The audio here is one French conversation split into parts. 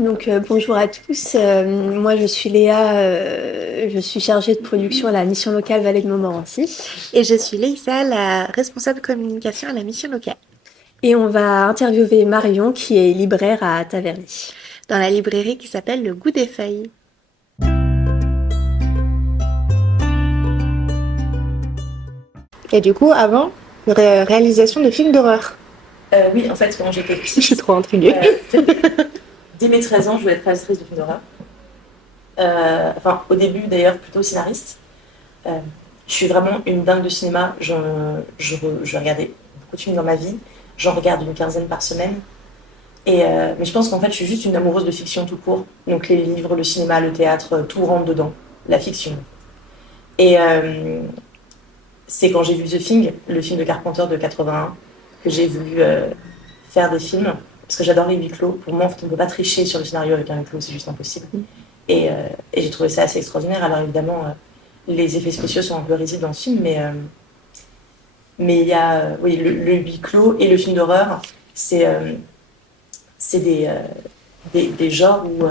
Bonjour à tous. Moi je suis Léa, je suis chargée de production à la mission locale Vallée de Montmorency Et je suis Leïssa, la responsable communication à la mission locale, et on va interviewer Marion qui est libraire à Taverny. dans la librairie qui s'appelle Le Goût des Feuilles. Et du coup, avant, réalisation de films d'horreur. Oui, en fait, quand j'étais Je petite, suis trop intriguée. dès mes 13 ans, je voulais être réalisatrice de films d'horreur. Au début, d'ailleurs, plutôt scénariste. Euh, je suis vraiment une dingue de cinéma. Je regardais beaucoup de films dans ma vie. J'en regarde une quinzaine par semaine. Mais je pense qu'en fait, je suis juste une amoureuse de fiction tout court. Donc les livres, le cinéma, le théâtre, tout rentre dedans. La fiction. Et c'est quand j'ai vu The Thing, le film de Carpenter de 81, que j'ai voulu faire des films. Parce que j'adore les huis clos. Pour moi, en fait, on ne peut pas tricher sur le scénario avec un huis clos, c'est juste impossible. Et j'ai trouvé ça assez extraordinaire. Alors évidemment, les effets spéciaux sont un peu risibles dans ce film, mais il y a oui, le huis clos et le film d'horreur, c'est des genres où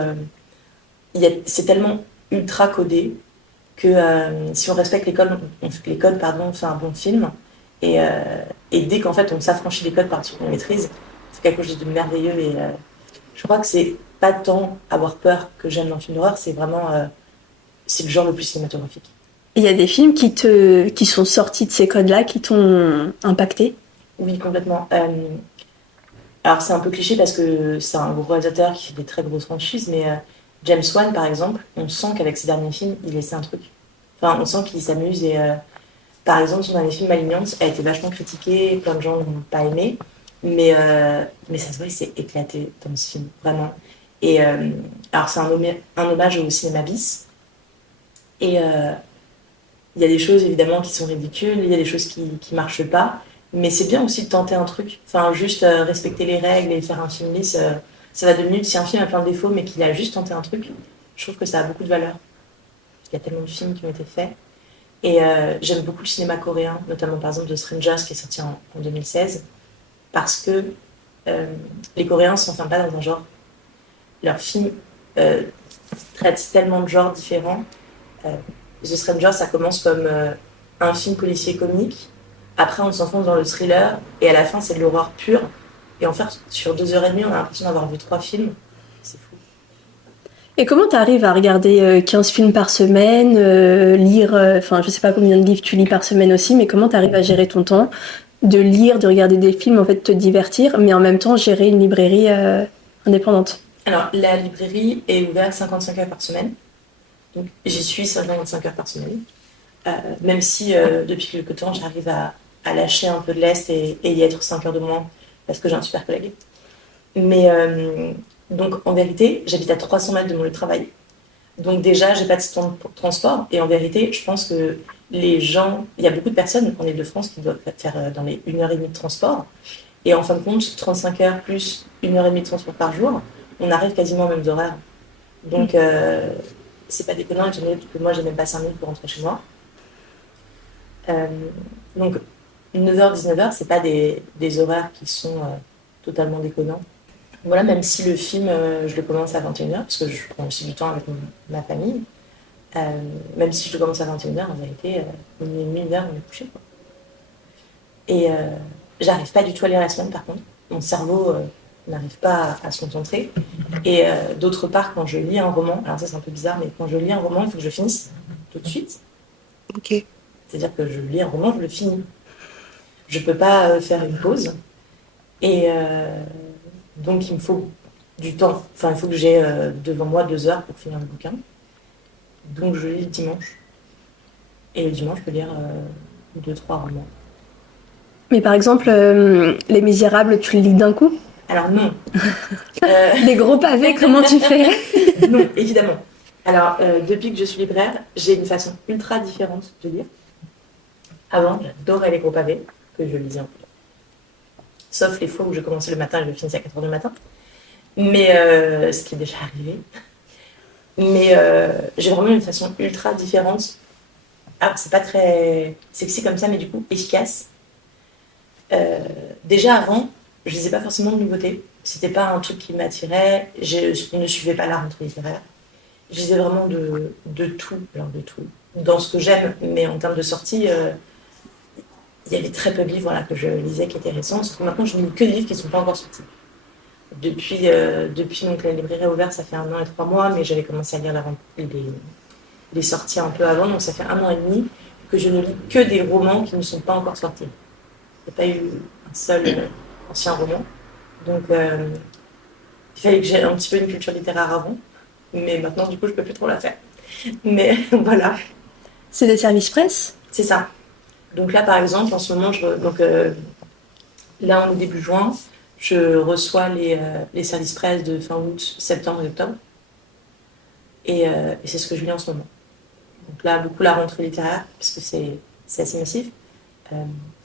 c'est tellement ultra codé que si on respecte les codes pardon, on fait un bon film. Et, euh, et dès qu'en fait on s'affranchit des codes par-dessus qu'on maîtrise, c'est quelque chose de merveilleux. Je crois que c'est pas tant avoir peur que j'aime dans le film d'horreur, c'est vraiment c'est le genre le plus cinématographique. Il y a des films qui sont sortis de ces codes-là, qui t'ont impacté? Oui, complètement. Alors c'est un peu cliché parce que c'est un gros réalisateur qui fait des très grosses franchises, mais James Wan par exemple, on sent qu'avec ses derniers films, il essaie un truc. Enfin, on sent qu'il s'amuse par exemple, son dernier film Malignante a été vachement critiqué, plein de gens n'ont pas aimé, mais ça se voit, il s'est éclaté dans ce film, vraiment. Alors c'est un hommage au cinéma bis, et il y a des choses évidemment qui sont ridicules, il y a des choses qui marchent pas, mais c'est bien aussi de tenter un truc. Enfin, juste respecter les règles et faire un film lisse, ça va 2 minutes. Si un film a plein de défauts, mais qu'il a juste tenté un truc, je trouve que ça a beaucoup de valeur. Il y a tellement de films qui ont été faits. Et j'aime beaucoup le cinéma coréen, notamment par exemple The Strangers qui est sorti en 2016, parce que les Coréens ne s'enferment pas dans un genre. Leurs films traitent tellement de genres différents. Euh, The Strangers, ça commence comme un film policier comique. Après, on s'enfonce dans le thriller. Et à la fin, c'est de l'horreur pure. Et en fait, sur 2 heures et demie, on a l'impression d'avoir vu 3 films. C'est fou. Et comment t'arrives à regarder 15 films par semaine, lire, je sais pas combien de livres tu lis par semaine aussi, mais comment t'arrives à gérer ton temps de lire, de regarder des films, en fait, te divertir, mais en même temps gérer une librairie indépendante? Alors, la librairie est ouverte 55 heures par semaine. Donc, j'y suis 55 heures par semaine. Même si, depuis quelque temps, j'arrive à lâcher un peu de lest et y être 5 heures de moins, parce que j'ai un super collègue. Mais donc, en vérité, j'habite à 300 mètres de mon lieu de travail. Donc déjà, j'ai pas de temps de transport. Et en vérité, je pense que les gens... Il y a beaucoup de personnes en Ile-de-France qui doivent faire dans les 1 heure et demie de transport. Et en fin de compte, 35 heures plus 1 heure et demie de transport par jour, on arrive quasiment aux mêmes horaires. Donc, c'est pas déconnant, étant donné que moi, j'ai même pas 5 minutes pour rentrer chez moi. Euh, donc, 9h, 19h, c'est pas des horaires qui sont totalement déconnants. Voilà, même si le film, je le commence à 21h, parce que je prends aussi du temps avec ma famille, même si je le commence à 21h, en vérité, minuit et demi, 1h, on est couché, quoi. Et j'arrive pas du tout à lire la semaine, par contre. Mon cerveau n'arrive pas à se concentrer. Et d'autre part, quand je lis un roman, alors ça c'est un peu bizarre, mais quand je lis un roman, il faut que je finisse tout de suite. Ok. C'est-à-dire que je lis un roman, je le finis. Je peux pas faire une pause. Et donc il me faut du temps. Enfin, il faut que j'ai devant moi 2 heures pour finir le bouquin. Donc je lis le dimanche. Et le dimanche, je peux lire 2, 3 romans. Mais par exemple, Les Misérables, tu le lis d'un coup? Alors non. Les gros pavés, comment tu fais? Non, évidemment. Alors, depuis que je suis libraire, j'ai une façon ultra différente de lire. Avant, j'adorais les gros pavés, que je lisais en peu. Sauf les fois où je commençais le matin et je finissais à 4h du matin. Mais ce qui est déjà arrivé. Mais j'ai vraiment une façon ultra différente. Ah, c'est pas très sexy comme ça, mais du coup efficace. Déjà avant, je lisais pas forcément de nouveautés. c'était pas un truc qui m'attirait. Je ne suivais pas la rentrée littéraire. Je lisais vraiment de tout, alors de tout, dans ce que j'aime, mais en termes de sortie, il y avait très peu de livres voilà, que je lisais qui étaient récents. Sauf que maintenant, je ne lis que des livres qui ne sont pas encore sortis. Depuis donc, la librairie a ouvert, ça fait 1 an et 3 mois, mais j'avais commencé à lire les sorties un peu avant, donc ça fait 1 an et demi que je ne lis que des romans qui ne sont pas encore sortis. Il n'y a pas eu un seul ancien roman. Donc, il fallait que j'aie un petit peu une culture littéraire avant. Mais maintenant, du coup, je peux plus trop la faire. Mais voilà. C'est des services presse? C'est ça. Donc là, par exemple, en ce moment, là, on est début juin, je reçois les services presse de fin août, septembre et octobre. Et c'est ce que je lis en ce moment. Donc là, beaucoup la rentrée littéraire, parce que c'est assez massif.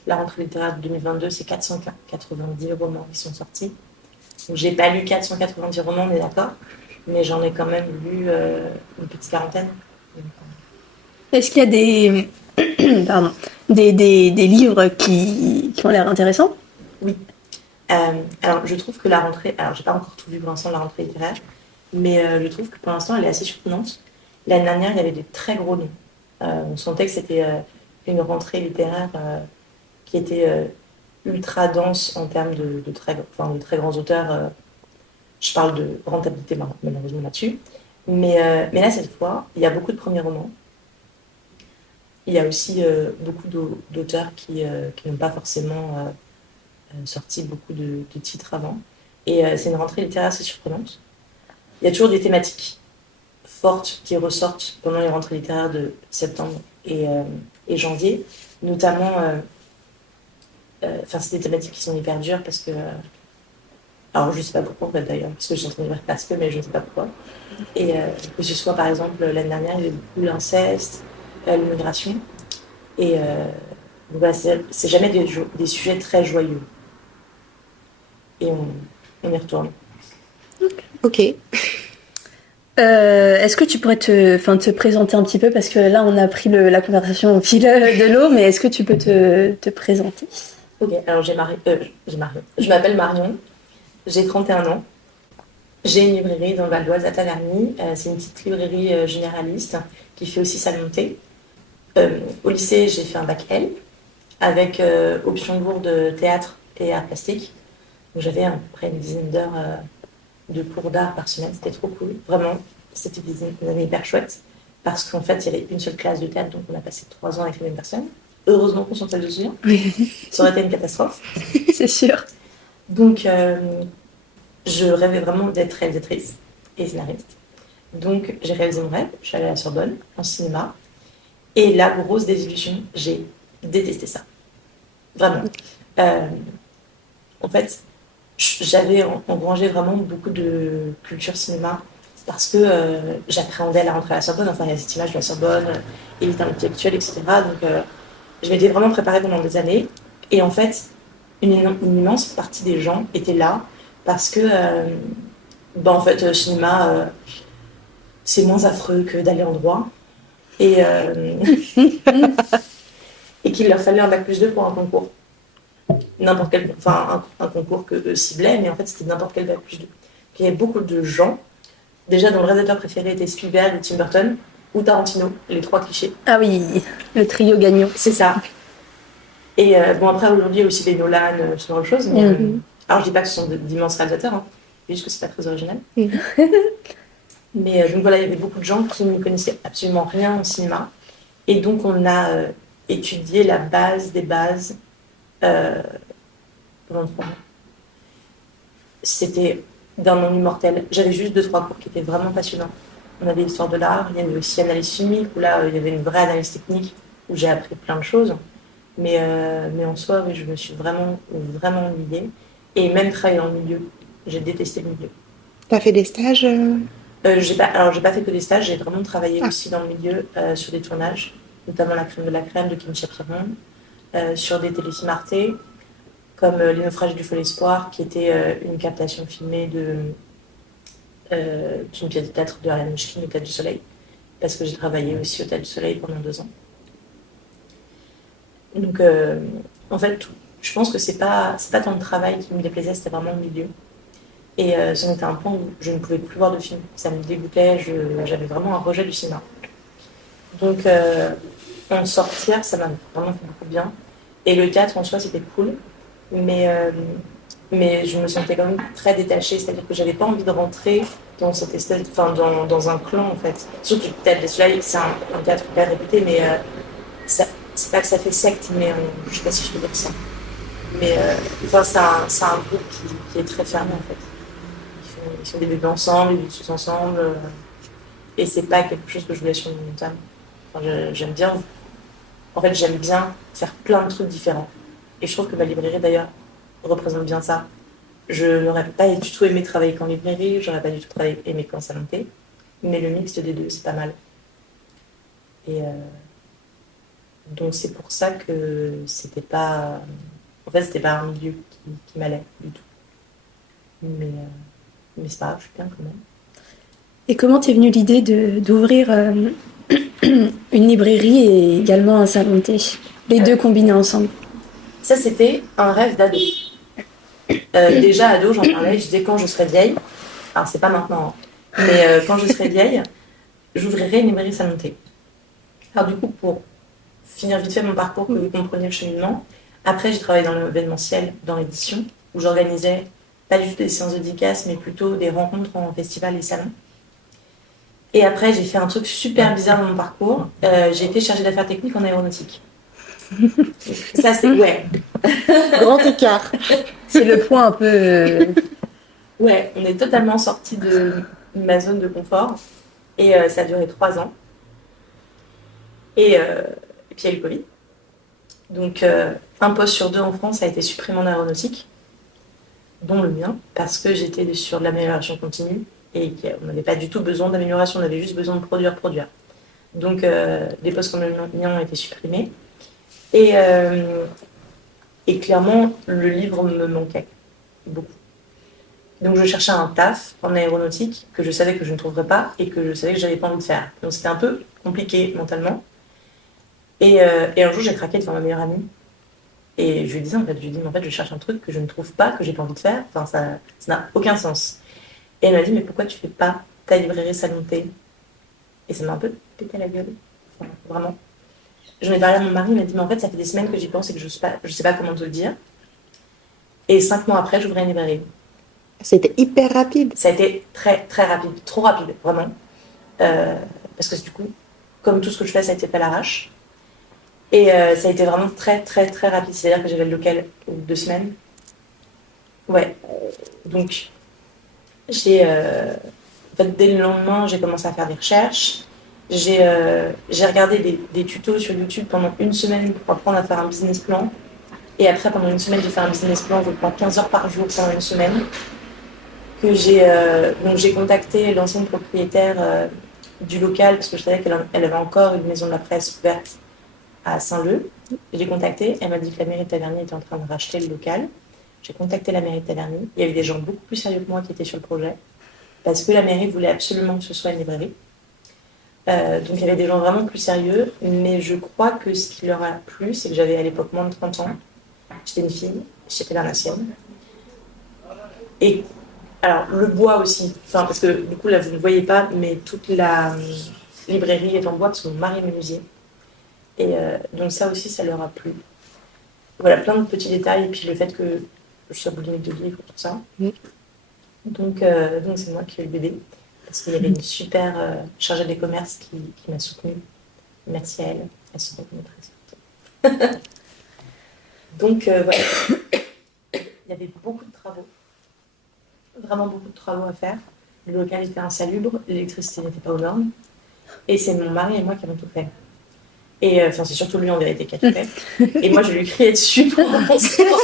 La rentrée littéraire de 2022, c'est 490 romans qui sont sortis. Donc j'ai pas lu 490 romans, on est d'accord, mais j'en ai quand même lu une petite quarantaine. Est-ce qu'il y a des, pardon, des livres qui ont l'air intéressants? Oui. Alors, je trouve que la rentrée... Alors, j'ai pas encore tout lu pour l'instant de la rentrée littéraire, mais je trouve que pour l'instant, elle est assez surprenante. L'année dernière, il y avait des très gros noms. On sentait que c'était une rentrée littéraire qui était ultra dense en termes de très grands auteurs. Je parle de rentabilité, malheureusement, là-dessus. Mais là, cette fois, il y a beaucoup de premiers romans. Il y a aussi beaucoup d'auteurs qui n'ont pas forcément sorti beaucoup de titres avant. Et c'est une rentrée littéraire assez surprenante. Il y a toujours des thématiques fortes qui ressortent pendant les rentrées littéraires de septembre et janvier. Notamment, c'est des thématiques qui sont hyper dures parce que... alors, je ne sais pas pourquoi, en fait, d'ailleurs, parce que j'ai entendu dire parce que, mais je ne sais pas pourquoi. Et que ce soit, par exemple, l'année dernière, il y avait beaucoup l'inceste, l'immigration. Et donc voilà, c'est jamais des sujets très joyeux. Et on y retourne. Ok. Est-ce que tu pourrais te présenter un petit peu, parce que là on a pris la conversation au fil de l'eau, mais est-ce que tu peux te présenter? Ok, alors j'ai Marion. Je m'appelle Marion, j'ai 31 ans. J'ai une librairie dans le Val d'Oise à Taverny. C'est une petite librairie généraliste qui fait aussi sa montée. Au lycée, j'ai fait un bac L avec option lourde théâtre et art plastique. Donc j'avais à peu près une dizaine d'heures de cours d'art par semaine. C'était trop cool. Vraiment, c'était des années hyper chouettes. Parce qu'en fait, il y avait une seule classe de théâtre, donc on a passé 3 ans avec les mêmes personnes. Heureusement qu'on s'en fait dessus. Ça aurait été une catastrophe. C'est sûr. Donc, je rêvais vraiment d'être réalisatrice et scénariste. Donc, j'ai réalisé mon rêve. Je suis allée à la Sorbonne, en cinéma. Et la grosse désillusion, j'ai détesté ça. Vraiment. En fait, j'avais engrangé vraiment beaucoup de culture cinéma parce que j'appréhendais la rentrée à la Sorbonne. Enfin, il y a cette image de la Sorbonne, élite intellectuelle, etc. Donc, je m'étais vraiment préparée pendant des années. Et en fait, une immense partie des gens étaient là parce que, en fait, cinéma, c'est moins affreux que d'aller en droit. Et qu'il leur fallait un bac+2 pour un concours. N'importe quel, enfin un concours que eux ciblaient, mais en fait c'était n'importe quel bac+2. Il y avait beaucoup de gens, déjà dont le réalisateur préféré était Spielberg ou Tim Burton, ou Tarantino, les 3 clichés. Ah oui, le trio gagnant. C'est ça. Et après aujourd'hui il y a aussi des Nolan, ce genre de choses, mais alors je dis pas que ce sont d'immenses réalisateurs, hein, juste que c'est pas très original. Mais donc voilà, il y avait beaucoup de gens qui ne connaissaient absolument rien au cinéma. Et donc on a étudié la base des bases pendant 3 mois. C'était d'un nom immortel. J'avais juste 2-3 cours qui étaient vraiment passionnants. On avait l'histoire de l'art, il y avait aussi analyse chimique, où là il y avait une vraie analyse technique, où j'ai appris plein de choses. Mais en soi, oui, je me suis vraiment ennuyée. Et même travailler dans le milieu, j'ai détesté le milieu. T'as fait des stages J'ai pas fait que des stages, j'ai vraiment travaillé aussi dans le milieu sur des tournages, notamment La crème de la crème de Kim Chapiron, sur des téléfilms Arte, comme Les naufrages du fol espoir, qui était une captation filmée d'une pièce de théâtre de Ariane Mouchkine, Le Théâtre du Soleil, parce que j'ai travaillé aussi au Théâtre du Soleil pendant 2 ans. Donc, en fait, je pense que c'est pas tant le travail qui me déplaisait, c'était vraiment le milieu. Et c'en était un point où je ne pouvais plus voir de films. Ça me dégoûtait, j'avais vraiment un rejet du cinéma. Donc, en sortir, ça m'a vraiment fait beaucoup de bien. Et le théâtre en soi, c'était cool. Mais, mais je me sentais quand même très détachée. C'est-à-dire que j'avais pas envie de rentrer dans cette espèce, enfin, dans un clan, en fait. Surtout que le Théâtre des Soleils, c'est un théâtre hyper réputé, mais ça, c'est pas que ça fait secte, mais je sais pas si je peux dire ça. Mais enfin, c'est un groupe qui est très fermé, en fait. Ils font des bébés ensemble, ils vivent tous ensemble. Et c'est pas quelque chose que je voulais sur une montagne. Enfin, j'aime bien, en fait, j'aime bien faire plein de trucs différents. Et je trouve que ma librairie, d'ailleurs, représente bien ça. Je n'aurais pas du tout aimé travailler qu'en librairie, j'aurais pas du tout aimé qu'en salon de thé. Mais le mix des deux, c'est pas mal. Et donc, c'est pour ça que c'était pas. En fait, c'était pas un milieu qui m'allait du tout. Mais c'est pas grave, je suis bien quand même. Et comment t'es venue l'idée d'ouvrir une librairie et également un salon de thé? Les deux combinés ensemble. Ça, c'était un rêve d'ado. Déjà, ado, j'en parlais, je disais quand je serai vieille, alors c'est pas maintenant, hein, mais quand je serai vieille, j'ouvrirai une librairie salon de thé. Alors du coup, pour finir vite fait mon parcours, que vous compreniez le cheminement, après j'ai travaillé dans l'événementiel, dans l'édition, où j'organisais pas du tout des séances de dédicaces, mais plutôt des rencontres en festival et salons. Et après, j'ai fait un truc super bizarre dans mon parcours, j'ai été chargée d'affaires techniques en aéronautique. Ça, c'est... Ouais. Grand écart. C'est le point un peu. Ouais, on est totalement sorti de ma zone de confort. Et ça a duré 3 ans. Et puis il y a eu le Covid. Donc un poste sur 2 en France a été supprimé en aéronautique, dont le mien, parce que j'étais sur de l'amélioration continue et qu'on n'avait pas du tout besoin d'amélioration, on avait juste besoin de produire. Donc les postes comme le mien ont été supprimés. Et clairement, le livre me manquait beaucoup. Donc je cherchais un taf en aéronautique que je savais que je ne trouverais pas et que je savais que j'avais pas envie de faire. Donc c'était un peu compliqué mentalement. Et un jour j'ai craqué devant ma meilleure amie. Et je lui disais en fait, mais en fait je cherche un truc que je ne trouve pas, que j'ai pas envie de faire. Enfin ça n'a aucun sens. Et elle m'a dit mais pourquoi tu fais pas ta librairie salon de thé? Et ça m'a un peu pété la gueule. Enfin, vraiment. J'en ai parlé à mon mari, il m'a dit mais en fait ça fait des semaines que j'y pense et que je sais pas comment te le dire. Et 5 mois après j'ouvrais une librairie. C'était hyper rapide. Ça a été très très rapide, trop rapide, vraiment. Parce que du coup, comme tout ce que je fais, ça a été fait à l'arrache. Et ça a été vraiment très très très rapide. C'est-à-dire que j'avais le local au bout de 2 semaines. Ouais. Donc, en fait, dès le lendemain, j'ai commencé à faire des recherches. J'ai regardé des tutos sur YouTube pendant 1 semaine pour apprendre à faire un business plan. Et après, pendant 1 semaine, j'ai fait un business plan, je prends 15 heures par jour pendant 1 semaine. Donc j'ai contacté l'ancienne propriétaire du local parce que je savais qu'elle avait encore une maison de la presse ouverte à Saint-Leu. Je l'ai contactée, elle m'a dit que la mairie de Taverny était en train de racheter le local. J'ai contacté la mairie de Taverny. Il y avait des gens beaucoup plus sérieux que moi qui étaient sur le projet parce que la mairie voulait absolument que ce soit une librairie. Donc il y avait des gens vraiment plus sérieux, mais je crois que ce qui leur a plu, c'est que j'avais à l'époque moins de 30 ans. J'étais une fille, j'étais Bernatienne. Et alors, le bois aussi, enfin, parce que du coup, là, vous ne voyez pas, mais toute la librairie est en bois parce que mon mari est menuisier. Et donc, ça aussi, ça leur a plu. Voilà, plein de petits détails, et puis le fait que je sois boulimique de livres, tout ça. Donc c'est moi qui ai eu le bébé, parce qu'il y avait une super chargée des commerces qui m'a soutenue. Merci à elle, elle se reconnaîtrait. Donc, voilà. Il y avait beaucoup de travaux. Vraiment beaucoup de travaux à faire. Le local était insalubre, l'électricité n'était pas aux normes. Et c'est mon mari et moi qui avons tout fait. Et enfin, c'est surtout lui en vérité qui a tout fait. Et moi, je lui criais dessus pour mon sport.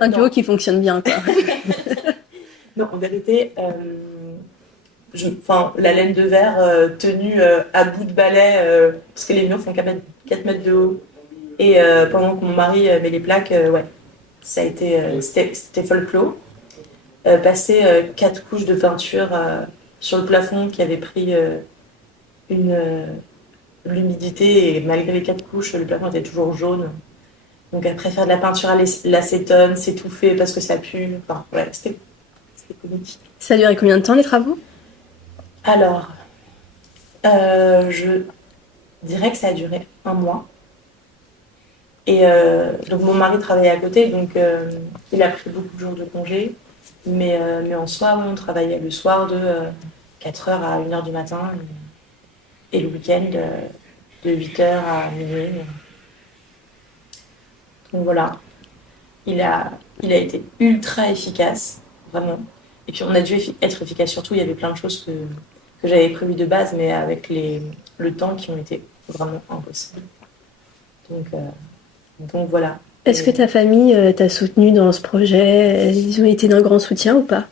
Un duo qui fonctionne bien, quoi. Non, en vérité, la laine de verre tenue à bout de balai, parce que les murs font 4 mètres de haut. Et pendant que mon mari met les plaques, ouais. Ça a été, c'était folklore. Passer 4 couches de peinture sur le plafond qui avait pris l'humidité et malgré les 4 couches, le plafond était toujours jaune. Donc après faire de la peinture à l'acétone, s'étouffer parce que ça pue. Enfin, ouais, c'était comique. Ça a duré combien de temps, les travaux? Alors, je dirais que ça a duré 1 mois. Et donc mon mari travaillait à côté, donc il a pris beaucoup de jours de congé. Mais en soi, on travaillait le soir de 4h à 1h du matin et le week-end de 8h à minuit. Donc voilà, il a été ultra efficace, vraiment. Et puis on a dû être efficace surtout, il y avait plein de choses que j'avais prévues de base, mais avec le temps qui ont été vraiment impossibles. Donc voilà. Est-ce que ta famille t'a soutenu dans ce projet? Ils ont été d'un grand soutien ou pas?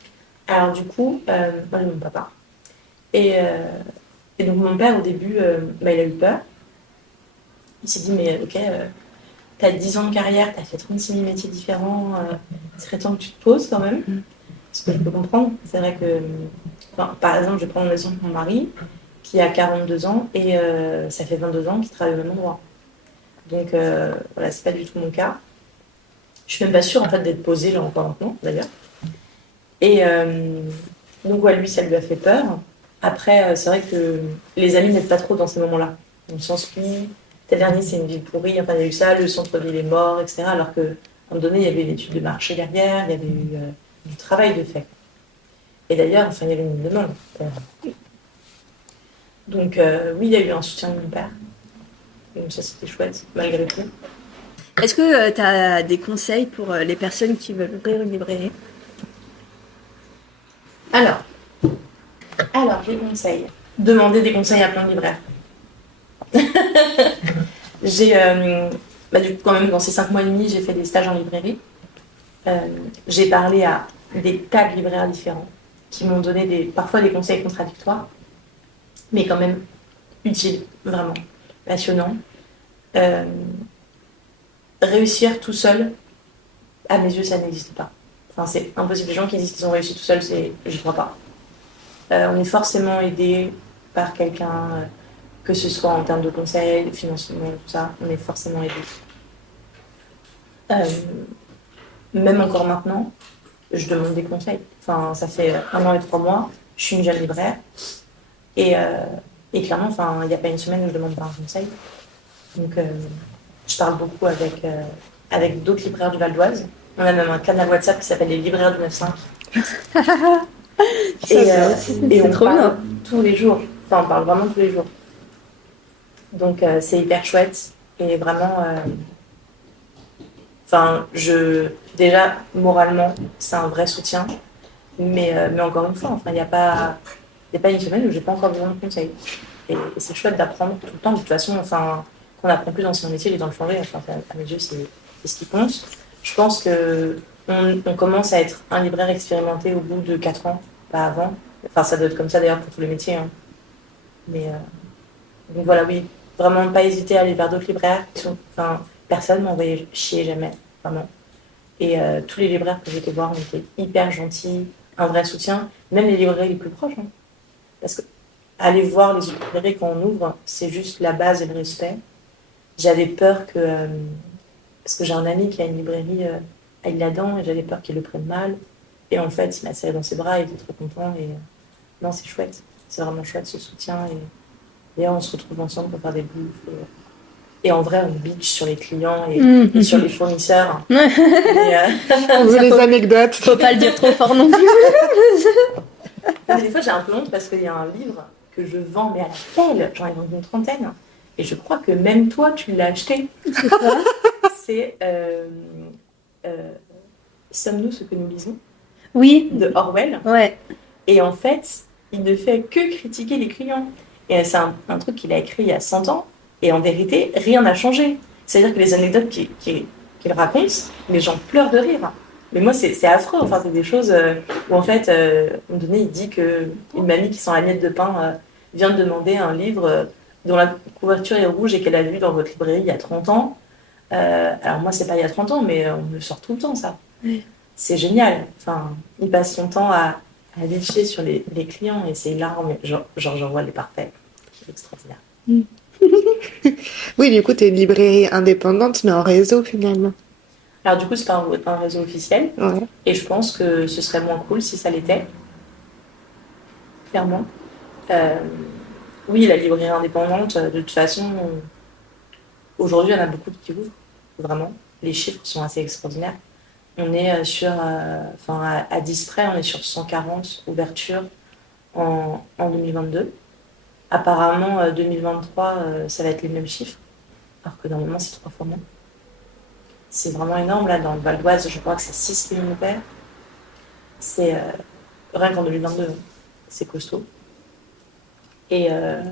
Alors du coup, moi j'ai mon papa. Et donc mon père au début, il a eu peur. Il s'est dit mais ok, t'as 10 ans de carrière, t'as fait 36 000 métiers différents, il serait temps que tu te poses quand même. Ce que je peux comprendre. C'est vrai que, par exemple, je vais prendre l'exemple de mon mari, qui a 42 ans et ça fait 22 ans qu'il travaille au même endroit. Donc voilà, c'est pas du tout mon cas. Je suis même pas sûre en fait d'être posée là encore maintenant d'ailleurs. Et donc ouais, lui ça lui a fait peur. Après c'est vrai que les amis n'aident pas trop dans ces moments-là. Dans le sens où tel dernier c'est une ville pourrie, enfin il y a eu ça, le centre-ville est mort, etc. Alors qu'à un moment donné il y avait l'étude de marché derrière, il y avait eu du travail de fait. Et d'ailleurs, enfin il y avait une demande. Donc oui, il y a eu un soutien de mon père. Donc ça c'était chouette, malgré tout. Est-ce que tu as des conseils pour les personnes qui veulent ouvrir une librairie? Alors, je conseille. Demandez des conseils à plein de libraires. J'ai, du coup, quand même, dans ces 5 mois et demi, j'ai fait des stages en librairie. J'ai parlé à des tas de libraires différents qui m'ont donné parfois des conseils contradictoires, mais quand même utiles, vraiment, passionnants. Réussir tout seul, à mes yeux, ça n'existe pas. Enfin, c'est impossible. Les gens qui disent qu'ils ont réussi tout seuls, j'y crois pas. On est forcément aidé par quelqu'un, que ce soit en termes de conseils, de financement, tout ça, on est forcément aidé. Même encore maintenant, je demande des conseils. Enfin, ça fait 1 an et 3 mois, je suis une jeune libraire. Et clairement, enfin, il n'y a pas une semaine où je ne demande pas un conseil. Donc, je parle beaucoup avec d'autres libraires du Val d'Oise. On a même un canal WhatsApp qui s'appelle les libraires du 9-5. Et on trop parle bien. tous les jours. Enfin, on parle vraiment tous les jours. Donc, c'est hyper chouette. Et vraiment, déjà, moralement, c'est un vrai soutien. Mais encore une fois, enfin, il n'y a pas une semaine où j'ai pas encore besoin de conseils. Et c'est chouette d'apprendre tout le temps. De toute façon, enfin, qu'on apprend plus dans son métier, les temps de changer. Enfin, à mes yeux, c'est ce qui compte. Je pense que on commence à être un libraire expérimenté au bout de 4 ans, pas avant. Enfin, ça doit être comme ça d'ailleurs pour tous les métiers. Hein. Mais donc voilà, oui, vraiment pas hésiter à aller vers d'autres libraires. Enfin, personne m'a envoyé chier jamais, vraiment. Et tous les libraires que j'ai été voir ont été hyper gentils, un vrai soutien, même les librairies les plus proches. Hein. Parce que aller voir les librairies quand on ouvre, c'est juste la base et le respect. J'avais peur que... parce que j'ai un ami qui a une librairie à Isle-Adam et j'avais peur qu'il le prenne mal. Et en fait, il m'a serré dans ses bras, il était trop content. Et non, c'est chouette. C'est vraiment chouette ce soutien. Et d'ailleurs, on se retrouve ensemble pour faire des bouffes. Et en vrai, on bitch sur les clients et sur les fournisseurs. Mais, On veut les anecdotes. Faut pas le dire trop fort non plus. mais des fois, j'ai un peu honte parce qu'il y a un livre que je vends, mais à la pelle. J'en ai vendu une 30aine. Et je crois que même toi, tu l'as acheté. C'est quoi? C'est Sommes-nous ce que nous lisons Oui. de Orwell. Ouais. Et en fait, il ne fait que critiquer les clients. Et c'est un truc qu'il a écrit il y a 100 ans. Et en vérité, rien n'a changé. C'est-à-dire que les anecdotes qu'il raconte, les gens pleurent de rire. Mais moi, c'est affreux. Enfin, c'est des choses où, en fait, à un moment donné, il dit qu'une mamie qui sent la miette de pain vient de demander un livre dont la couverture est rouge et qu'elle a vu dans votre librairie il y a 30 ans. Alors moi, c'est pas il y a 30 ans, mais on me le sort tout le temps, ça. Oui. C'est génial. Enfin, il passe son temps à licher sur les clients et c'est hilarant. Mais j'en vois les parfaits. C'est extraordinaire. Oui, du coup, t'es une librairie indépendante, mais en réseau finalement. Alors du coup, c'est pas un réseau officiel, Ouais. et je pense que ce serait moins cool si ça l'était, clairement. Euh, oui, la librairie indépendante, de toute façon, aujourd'hui, il y en a beaucoup qui ouvrent, vraiment. Les chiffres sont assez extraordinaires. On est enfin, à 10 près, on est sur 140 ouvertures en 2022. Apparemment, 2023, ça va être les mêmes chiffres, alors que normalement, c'est 3 fois moins. C'est vraiment énorme, là, dans le Val d'Oise, je crois que c'est 6 qui ont ouvert. C'est rien qu'en 2022, hein. C'est costaud. Et, euh,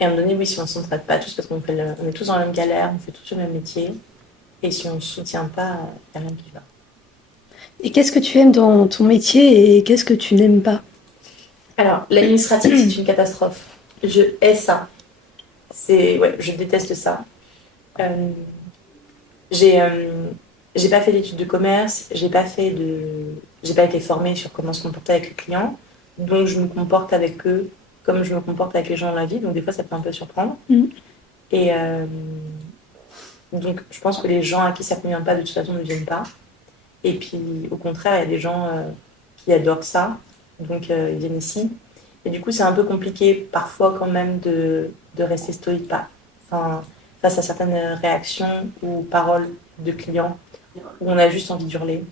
et à un moment donné, oui, si on ne s'entraide pas tous, parce on est tous dans la même galère, on fait tous le même métier, et si on ne se soutient pas, il n'y a rien qui va. Et qu'est-ce que tu aimes dans ton métier et qu'est-ce que tu n'aimes pas? Alors, l'administratif, c'est une catastrophe. Je hais ça. Ouais, je déteste ça. Euh, j'ai, j'ai pas fait d'études de commerce, j'ai pas été formée sur comment se comporter avec les clients, donc je me comporte avec eux comme je me comporte avec les gens dans la vie, donc des fois ça peut un peu surprendre. Et donc je pense que les gens à qui ça ne convient pas de toute façon ne viennent pas. Et puis au contraire, il y a des gens qui adorent ça, donc ils viennent ici. Et du coup, c'est un peu compliqué parfois quand même de rester stoïque, enfin, face à certaines réactions ou paroles de clients où on a juste envie d'hurler,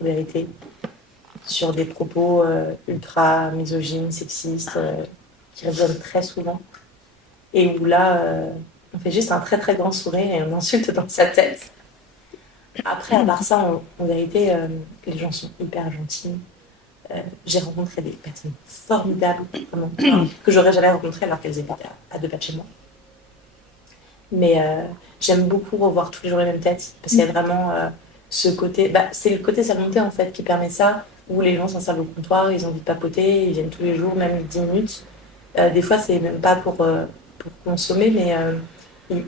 en vérité, sur des propos ultra misogynes, sexistes, qui reviennent très souvent. Et où là, on fait juste un très très grand sourire et on insulte dans sa tête. Après, à part ça, en vérité, les gens sont hyper gentils. J'ai rencontré des personnes formidables, vraiment, que j'aurais jamais rencontrées alors qu'elles étaient à 2 pas de chez moi. Mais j'aime beaucoup revoir tous les jours les mêmes têtes, parce qu'il y a vraiment ce côté, c'est le côté salmonté en fait qui permet ça, où les gens s'installent au comptoir, ils ont envie de papoter, ils viennent tous les jours, même 10 minutes. Des fois, c'est même pas pour consommer, mais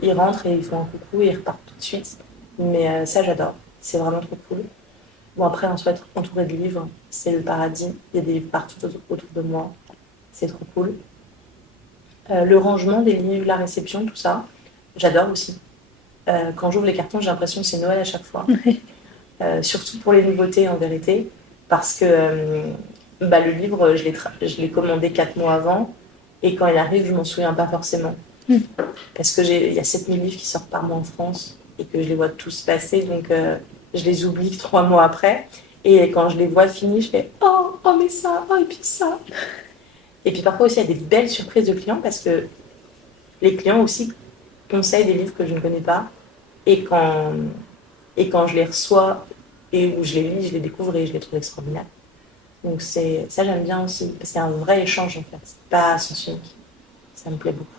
ils rentrent et ils font un coucou et ils repartent tout de suite. Mais ça, j'adore. C'est vraiment trop cool. Bon, après, en soit entouré de livres, c'est le paradis. Il y a des livres partout autour de moi. C'est trop cool. Le rangement des livres, la réception, tout ça, j'adore aussi. Quand j'ouvre les cartons, j'ai l'impression que c'est Noël à chaque fois. Surtout pour les nouveautés, en vérité. Parce que le livre, je l'ai commandé 4 mois avant. Et quand il arrive, je m'en souviens pas forcément. Parce que il y a 7000 livres qui sortent par mois en France. Et que je les vois tous passer. Donc, je les oublie 3 mois après. Et quand je les vois finis, je fais oh, mais ça, oh, et puis ça. Et puis parfois aussi, il y a des belles surprises de clients parce que les clients aussi conseillent des livres que je ne connais pas. Et quand je les reçois et où je les lis, je les découvre et je les trouve extraordinaires. Donc ça, j'aime bien aussi parce qu'il y a un vrai échange en fait. C'est pas à sens unique. Ça me plaît beaucoup.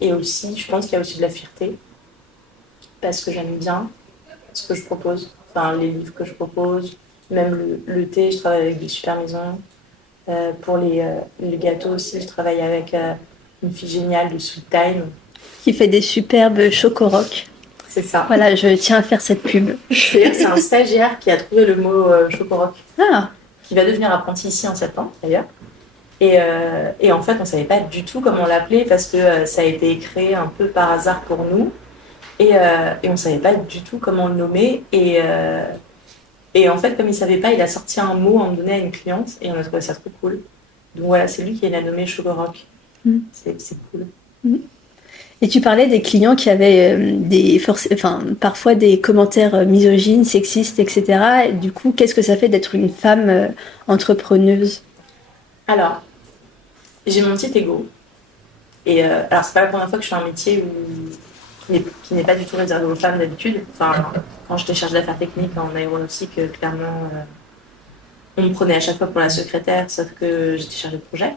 Et aussi, je pense qu'il y a aussi de la fierté parce que j'aime bien ce que je propose, enfin les livres que je propose, même le thé, je travaille avec des super maisons. Pour les gâteaux aussi, je travaille avec une fille géniale de Sweet Time. Qui fait des superbes chocorocs. C'est ça. Voilà, je tiens à faire cette pub. C'est un stagiaire qui a trouvé le mot chocoroc. Ah. Qui va devenir apprenti ici en septembre d'ailleurs. Et en fait, on ne savait pas du tout comment l'appeler parce que ça a été créé un peu par hasard pour nous. Et on ne savait pas du tout comment le nommer. Et en fait, comme il ne savait pas, il a sorti un mot à un moment donné à une cliente et on a trouvé ça trop cool. Donc voilà, c'est lui qui l'a nommé Chocoroc. C'est cool. Et tu parlais des clients qui avaient parfois des commentaires misogynes, sexistes, etc. Et du coup, qu'est-ce que ça fait d'être une femme entrepreneuse? Alors, j'ai mon petit ego. Et alors, c'est pas la première fois que je fais un métier qui n'est pas du tout réservé aux femmes d'habitude. Enfin, quand j'étais chargée d'affaires techniques en aéronautique, clairement, on me prenait à chaque fois pour la secrétaire, sauf que j'étais chargée de projet.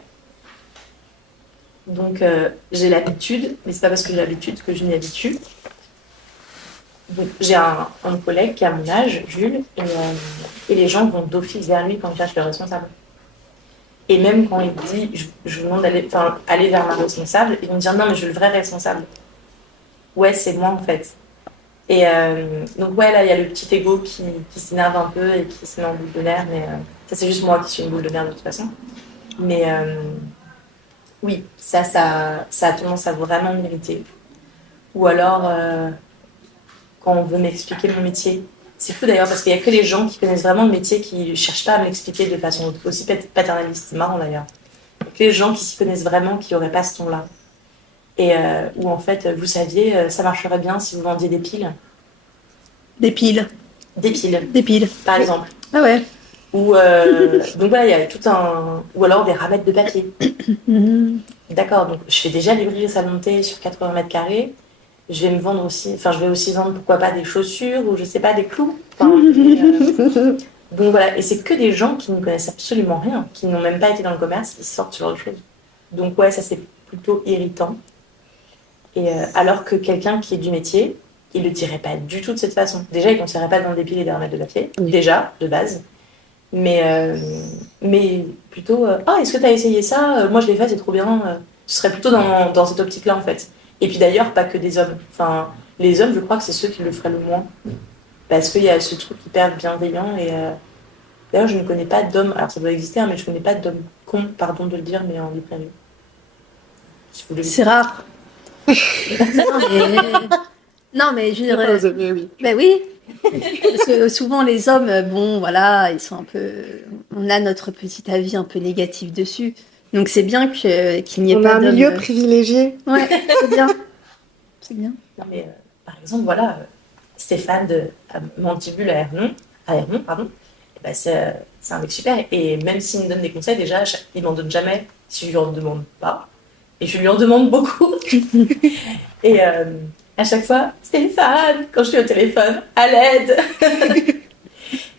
Donc, j'ai l'habitude, mais c'est pas parce que j'ai l'habitude que je m'y habitue. Donc, j'ai un collègue qui a mon âge, Jules, et les gens vont d'office vers lui quand ils cherchent le responsable. Et même quand il dit, je vous demande d'aller vers ma responsable, ils vont me dire non, mais je veux le vrai responsable. Ouais, c'est moi en fait. Et donc, ouais, là, il y a le petit ego qui s'énerve un peu et qui se met en boule de nerfs, mais ça, c'est juste moi qui suis une boule de nerfs de toute façon. Mais Oui, ça a tendance à vraiment m'irriter. Ou alors, quand on veut m'expliquer mon métier. C'est fou d'ailleurs, parce qu'il n'y a que les gens qui connaissent vraiment le métier qui ne cherchent pas à m'expliquer de façon aussi paternaliste. C'est marrant d'ailleurs. Il y a que les gens qui s'y connaissent vraiment qui n'auraient pas ce ton-là. Et où en fait, vous saviez, ça marcherait bien si vous vendiez des piles. Des piles. Des piles, Des piles. par exemple. Ah ouais. Ou, donc voilà, il y a tout un... Ou alors des ramettes de papier. D'accord, donc je fais déjà livrer sa montée sur 80 mètres carrés. Je vais me vendre aussi, enfin je vais aussi vendre pourquoi pas des chaussures ou je sais pas, des clous. Enfin, donc voilà, et c'est que des gens qui ne connaissent absolument rien, qui n'ont même pas été dans le commerce, qui sortent ce genre de choses. Donc ouais, ça c'est plutôt irritant. Et alors que quelqu'un qui est du métier, il le dirait pas du tout de cette façon. Déjà, il ne conseillerait pas de vendre des piles et des ramettes de papier, déjà, de base. Mais plutôt, ah, est-ce que tu as essayé ça? Moi, je l'ai fait, c'est trop bien. Ce serait plutôt dans cette optique-là, en fait. Et puis d'ailleurs, pas que des hommes. Enfin, les hommes, je crois que c'est ceux qui le feraient le moins. Parce qu'il y a ce truc hyper bienveillant. Et d'ailleurs, je ne connais pas d'hommes, alors ça doit exister, hein, mais je ne connais pas d'hommes cons, pardon de le dire, mais en librairie. C'est rare. Non, mais je dirais. Oui. Ben oui. Parce que souvent les hommes, bon, voilà, ils sont un peu. On a notre petit avis un peu négatif dessus. Donc c'est bien qu'il n'y ait On pas a un d'hommes. milieu privilégié. Ouais, c'est bien. C'est bien. Non, mais par exemple, voilà, Stéphane de Mandibule à Hermont, pardon, et ben, c'est un mec super. Et même s'il me donne des conseils, déjà, il m'en donne jamais si je lui en demande pas. Et je lui en demande beaucoup. Et à chaque fois, Stéphane, quand je suis au téléphone, à l'aide.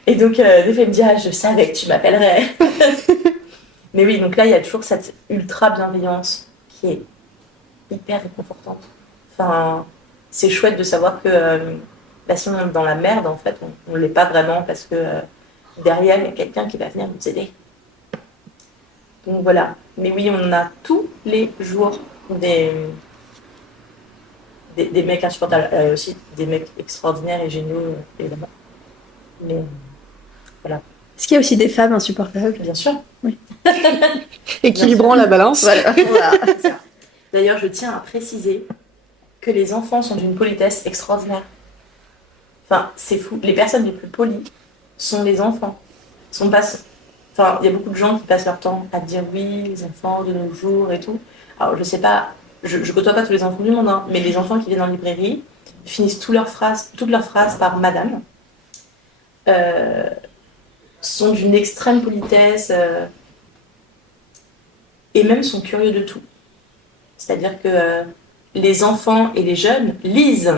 Et donc, des fois, il me dit, ah, je savais que tu m'appellerais. Mais oui, donc là, il y a toujours cette ultra bienveillance qui est hyper réconfortante. Enfin, c'est chouette de savoir que si on est dans la merde, en fait, on ne l'est pas vraiment parce que derrière, il y a quelqu'un qui va venir nous aider. Donc voilà. Mais oui, on a tous les jours des mecs insupportables. Aussi des mecs extraordinaires et géniaux, évidemment. Mais voilà. Est-ce qu'il y a aussi des femmes insupportables? Bien sûr. Oui. Équilibrant la balance. Voilà. D'ailleurs, je tiens à préciser que les enfants sont d'une politesse extraordinaire. Enfin, c'est fou. Les personnes les plus polies sont les enfants. Enfin, il y a beaucoup de gens qui passent leur temps à dire oui, les enfants de nos jours et tout. Alors, je sais pas, je côtoie pas tous les enfants du monde, hein, mais les enfants qui viennent en librairie finissent toutes leurs phrases par madame. Sont d'une extrême politesse et même sont curieux de tout. C'est-à-dire que les enfants et les jeunes lisent.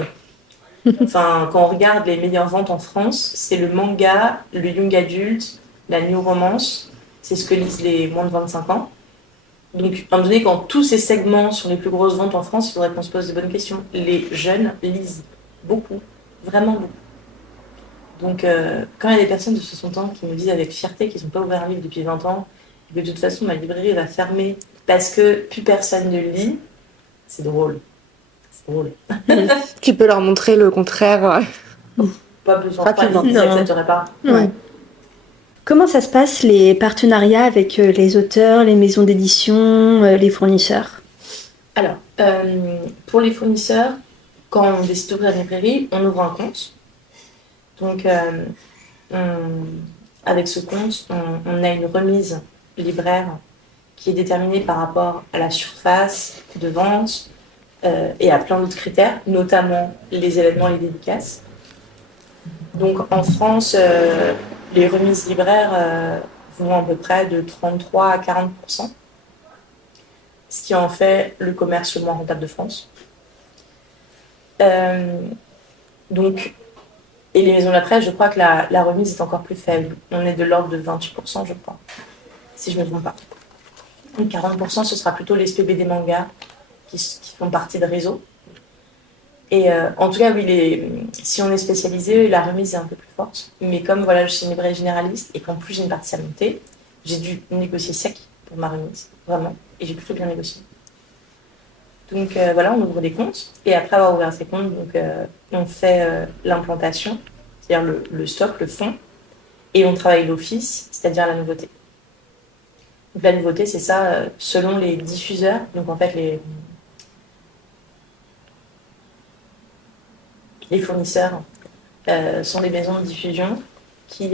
Enfin, quand on regarde les meilleures ventes en France, c'est le manga, le young adulte, la new romance. C'est ce que lisent les moins de 25 ans. Donc, à un moment donné, quand tous ces segments sont les plus grosses ventes en France, il faudrait qu'on se pose des bonnes questions. Les jeunes lisent beaucoup, vraiment beaucoup. Donc, quand il y a des personnes de 60 ans qui me disent avec fierté qu'ils n'ont pas ouvert un livre depuis 20 ans, et que de toute façon, ma librairie va fermer parce que plus personne ne lit, c'est drôle. C'est drôle. Tu peux leur montrer le contraire. Pas besoin de parler, ils n'accepteraient pas. Ouais. Comment ça se passe, les partenariats avec les auteurs, les maisons d'édition, les fournisseurs? Alors, pour les fournisseurs, quand on décide d'ouvrir une librairie, on ouvre un compte. Donc, avec ce compte, on a une remise libraire qui est déterminée par rapport à la surface de vente et à plein d'autres critères, notamment les événements et les dédicaces. Donc, en France, les remises libraires vont à peu près de 33 à 40%, ce qui en fait le commerce le moins rentable de France. Donc, et les maisons de la presse, je crois que la remise est encore plus faible. On est de l'ordre de 28%, je crois, si je ne me trompe pas. Donc 40%, ce sera plutôt les SPB des mangas qui font partie de réseau. Et en tout cas, oui, si on est spécialisé, la remise est un peu plus forte. Mais comme voilà, je suis une librairie généraliste et qu'en plus j'ai une partie à monter, j'ai dû négocier sec pour ma remise, vraiment. Et j'ai plutôt bien négocié. Donc voilà, on ouvre des comptes. Et après avoir ouvert ces comptes, donc, on fait l'implantation, c'est-à-dire le stock, le fond. Et on travaille l'office, c'est-à-dire la nouveauté. Donc, la nouveauté, c'est ça, selon les diffuseurs. Donc, en fait, les fournisseurs sont des maisons de diffusion qui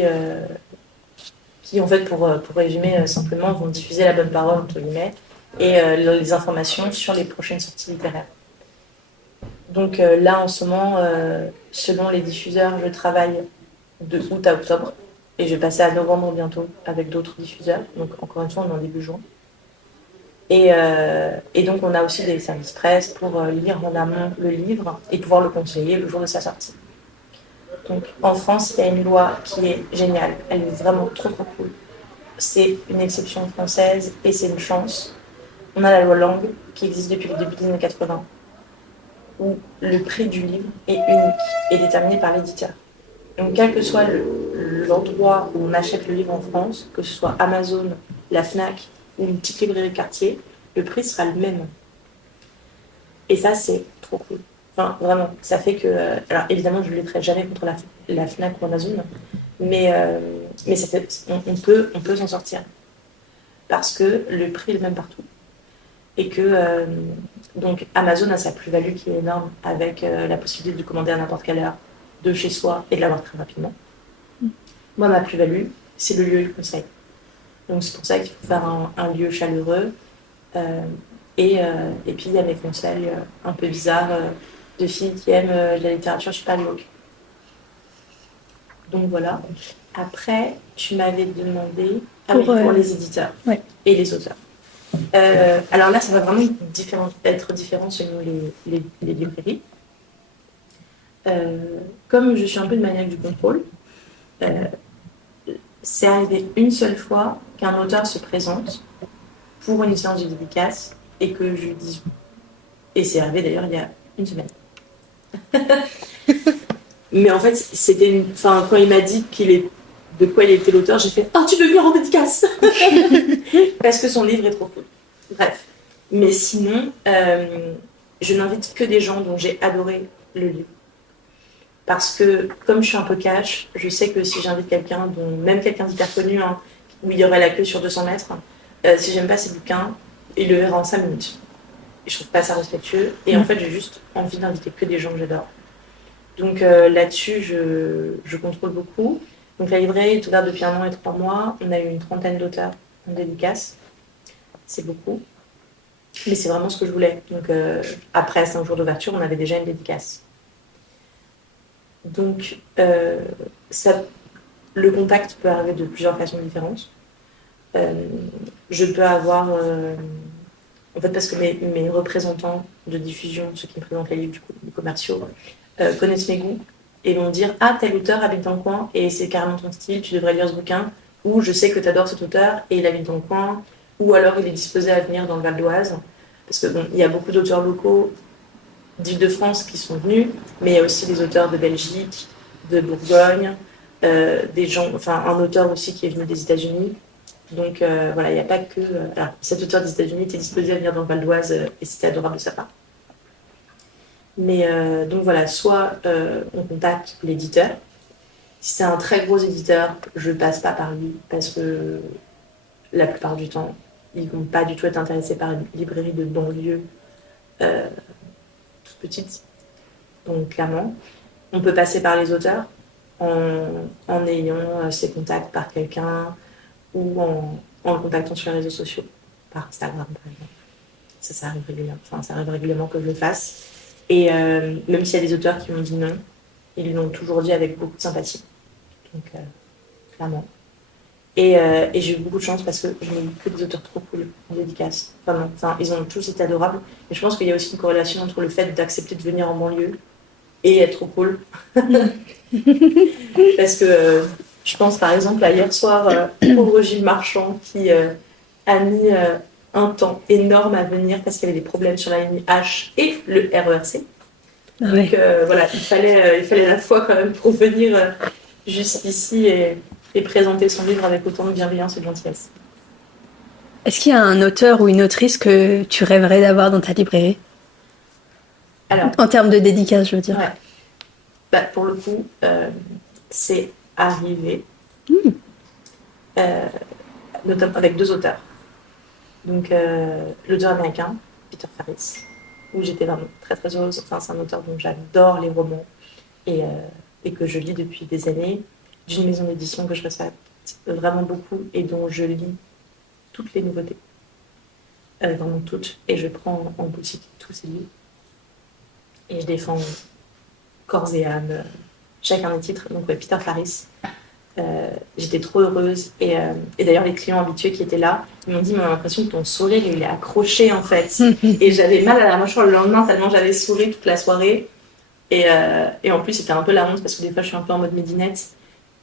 en fait, pour résumer simplement, vont diffuser la bonne parole, entre guillemets, et les informations sur les prochaines sorties littéraires. Donc là, en ce moment, selon les diffuseurs, je travaille de août à octobre, et je vais passer à novembre bientôt avec d'autres diffuseurs. Donc encore une fois, on est en début juin. Et donc, on a aussi des services presse pour lire en amont le livre et pouvoir le conseiller le jour de sa sortie. Donc, en France, il y a une loi qui est géniale. Elle est vraiment trop, trop cool. C'est une exception française et c'est une chance. On a la loi Langue qui existe depuis le début des années 80, où le prix du livre est unique et déterminé par l'éditeur. Donc, quel que soit l'endroit où on achète le livre en France, que ce soit Amazon, la Fnac ou une petite librairie de quartier, le prix sera le même. Et ça, c'est trop cool. Enfin, vraiment, ça fait que... alors, évidemment, je ne lutterai jamais contre la Fnac ou Amazon, mais ça fait, on peut s'en sortir. Parce que le prix est le même partout. Et que, donc, Amazon a sa plus-value qui est énorme avec la possibilité de commander à n'importe quelle heure de chez soi et de l'avoir très rapidement. Moi, ma plus-value, c'est le lieu et le conseil. Donc, c'est pour ça qu'il faut faire un lieu chaleureux. Et puis, il y a mes conseils un peu bizarres de filles qui aiment la littérature super glauque. Donc, voilà. Après, tu m'avais demandé pour les éditeurs et les auteurs. Alors là, ça va vraiment être différent selon les librairies. Comme je suis un peu de maniaque du contrôle, c'est arrivé une seule fois qu'un auteur se présente pour une séance de dédicace et que je lui dise... Et c'est arrivé d'ailleurs il y a une semaine. Mais en fait, c'était quand il m'a dit de quoi il était l'auteur, j'ai fait « Ah, tu veux venir en dédicace ?» Parce que son livre est trop cool. Bref. Mais sinon, je n'invite que des gens dont j'ai adoré le livre. Parce que, comme je suis un peu cash, je sais que si j'invite quelqu'un, même quelqu'un d'hyper connu, où il y aurait la queue sur 200 mètres, si j'aime pas ses bouquins, il le verra en 5 minutes. Et je trouve pas ça respectueux. Et en fait, j'ai juste envie d'inviter que des gens que j'adore. Donc là-dessus, je contrôle beaucoup. Donc la librairie est ouverte depuis 1 an et 3 mois. On a eu une 30aine d'auteurs en dédicace. C'est beaucoup. Mais c'est vraiment ce que je voulais. Donc après 5 jours d'ouverture, on avait déjà une dédicace. Donc le contact peut arriver de plusieurs façons différentes. Je peux avoir... en fait, parce que mes représentants de diffusion, ceux qui me présentent les livres, du coup, les commerciaux, connaissent mes goûts et vont dire « Ah, tel auteur habite dans le coin et c'est carrément ton style, tu devrais lire ce bouquin. » Ou « Je sais que tu adores cet auteur et il habite dans le coin. » Ou alors il est disposé à venir dans le Val d'Oise. Parce que il y a beaucoup d'auteurs locaux d'Île-de-France qui sont venus, mais il y a aussi des auteurs de Belgique, de Bourgogne, un auteur aussi qui est venu des États-Unis. Donc voilà, il n'y a pas que... alors, cet auteur des États-Unis était disposé à venir dans le Val d'Oise et c'était adorable de sa part. Mais donc voilà, soit on contacte l'éditeur. Si c'est un très gros éditeur, je ne passe pas par lui parce que la plupart du temps, ils ne vont pas du tout être intéressés par une librairie de banlieue toute petite. Donc clairement, on peut passer par les auteurs en ayant ses contacts par quelqu'un ou en le contactant sur les réseaux sociaux, par Instagram par exemple. Ça arrive régulièrement. Enfin, ça arrive régulièrement que je le fasse. Et même s'il y a des auteurs qui m'ont dit non, ils l'ont toujours dit avec beaucoup de sympathie. Donc, clairement. Et j'ai eu beaucoup de chance parce que je n'ai eu que des auteurs trop cool en dédicace. Vraiment. Enfin, ils ont tous été adorables. Et je pense qu'il y a aussi une corrélation entre le fait d'accepter de venir en banlieue et être trop cool. Parce que je pense par exemple à hier soir, pauvre Gilles Marchand qui a mis un temps énorme à venir parce qu'il y avait des problèmes sur la ligne H et le RERC. Donc voilà, il fallait la foi quand même pour venir jusqu'ici et présenter son livre avec autant de bienveillance et de gentillesse. Est-ce qu'il y a un auteur ou une autrice que tu rêverais d'avoir dans ta librairie ? Alors, en termes de dédicace, je veux dire. Ouais. Bah, pour le coup, c'est arrivé, notamment avec 2 auteurs. Donc, l'auteur américain, Peter Farris, où j'étais vraiment très très heureuse. Enfin, c'est un auteur dont j'adore les romans et que je lis depuis des années, d'une maison d'édition que je respecte vraiment beaucoup et dont je lis toutes les nouveautés, vraiment toutes, et je prends en boutique tous ces livres et je défends corps et âme chacun des titres. Donc ouais, Peter Farris, j'étais trop heureuse et d'ailleurs les clients habitués qui étaient là, ils m'ont dit mais on a l'impression que ton sourire il est accroché en fait et j'avais mal à la mâchoire le lendemain tellement j'avais souri toute la soirée et en plus c'était un peu la honte parce que des fois je suis un peu en mode midinette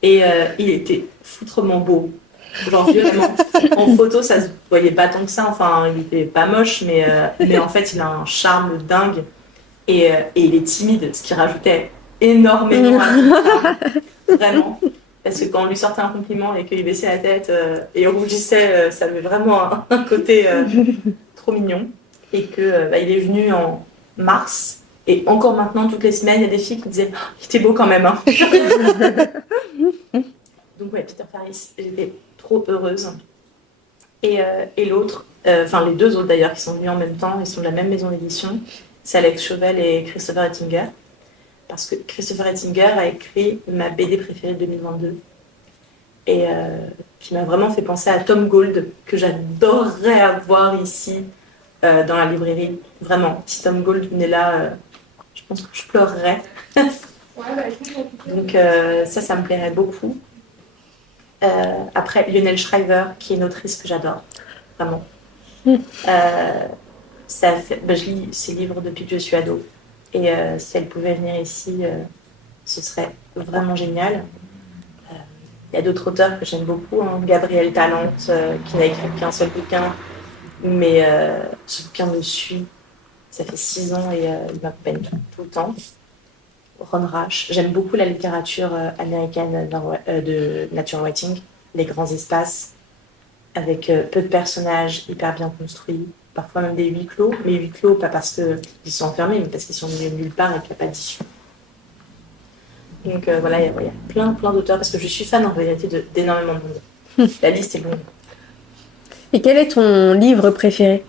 et il était foutrement beau. Genre violemment. En photo, ça se voyait pas tant que ça. Enfin, il était pas moche, mais en fait, il a un charme dingue et il est timide, ce qui rajoutait énormément à son charme. Vraiment. Parce que quand on lui sortait un compliment et qu'il baissait la tête et rougissait, ça avait vraiment un côté trop mignon. Et que il est venu en mars. Et encore maintenant, toutes les semaines, il y a des filles qui disaient oh, il était beau quand même. Hein. Donc ouais, Peter Farris, j'étais trop heureuse. Et l'autre, enfin les deux autres d'ailleurs qui sont venus en même temps, ils sont de la même maison d'édition, c'est Alex Chauvel et Christopher Ettinger. Parce que Christopher Ettinger a écrit ma BD préférée de 2022 et qui m'a vraiment fait penser à Tom Gold, que j'adorerais avoir ici dans la librairie. Vraiment, si Tom Gold venait là, je pense que je pleurerais. Donc ça me plairait beaucoup. Après, Lionel Shriver, qui est une autrice que j'adore, vraiment. Je lis ses livres depuis que je suis ado. Et si elle pouvait venir ici, ce serait vraiment génial. Il y a d'autres auteurs que j'aime beaucoup. Hein. Gabriel Talente, qui n'a écrit qu'un seul bouquin, mais ce bouquin me suit. Ça fait 6 ans et il m'accompagne tout le temps. Ron Rash. J'aime beaucoup la littérature américaine de nature writing, les grands espaces, avec peu de personnages hyper bien construits, parfois même des huis clos, mais huis clos pas parce qu'ils sont enfermés, mais parce qu'ils sont nulle part et qu'il n'y a pas d'issue. Donc voilà, il y a plein d'auteurs, parce que je suis fan en réalité d'énormément de monde. La liste est longue. Et quel est ton livre préféré?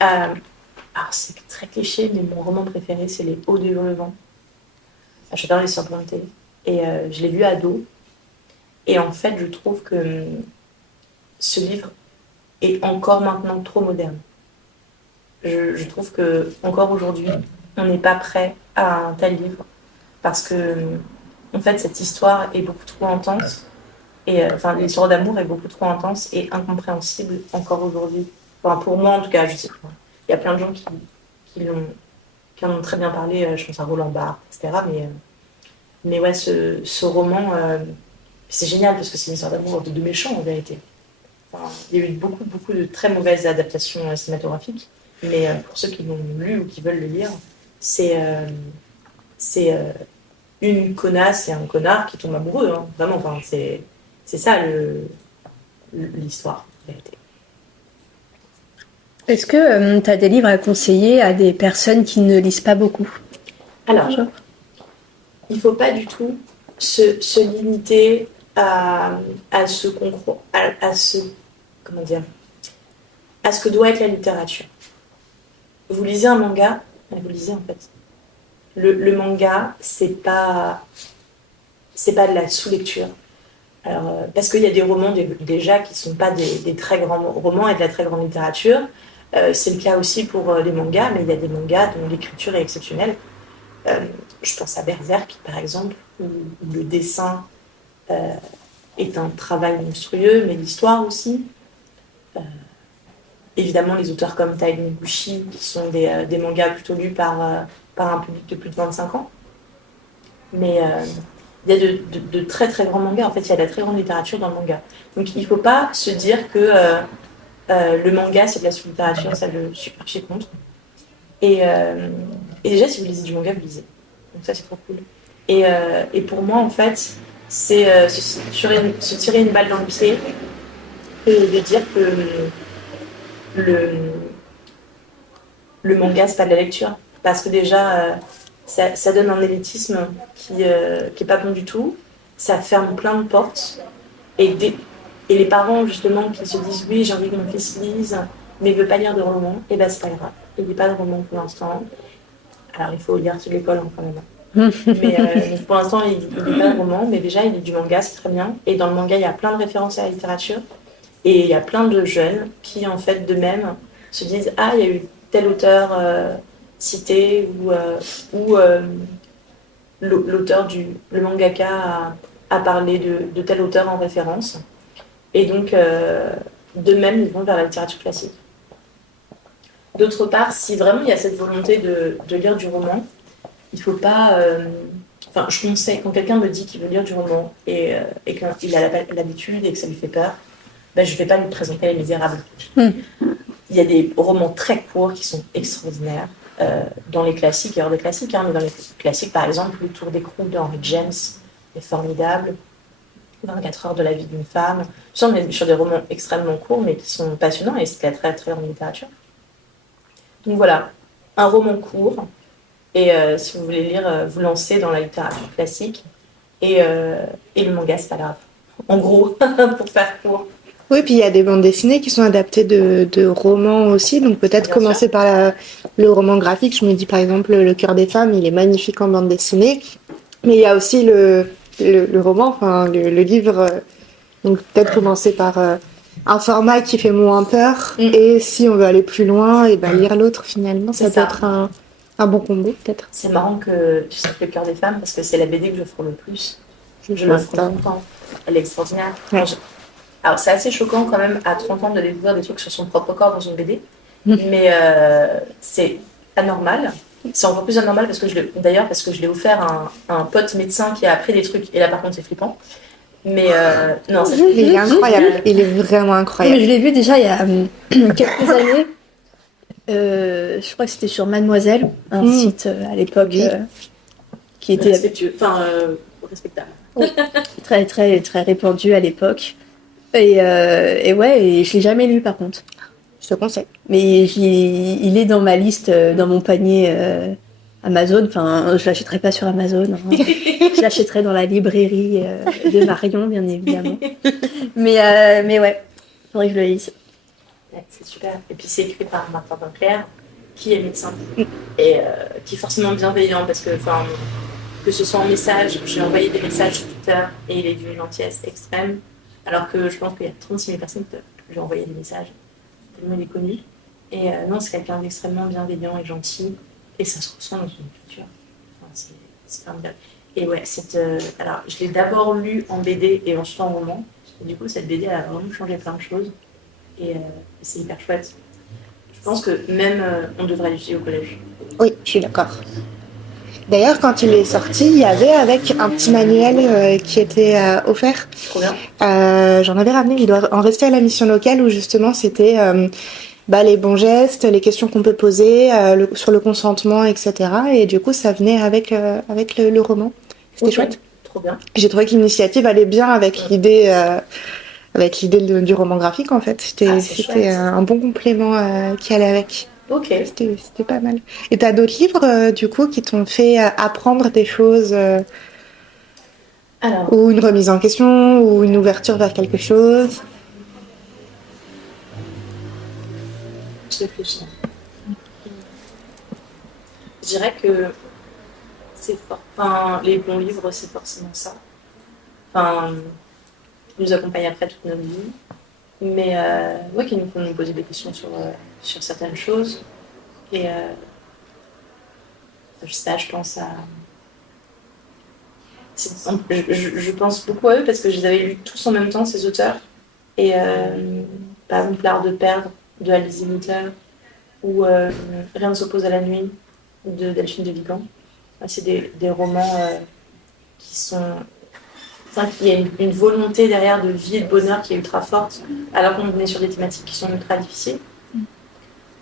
Alors c'est très cliché, mais mon roman préféré c'est Les Hauts de Hurlevent. J'adore les Sœurs Brontë et je l'ai lu ado. Et en fait, je trouve que ce livre est encore maintenant trop moderne. Je trouve que encore aujourd'hui, on n'est pas prêt à un tel livre parce que en fait, cette histoire est beaucoup trop intense et l'histoire d'amour est beaucoup trop intense et incompréhensible encore aujourd'hui. Enfin, pour moi, en tout cas, je sais pas. Il y a plein de gens qui en ont très bien parlé. Je pense à Roland Barthes, etc. Mais ouais, ce roman, c'est génial parce que c'est une histoire d'amour de deux méchants en vérité. Enfin, il y a eu beaucoup de très mauvaises adaptations cinématographiques, mais pour ceux qui l'ont lu ou qui veulent le lire, c'est une connasse et un connard qui tombent amoureux, hein. Vraiment. Enfin, c'est ça l'histoire en vérité. Est-ce que tu as des livres à conseiller à des personnes qui ne lisent pas beaucoup? Alors, il ne faut pas du tout se limiter à ce qu'on croit, à ce que doit être la littérature. Vous lisez un manga, vous lisez en fait. Le manga, c'est pas de la sous-lecture. Alors, parce qu'il y a des romans déjà qui ne sont pas des très grands romans et de la très grande littérature. C'est le cas aussi pour les mangas, mais il y a des mangas dont l'écriture est exceptionnelle. Je pense à Berserk, par exemple, où le dessin est un travail monstrueux, mais l'histoire aussi. Évidemment, les auteurs comme Tai Noguchi, qui sont des mangas plutôt lus par un public de plus de 25 ans. Mais il y a de très très grands mangas. En fait, il y a de la très grande littérature dans le manga. Donc il ne faut pas se dire que le manga, c'est de la sous-littérature, ça je suis archi contre. Et déjà, si vous lisez du manga, vous lisez. Donc ça, c'est trop cool. Et pour moi, en fait, c'est se tirer une balle dans le pied et de dire que le manga, c'est pas de la lecture. Parce que déjà, ça donne un élitisme qui est pas bon du tout. Ça ferme plein de portes. Et Et les parents, justement, qui se disent oui, j'ai envie que mon fils lise, mais il veut pas lire de roman, et ben c'est pas grave. Il lit pas de roman pour l'instant. Alors il faut lire sur l'école quand même. Mais donc pour l'instant, il lit pas de roman, mais déjà il lit du manga, c'est très bien. Et dans le manga, il y a plein de références à la littérature. Et il y a plein de jeunes qui, en fait, d'eux-mêmes, se disent ah, il y a eu tel auteur cité, ou l'auteur le mangaka a parlé de tel auteur en référence. Et donc, d'eux-mêmes, ils vont vers la littérature classique. D'autre part, si vraiment il y a cette volonté de lire du roman, il ne faut pas... Enfin, je conseille, quand quelqu'un me dit qu'il veut lire du roman et qu'il a l'habitude et que ça lui fait peur, ben, je ne vais pas lui présenter Les Misérables. Il y a des romans très courts qui sont extraordinaires. Dans les classiques, et hors des classiques, hein, mais dans les classiques, par exemple, Le Tour d'écrou d'Henry James est formidable. 24 heures de la vie d'une femme. Tout ça, on est sur des romans extrêmement courts, mais qui sont passionnants, et c'est très très en littérature. Donc voilà, un roman court, et si vous voulez lire, vous lancez dans la littérature classique, et le manga, c'est pas grave. En gros, pour faire court. Oui, puis il y a des bandes dessinées qui sont adaptées de romans aussi, donc peut-être Bien commencer sûr. par le roman graphique. Je me dis par exemple Le Cœur des femmes, il est magnifique en bande dessinée, mais il y a aussi le roman, enfin le livre, donc peut-être commencer par un format qui fait moins peur, et si on veut aller plus loin, et ben lire l'autre finalement, ça C'est peut ça. être un bon combo peut-être. C'est marrant que tu cites Le Cœur des femmes, parce que c'est la BD que j'offre le plus. Je l'offre tout le temps. Elle est extraordinaire. Ouais. Alors, c'est assez choquant quand même à 30 ans de découvrir des trucs sur son propre corps dans une BD. Mais c'est anormal. C'est encore plus anormal parce que parce que je l'ai offert à un pote médecin qui a appris des trucs. Et là, par contre, c'est flippant. Mais non, c'est... Mais il est incroyable, il est vraiment Mais incroyable. je l'ai vu déjà il y a quelques années. Je crois que c'était sur Mademoiselle, un site à l'époque Oui. qui était respectueux. Enfin, respectable. très très très répandu à l'époque. Et ouais, et je l'ai jamais lu par contre. Je te conseille. Mais il est dans ma liste, dans mon panier Amazon. Enfin, je l'achèterai pas sur Amazon. Hein. Je l'achèterai dans la librairie de Marion, bien évidemment. Mais ouais, faudrait que je le lise. Ouais, c'est super. Et puis c'est écrit par Martin Vinclair, qui est médecin et qui est forcément bienveillant parce que, que ce soit en message, j'ai envoyé des messages sur Twitter et il est d'une gentillesse extrême, alors que je pense qu'il y a 36 000 personnes qui lui ont envoyé des messages, tellement il est connu. Et non, c'est quelqu'un d'extrêmement bienveillant et gentil, et ça se ressent dans son écriture. Enfin, c'est formidable. Et ouais, alors je l'ai d'abord lu en BD et ensuite en roman, et du coup cette BD a vraiment changé plein de choses. Et c'est hyper chouette. Je pense que même on devrait l'utiliser au collège. Oui, je suis d'accord. D'ailleurs, quand il est sorti, il y avait avec un petit manuel qui était offert. Trop bien. J'en avais ramené, il doit en rester à la mission locale où justement c'était les bons gestes, les questions qu'on peut poser sur le consentement, etc. Et du coup, ça venait avec le roman. C'était chouette. Trop bien. J'ai trouvé que l'initiative allait bien avec l'idée du roman graphique en fait. C'était un bon complément qui allait avec. Ok. C'était pas mal. Et t'as d'autres livres du coup qui t'ont fait apprendre des choses Alors, ou une remise en question ou une ouverture vers quelque chose? je réfléchis. Je dirais que c'est fort. Enfin, les bons livres, c'est forcément ça. Enfin, qui nous accompagnent après toute notre vie. Mais ouais, qui nous font nous poser des questions sur certaines choses. Et ça, je pense à... Je pense beaucoup à eux parce que je les avais lus tous en même temps, ces auteurs. Et par exemple, L'Art de perdre de Alice Zimiter ou Rien ne s'oppose à la nuit de Delphine de Vigan. C'est des romans qui sont... Enfin, il y a une volonté derrière de vie et de bonheur qui est ultra forte, alors qu'on est sur des thématiques qui sont ultra difficiles.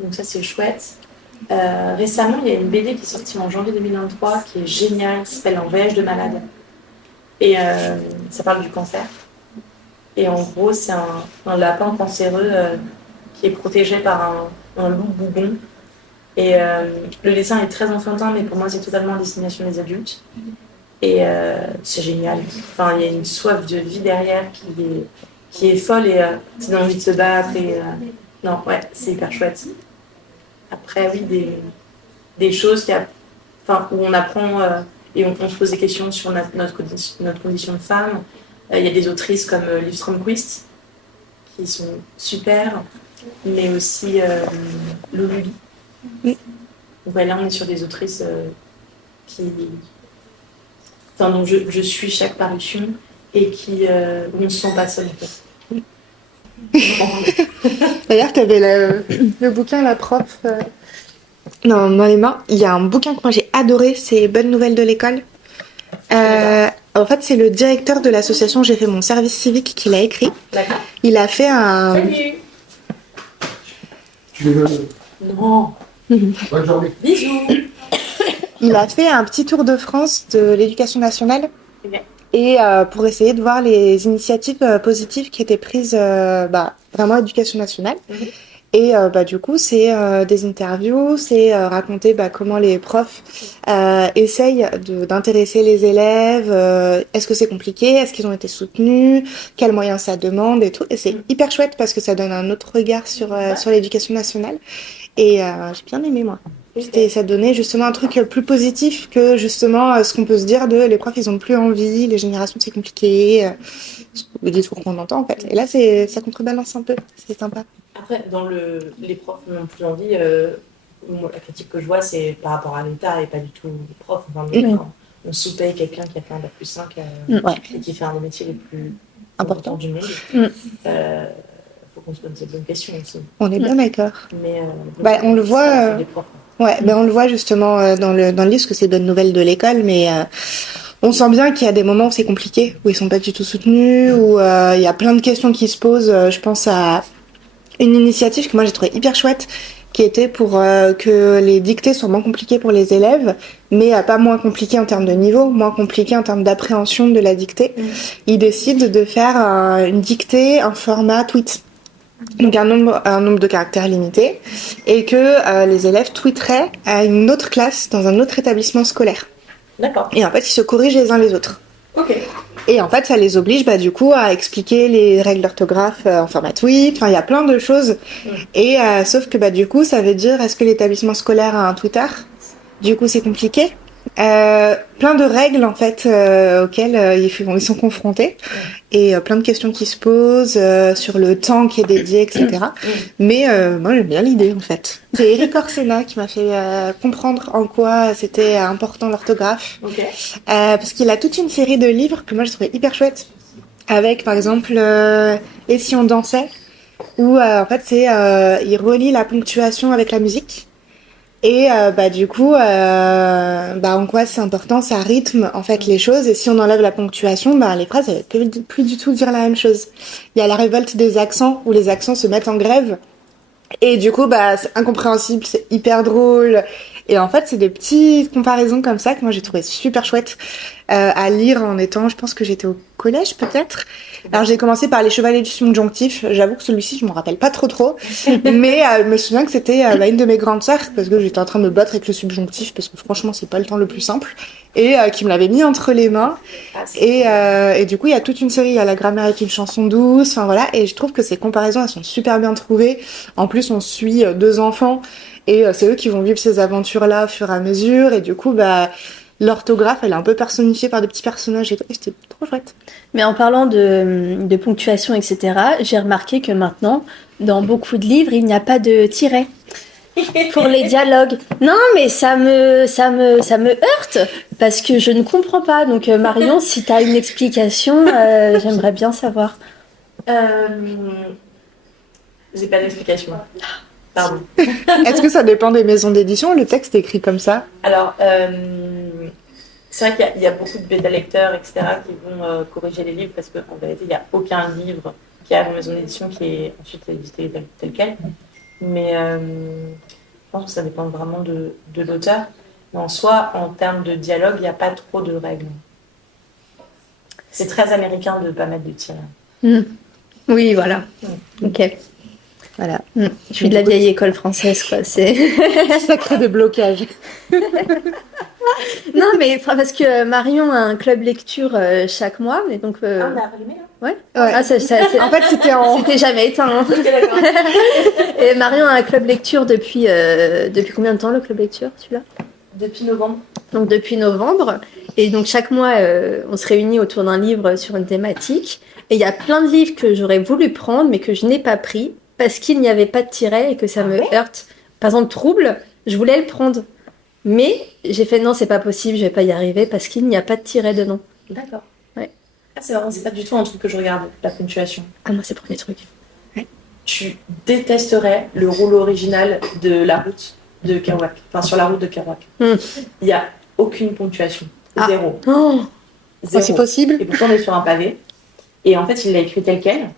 Donc ça, c'est chouette. Récemment, il y a une BD qui est sortie en janvier 2023 qui est géniale, qui s'appelle En voyage de malade. Et ça parle du cancer. Et en gros, c'est un lapin cancéreux qui est protégé par un loup bougon. Et le dessin est très enfantin, mais pour moi, c'est totalement à destination des adultes. Et c'est génial. Enfin, il y a une soif de vie derrière qui qui est folle et qui donne envie de se battre. Non, ouais, c'est hyper chouette. Après, oui, des choses où on apprend et on se pose des questions sur notre condition de femme. Il y a des autrices comme Liv Strömquist qui sont super, mais aussi Lulu. Oui. Donc là, on est sur des autrices dont je suis chaque parution et où on ne se sent pas seul en fait. D'ailleurs, tu avais le bouquin La prof dans les mains. Il y a un bouquin que moi j'ai adoré, c'est Bonnes nouvelles de l'école. En fait, c'est le directeur de l'association J'ai fait mon service civique qui l'a écrit. D'accord. Il a fait un... Salut. Tu veux... Non. Bonne journée. Bisous. Il a fait un petit tour de France de l'éducation nationale. Okay. Et pour essayer de voir les initiatives positives qui étaient prises vraiment à l'éducation nationale. Et du coup, c'est des interviews, c'est raconter comment les profs essayent d'intéresser les élèves, est-ce que c'est compliqué, est-ce qu'ils ont été soutenus, quels moyens ça demande et tout. Et c'est hyper chouette parce que ça donne un autre regard sur l'éducation nationale. Et j'ai bien aimé, moi. Ça donnait justement un truc plus positif que justement ce qu'on peut se dire de les profs ils ont plus envie, les générations c'est compliqué, le discours qu'on entend en fait. Et là ça contrebalance un peu, c'est sympa. Après les profs n'ont plus envie, moi, la critique que je vois c'est par rapport à l'État et pas du tout les profs. Enfin, on sous-paye quelqu'un qui a fait un bac+5 et qui fait un des métiers les plus importants du monde. Faut qu'on se pose cette bonne question aussi. On est bien d'accord. Mais on le voit. On le voit justement dans le livre, parce que c'est Bonnes nouvelles de l'école, mais on sent bien qu'il y a des moments où c'est compliqué, où ils sont pas du tout soutenus, où il y a plein de questions qui se posent. Je pense à une initiative que moi j'ai trouvé hyper chouette, qui était pour que les dictées soient moins compliquées pour les élèves, mais pas moins compliquées en termes de niveau, moins compliquées en termes d'appréhension de la dictée. Ils décident de faire une dictée en format tweet. Donc un nombre de caractères limité, et que les élèves tweeteraient à une autre classe dans un autre établissement scolaire. D'accord. Et en fait, ils se corrigent les uns les autres. Ok. Et en fait, ça les oblige du coup à expliquer les règles d'orthographe en format tweet. Enfin, il y a plein de choses. Et sauf que du coup, ça veut dire est-ce que l'établissement scolaire a un Twitter ? Du coup, c'est compliqué. Plein de règles en fait auxquelles ils sont confrontés et plein de questions qui se posent sur le temps qui est dédié, etc. Mais moi j'aime bien l'idée en fait. C'est Eric Orsena qui m'a fait comprendre en quoi c'était important l'orthographe. Parce qu'il a toute une série de livres que moi je trouvais hyper chouettes, avec par exemple Et si on dansait, où en fait il relie la ponctuation avec la musique. Et du coup, en quoi c'est important, ça rythme en fait les choses. Et si on enlève la ponctuation, les phrases elles peuvent plus du tout dire la même chose. Il y a la révolte des accents, où les accents se mettent en grève. Et du coup, c'est incompréhensible, c'est hyper drôle. Et en fait, c'est des petites comparaisons comme ça que moi j'ai trouvé super chouette à lire en étant, je pense que j'étais au collège peut-être. Alors j'ai commencé par Les Chevaliers du Subjonctif. J'avoue que celui-ci je m'en rappelle pas trop, mais je me souviens que c'était une de mes grandes sœurs, parce que j'étais en train de me battre avec le subjonctif parce que franchement c'est pas le temps le plus simple, et qui me l'avait mis entre les mains. Et du coup il y a toute une série, il y a La grammaire est une chanson douce, enfin voilà. Et je trouve que ces comparaisons elles sont super bien trouvées. En plus on suit 2 enfants. Et c'est eux qui vont vivre ces aventures-là au fur et à mesure. Et du coup, l'orthographe, elle est un peu personnifiée par des petits personnages. Et c'était trop chouette. Mais en parlant de ponctuation, etc., j'ai remarqué que maintenant, dans beaucoup de livres, il n'y a pas de tiret pour les dialogues. Non, mais ça me heurte parce que je ne comprends pas. Donc, Marion, si tu as une explication, j'aimerais bien savoir. J'ai pas d'explication. Pardon. Est-ce que ça dépend des maisons d'édition ou le texte est écrit comme ça ? Alors, c'est vrai qu'il y a beaucoup de bêta-lecteurs, etc., qui vont corriger les livres parce qu'en vérité, il n'y a aucun livre qui a une maison d'édition qui est ensuite édité tel quel. Mais je pense que ça dépend vraiment de l'auteur. Mais en soi, en termes de dialogue, il n'y a pas trop de règles. C'est très américain de ne pas mettre de tiret. Oui, voilà. Ok. Voilà. Je suis de la vieille école française, quoi. C'est... Ça crée des blocages. Non, mais parce que Marion a un club lecture chaque mois, et donc... Ah, on a rallumé là? Ouais. Ouais. Ah, En fait, c'était jamais éteint. Hein. Ok, d'accord. Et Marion a un club lecture depuis combien de temps, le club lecture, celui-là? Depuis novembre. Donc depuis novembre. Et donc chaque mois, on se réunit autour d'un livre sur une thématique. Et il y a plein de livres que j'aurais voulu prendre, mais que je n'ai pas pris parce qu'il n'y avait pas de tiret et que ça me heurte. Par exemple, Trouble, je voulais le prendre. Mais j'ai fait non, c'est pas possible, je vais pas y arriver parce qu'il n'y a pas de tiret dedans. D'accord. Ouais. Ah, c'est marrant, c'est pas du tout un truc que je regarde, la ponctuation. Ah, moi, c'est le premier truc. Tu détesterais le rouleau original de la route de Kerouac. Enfin, sur la route de Kerouac. Il n'y a aucune ponctuation. Ah. Zéro. Oh, Zéro. c'est possible. Et pourtant, on est sur un pavé. Et en fait, il l'a écrit tel quel.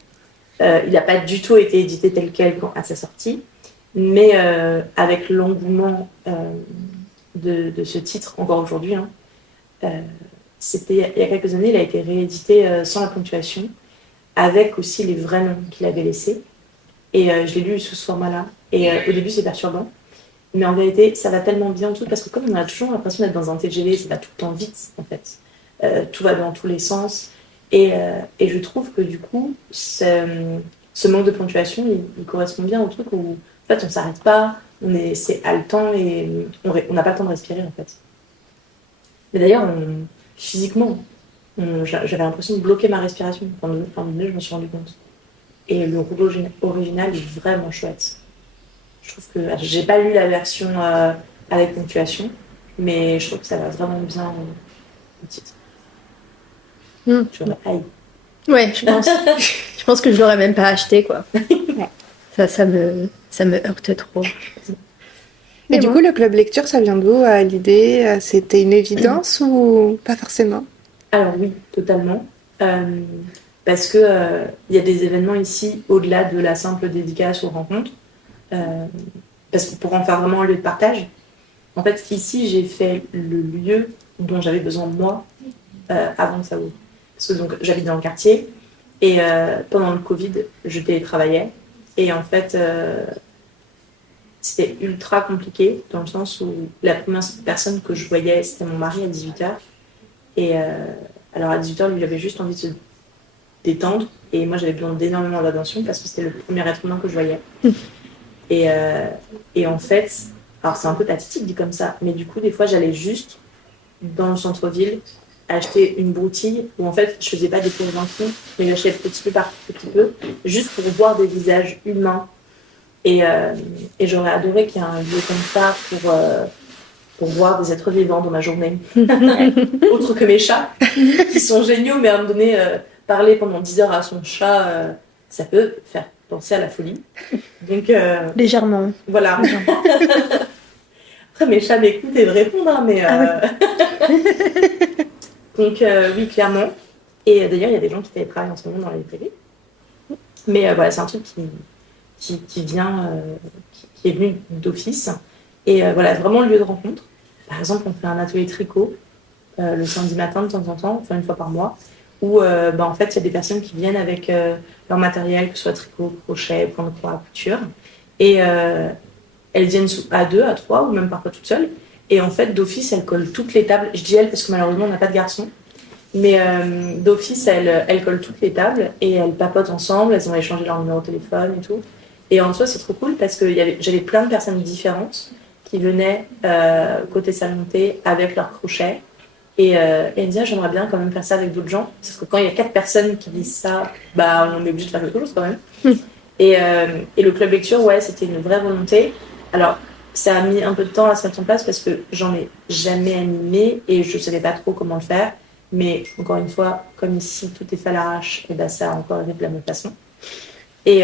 Il n'a pas du tout été édité tel quel à sa sortie. Mais avec l'engouement de ce titre, encore aujourd'hui, hein, c'était, il y a quelques années, il a été réédité sans la ponctuation, avec aussi les vrais noms qu'il avait laissés. Et je l'ai lu sous ce format-là. Et au début, c'est perturbant. Mais en vérité, ça va tellement bien tout, parce que comme on a toujours l'impression d'être dans un TGV, ça va tout le temps vite, en fait. Tout va dans tous les sens. Et je trouve que du coup, ce manque de ponctuation, il correspond bien au truc où, en fait, on s'arrête pas, c'est haletant et on n'a pas le temps de respirer, en fait. Mais d'ailleurs, physiquement, j'avais l'impression de bloquer ma respiration. Pendant un moment, je me suis rendu compte. Et le rouleau original est vraiment chouette. Je trouve que j'ai pas lu la version avec ponctuation, mais je trouve que ça va vraiment bien au titre. Tu vois, aïe. ouais, je pense. Je pense que je l'aurais même pas acheté, quoi. Ça me heurte trop. Et du coup, le club lecture, ça vient d'où l'idée? C'était une évidence ou pas forcément? Alors oui, totalement. Parce que y a des événements ici, au-delà de la simple dédicace ou rencontre. Parce que pour en faire vraiment un lieu de partage, en fait, ici, j'ai fait le lieu dont j'avais besoin de moi avant que ça ouvre. Parce que donc, j'habite dans le quartier et pendant le Covid, je télétravaillais. Et en fait, c'était ultra compliqué dans le sens où la première personne que je voyais, c'était mon mari à 18h. Et alors à 18h, lui, il avait juste envie de se détendre. Et moi, j'avais besoin d'énormément d'attention parce que c'était le premier être humain que je voyais. Et en fait, alors c'est un peu pathétique dit comme ça, mais du coup, des fois, j'allais juste dans le centre-ville acheter une broutille où en fait, je faisais pas des courses d'infos, mais j'achetais petit peu par petit peu, juste pour voir des visages humains. Et j'aurais adoré qu'il y ait un lieu comme ça pour voir des êtres vivants dans ma journée. Autre que mes chats, qui sont géniaux, mais à un moment donné, parler pendant 10 heures à son chat, ça peut faire penser à la folie. Donc, Légèrement. voilà. Après, mes chats m'écoutent et me répondent, hein, mais... Donc, oui, clairement. Et d'ailleurs, il y a des gens qui télétravaillent en ce moment dans la librairie. Mais voilà, c'est un truc qui vient, qui est venu d'office. Et voilà, vraiment le lieu de rencontre. Par exemple, on fait un atelier tricot le samedi matin de temps en temps, enfin une fois par mois, où en fait, il y a des personnes qui viennent avec leur matériel, que ce soit tricot, crochet, point de croix, couture. Et elles viennent à 2, à 3, ou même parfois toutes seules. Et en fait, d'office, elles collent toutes les tables. Je dis elles parce que malheureusement, on n'a pas de garçon. Mais d'office, elles collent toutes les tables et elles papotent ensemble. Elles ont échangé leur numéro de téléphone et tout. Et en soi, c'est trop cool parce que j'avais plein de personnes différentes qui venaient côté salon de thé avec leurs crochets. Et elles me disaient, j'aimerais bien quand même faire ça avec d'autres gens. Parce que quand il y a 4 personnes qui disent ça, bah, on est obligé de faire quelque chose quand même. Et le club lecture, ouais, c'était une vraie volonté. Alors, ça a mis un peu de temps à se mettre en place parce que j'en ai jamais animé et je savais pas trop comment le faire. Mais encore une fois, comme ici, tout est fait à l'arrache, et ben ça a encore été de la même façon. Et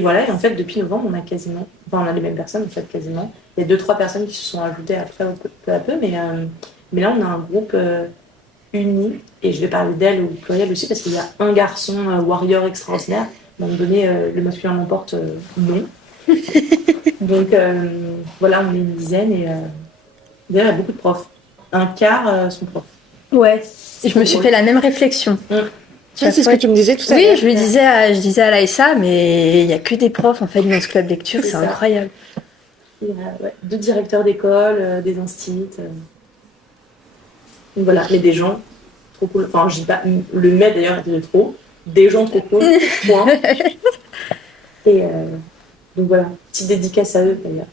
voilà, et en fait, depuis novembre, on a les mêmes personnes, en fait, quasiment. Il y a 2-3 personnes qui se sont ajoutées après, peu à peu, mais là, on a un groupe uni, et je vais parler d'elle au pluriel aussi, parce qu'il y a un garçon warrior extraordinaire. À un moment donné, le masculin l'emporte, non. Donc, voilà, on est une dizaine, et d'ailleurs, il y a beaucoup de profs. Un quart sont profs. Ouais, je me suis fait la même réflexion. C'est ce que tu me disais tout à Oui, l'heure. je disais à Laïssa, mais il y a que des profs en fait dans ce club lecture, C'est c'est ça. incroyable. Il y a 2 directeurs d'école, des instits. Donc voilà, mais des gens trop cool. Enfin, je dis pas, le mais d'ailleurs était de trop. Des gens trop cool, point. Et donc voilà, petite dédicace à eux d'ailleurs.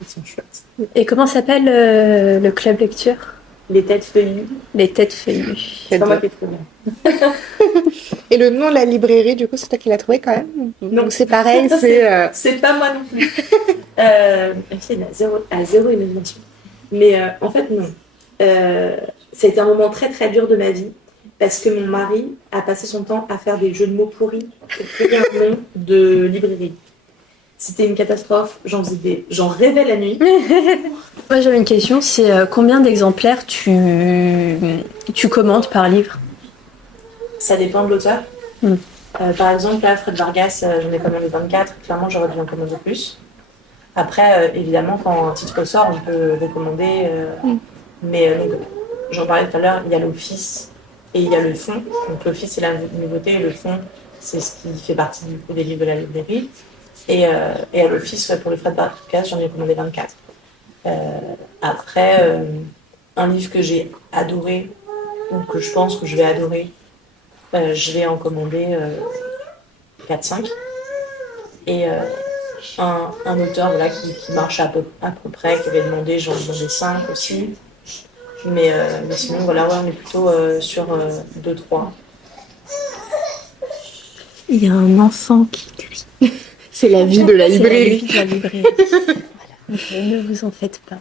Ils sont chouettes. Et comment s'appelle le club lecture? Les têtes feuillues, Les têtes feuillues. c'est pas moi qui ai trouvé. Et le nom de la librairie, du coup, c'est toi qui l'as trouvé quand même? Non. Donc c'est pareil, c'est... C'est pas moi non plus. C'est à zéro imagination. Mais en fait, non. Ça a été un moment très très dur de ma vie parce que mon mari a passé son temps à faire des jeux de mots pourris pour créer un nom de librairie. C'était une catastrophe. J'en rêvais la nuit. Moi j'avais une question, c'est combien d'exemplaires tu commandes par livre? Ça dépend de l'auteur. Par exemple, là, Fred Vargas, j'en ai commandé 24. Clairement, j'aurais dû en commander plus. Après, évidemment, quand un titre sort, on peut recommander. Mais donc, j'en parlais tout à l'heure, il y a l'office et il y a le fond. Donc, l'office, c'est la nouveauté. Et le fond, c'est ce qui fait partie du coup des livres de la librairie. Et à l'office, pour le Fred Vargas, j'en ai commandé 24. Après, un livre que j'ai adoré, ou que je pense que je vais adorer, je vais en commander 4-5. Et un auteur voilà, qui marche à peu près, qui avait demandé, j'en ai demandé 5 aussi. Mais sinon, voilà, ouais, on est plutôt sur 2-3. Il y a un enfant qui crie. C'est la vie de la C'est la librairie. vie de la librairie. Voilà. Ne vous en faites pas.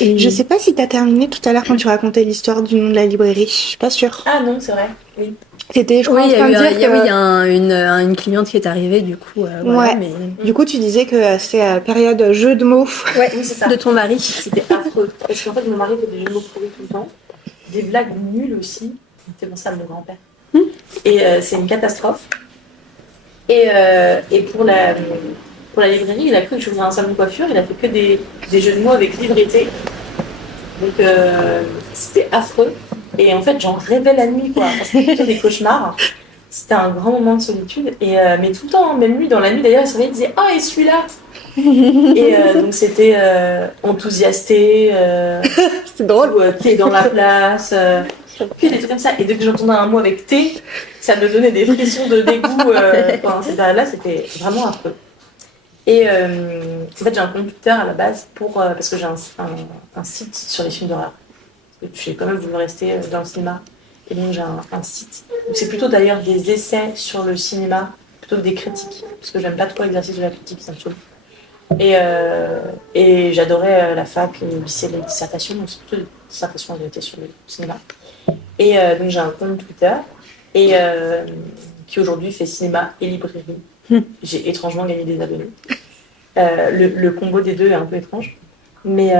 Et Je sais pas si t'as terminé tout à l'heure quand tu racontais l'histoire du nom de la librairie. Je suis pas sûre. Ah non, c'est vrai, oui. C'était, je oui, crois, il y en train de a eu, dire il y a- oui, il y que... a une cliente qui est arrivée, du coup, voilà, Ouais. mais Du coup, tu disais que c'était la période jeu de mots. Ouais, oui, c'est ça. de ton mari. C'était affreux. Parce qu'en fait, mon mari fait des jeux de mots pourris tout le temps. Des blagues nulles aussi. C'est pour ça, mon grand-père. Et c'est une catastrophe. Et pour la librairie, il a cru que je faisais un salon de coiffure. Il a fait que des jeux de mots avec livreté. Donc, c'était affreux. Et en fait, j'en rêvais la nuit, quoi. Enfin, c'était plutôt des cauchemars. C'était un grand moment de solitude. Et, mais tout le temps, hein, même lui, dans la nuit, d'ailleurs, il se réveillait, il disait « Ah, et celui-là !» Et donc, c'était enthousiasté, C'est drôle. ou thé dans la place, que des trucs comme ça. Et dès que j'entendais un mot avec thé, ça me donnait des frissons de dégoût. Là, c'était vraiment affreux. Et en fait, j'ai un compte Twitter à la base parce que j'ai un site sur les films d'horreur. Parce que j'ai quand même voulu rester dans le cinéma. Et donc, j'ai un site. C'est plutôt d'ailleurs des essais sur le cinéma plutôt que des critiques. Parce que j'aime pas trop l'exercice de la critique, ça me saoule. Et j'adorais la fac, lycée, les dissertations. Donc, c'est plutôt des dissertations en vérité sur le cinéma. Et donc, j'ai un compte Twitter qui aujourd'hui fait cinéma et librairie. J'ai étrangement gagné des abonnés. Le combo des deux est un peu étrange. Mais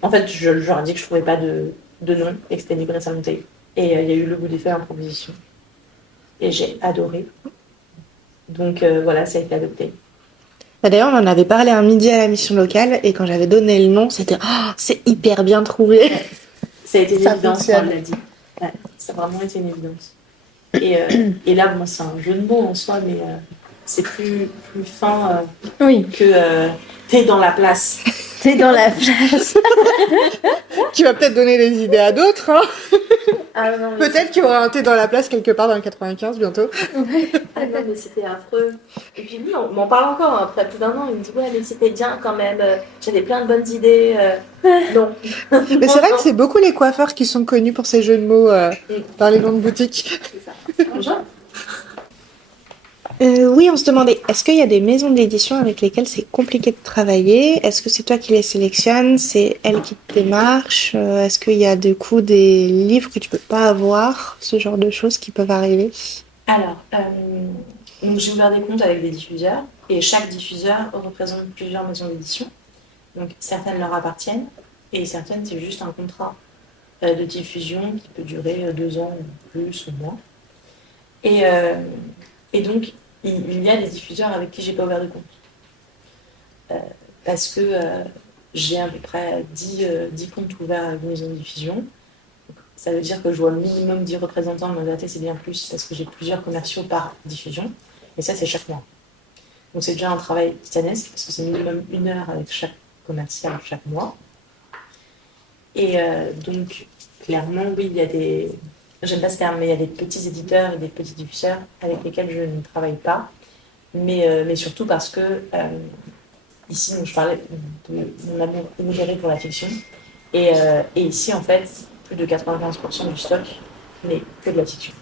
en fait, je leur ai dit que je ne trouvais pas de nom et que c'était librairie Saint-Monté. Et il y a eu Le Goût des Fées en proposition. Et j'ai adoré. Donc voilà, ça a été adopté. D'ailleurs, on en avait parlé un midi à la mission locale et quand j'avais donné le nom, c'était « Oh, c'est hyper bien trouvé !» Ça a été une Ça évidence quand fonctionne. on l'a dit. Ouais, ça a vraiment été une évidence. Et là, bon, c'est un jeu de mots en soi, mais c'est plus fin Oui, que t'es dans la place. t'es dans la place. Tu vas peut-être donner des idées à d'autres, hein. Ah non, mais Peut-être qu'il y aura un thé dans la place quelque part dans le 95 bientôt. Ah non, mais c'était affreux. Et puis lui, on m'en parle encore hein, après plus d'un an. Il me dit ouais, mais c'était bien quand même. J'avais plein de bonnes idées. Non. Mais c'est vrai que c'est beaucoup les coiffeurs qui sont connus pour ces jeux de mots dans les noms de boutiques. C'est ça. Bonjour. Oui, on se demandait, est-ce qu'il y a des maisons d'édition avec lesquelles c'est compliqué de travailler? Est-ce que c'est toi qui les sélectionnes? C'est elles qui te démarchent? Est-ce qu'il y a du coup des livres que tu peux pas avoir? Ce genre de choses qui peuvent arriver? Alors, donc j'ai ouvert des comptes avec des diffuseurs et chaque diffuseur représente plusieurs maisons d'édition. Donc certaines leur appartiennent et certaines c'est juste un contrat de diffusion qui peut durer 2 ans ou plus ou moins. Et donc il y a des diffuseurs avec qui j'ai pas ouvert de compte parce que j'ai à peu près 10 comptes ouverts avec des maisons de diffusion. Ça veut dire que je vois minimum 10 représentants, mais en vérité, c'est bien plus parce que j'ai plusieurs commerciaux par diffusion. Et ça, c'est chaque mois. Donc, c'est déjà un travail titanesque parce que c'est minimum 1 heure avec chaque commercial chaque mois. Et donc, clairement, oui, il y a des. J'aime pas ce terme, mais il y a des petits éditeurs et des petits diffuseurs avec lesquels je ne travaille pas. Mais surtout parce que, ici, donc, je parlais de mon amour immédiat pour la fiction. Et ici, en fait, plus de 95% du stock n'est que de la fiction.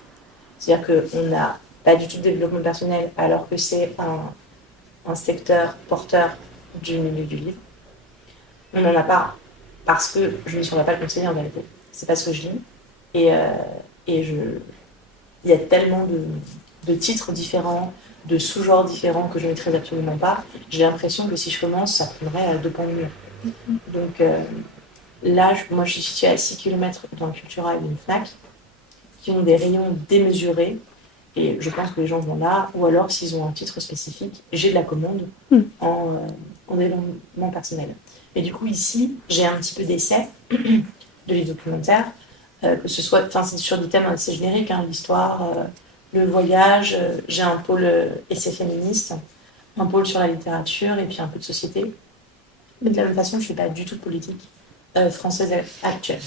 C'est-à-dire qu'on n'a pas du tout de développement personnel, alors que c'est un secteur porteur du milieu du livre. On n'en a pas parce que je ne saurais pas le conseiller en vérité. C'est pas ce que je lis. Et il y a tellement de titres différents, de sous-genres différents que je ne maîtrise absolument pas. J'ai l'impression que si je commence, ça prendrait 2 points de mur. Donc là, moi je suis située à 6 km dans le Cultura et une Fnac, qui ont des rayons démesurés. Et je pense que les gens vont là, ou alors s'ils ont un titre spécifique, j'ai de la commande en développement personnel. Et du coup, ici, j'ai un petit peu d'essais de livres documentaires, que ce soit, enfin, c'est sur des thèmes assez génériques, hein, l'histoire, le voyage, j'ai un pôle essai féministe, un pôle sur la littérature et puis un peu de société. Mais de la même façon, je ne fais pas du tout de politique française actuelle.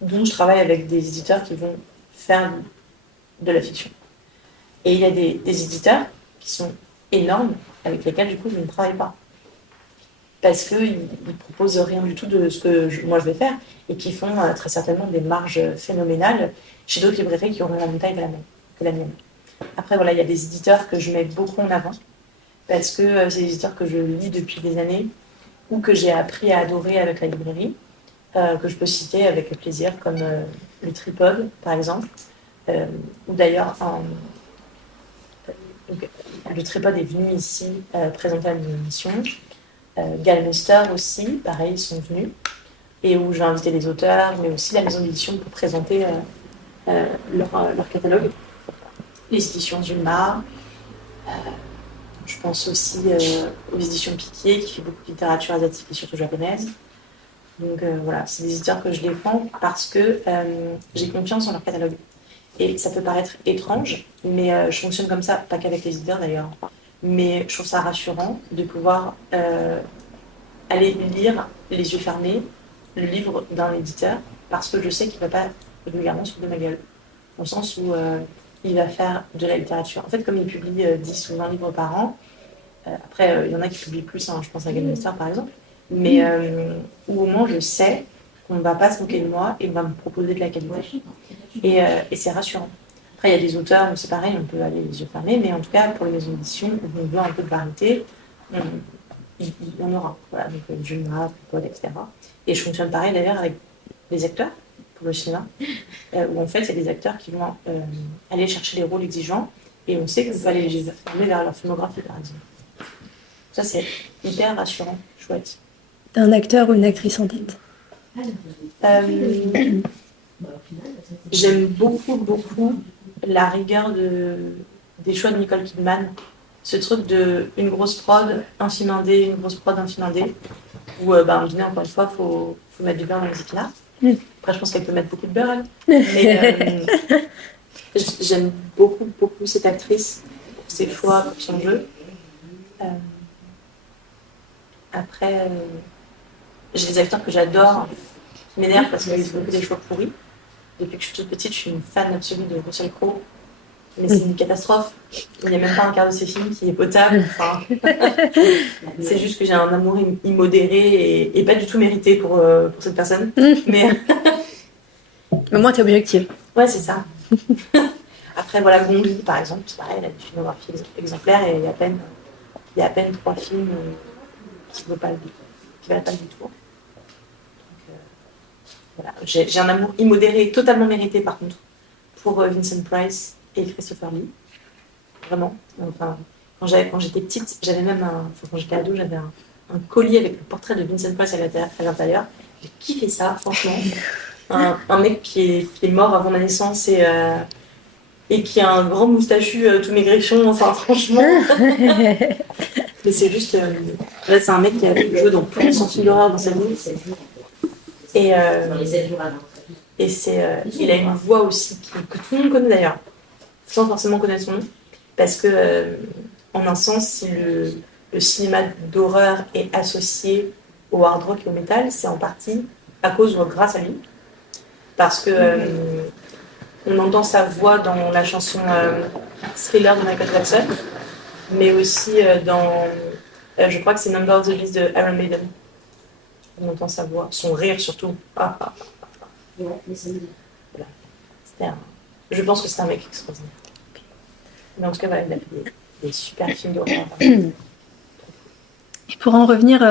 Donc, je travaille avec des éditeurs qui vont faire de la fiction. Et il y a des éditeurs qui sont énormes avec lesquels, du coup, je ne travaille pas. Parce qu'ils ne proposent rien du tout de ce que moi je vais faire et qui font très certainement des marges phénoménales chez d'autres librairies qui auront la même taille que la mienne. Après, voilà, il y a des éditeurs que je mets beaucoup en avant parce que c'est des éditeurs que je lis depuis des années ou que j'ai appris à adorer avec la librairie, que je peux citer avec plaisir, comme le Tripod, par exemple, ou d'ailleurs le Tripod est venu ici présenter à une émission. Galmeister aussi, pareil, ils sont venus, et où j'ai invité les auteurs, mais aussi la maison d'édition pour présenter leur catalogue. Les éditions Zulma, je pense aussi aux éditions Piquier, qui fait beaucoup de littérature asiatique et surtout japonaise. Donc voilà, c'est des éditeurs que je défends parce que j'ai confiance en leur catalogue. Et ça peut paraître étrange, mais je fonctionne comme ça, pas qu'avec les éditeurs d'ailleurs. Mais je trouve ça rassurant de pouvoir aller lire les yeux fermés le livre d'un éditeur parce que je sais qu'il ne va pas régulièrement se foutre de ma gueule. Dans le sens où il va faire de la littérature. En fait, comme il publie 10 ou 20 livres par an, après, il y en a qui publient plus, hein, je pense à Galmeister par exemple, mais où au moins je sais qu'on ne va pas se moquer de moi et on va me proposer de la qualité. Et c'est rassurant. Après, il y a des auteurs où c'est pareil, on peut aller les yeux fermés, mais en tout cas, pour les maisons d'édition, où on veut un peu de variété, il y en aura. Voilà, donc Junma, Pod, etc. Et je fonctionne pareil d'ailleurs avec les acteurs pour le cinéma, où en fait, il y a des acteurs qui vont aller chercher des rôles exigeants et on sait qu'on peut aller les former vers leur filmographie, par exemple. Ça, c'est hyper rassurant, chouette. T'as un acteur ou une actrice en tête? J'aime beaucoup la rigueur des choix de Nicole Kidman. Ce truc de une grosse prod, un film indé, une grosse prod, un film indé, où à un moment donné, encore une fois, faut mettre du beurre dans les épinards. Après, je pense qu'elle peut mettre beaucoup de beurre, elle. Mais j'aime beaucoup cette actrice, pour ses choix, pour son jeu. Après, j'ai des acteurs que j'adore, qui m'énervent parce qu'ils font beaucoup des choix pourris. Depuis que je suis toute petite, je suis une fan absolue de Russell Crowe. Mais c'est une catastrophe. Il n'y a même pas un quart de ces films qui est potable. Enfin, c'est juste que j'ai un amour immodéré et pas du tout mérité pour cette personne. Mais moi, t'es objective. Ouais, c'est ça. Après, voilà, Gong Li, par exemple, c'est pareil, elle a une filmographie exemplaire et il y a à peine 3 films qui ne valent pas le détour. Voilà. J'ai un amour immodéré, totalement mérité par contre, pour Vincent Price et Christopher Lee. Vraiment. Enfin, quand j'étais petite, j'avais même quand j'étais ado, j'avais un collier avec le portrait de Vincent Price à l'intérieur. J'ai kiffé ça, franchement. Un mec qui est mort avant ma naissance et qui a un grand moustachu tout maigrichon, enfin franchement. Mais c'est juste. Là, c'est un mec qui a joué dans plein de films d'horreur dans sa vie. Et, il a une voix aussi que tout le monde connaît d'ailleurs, sans forcément connaître son nom, parce que, en un sens, si le cinéma d'horreur est associé au hard rock et au metal, c'est en partie à cause ou grâce à lui, parce que on entend sa voix dans la chanson Thriller de Michael Jackson, mais aussi dans, je crois que c'est Number of the Beast de Iron Maiden. On entend sa voix, son rire surtout. Voilà. Je pense que c'est un mec extraordinaire. Mais en tout cas, voilà, il a fait des super films d'horreur. Et pour en revenir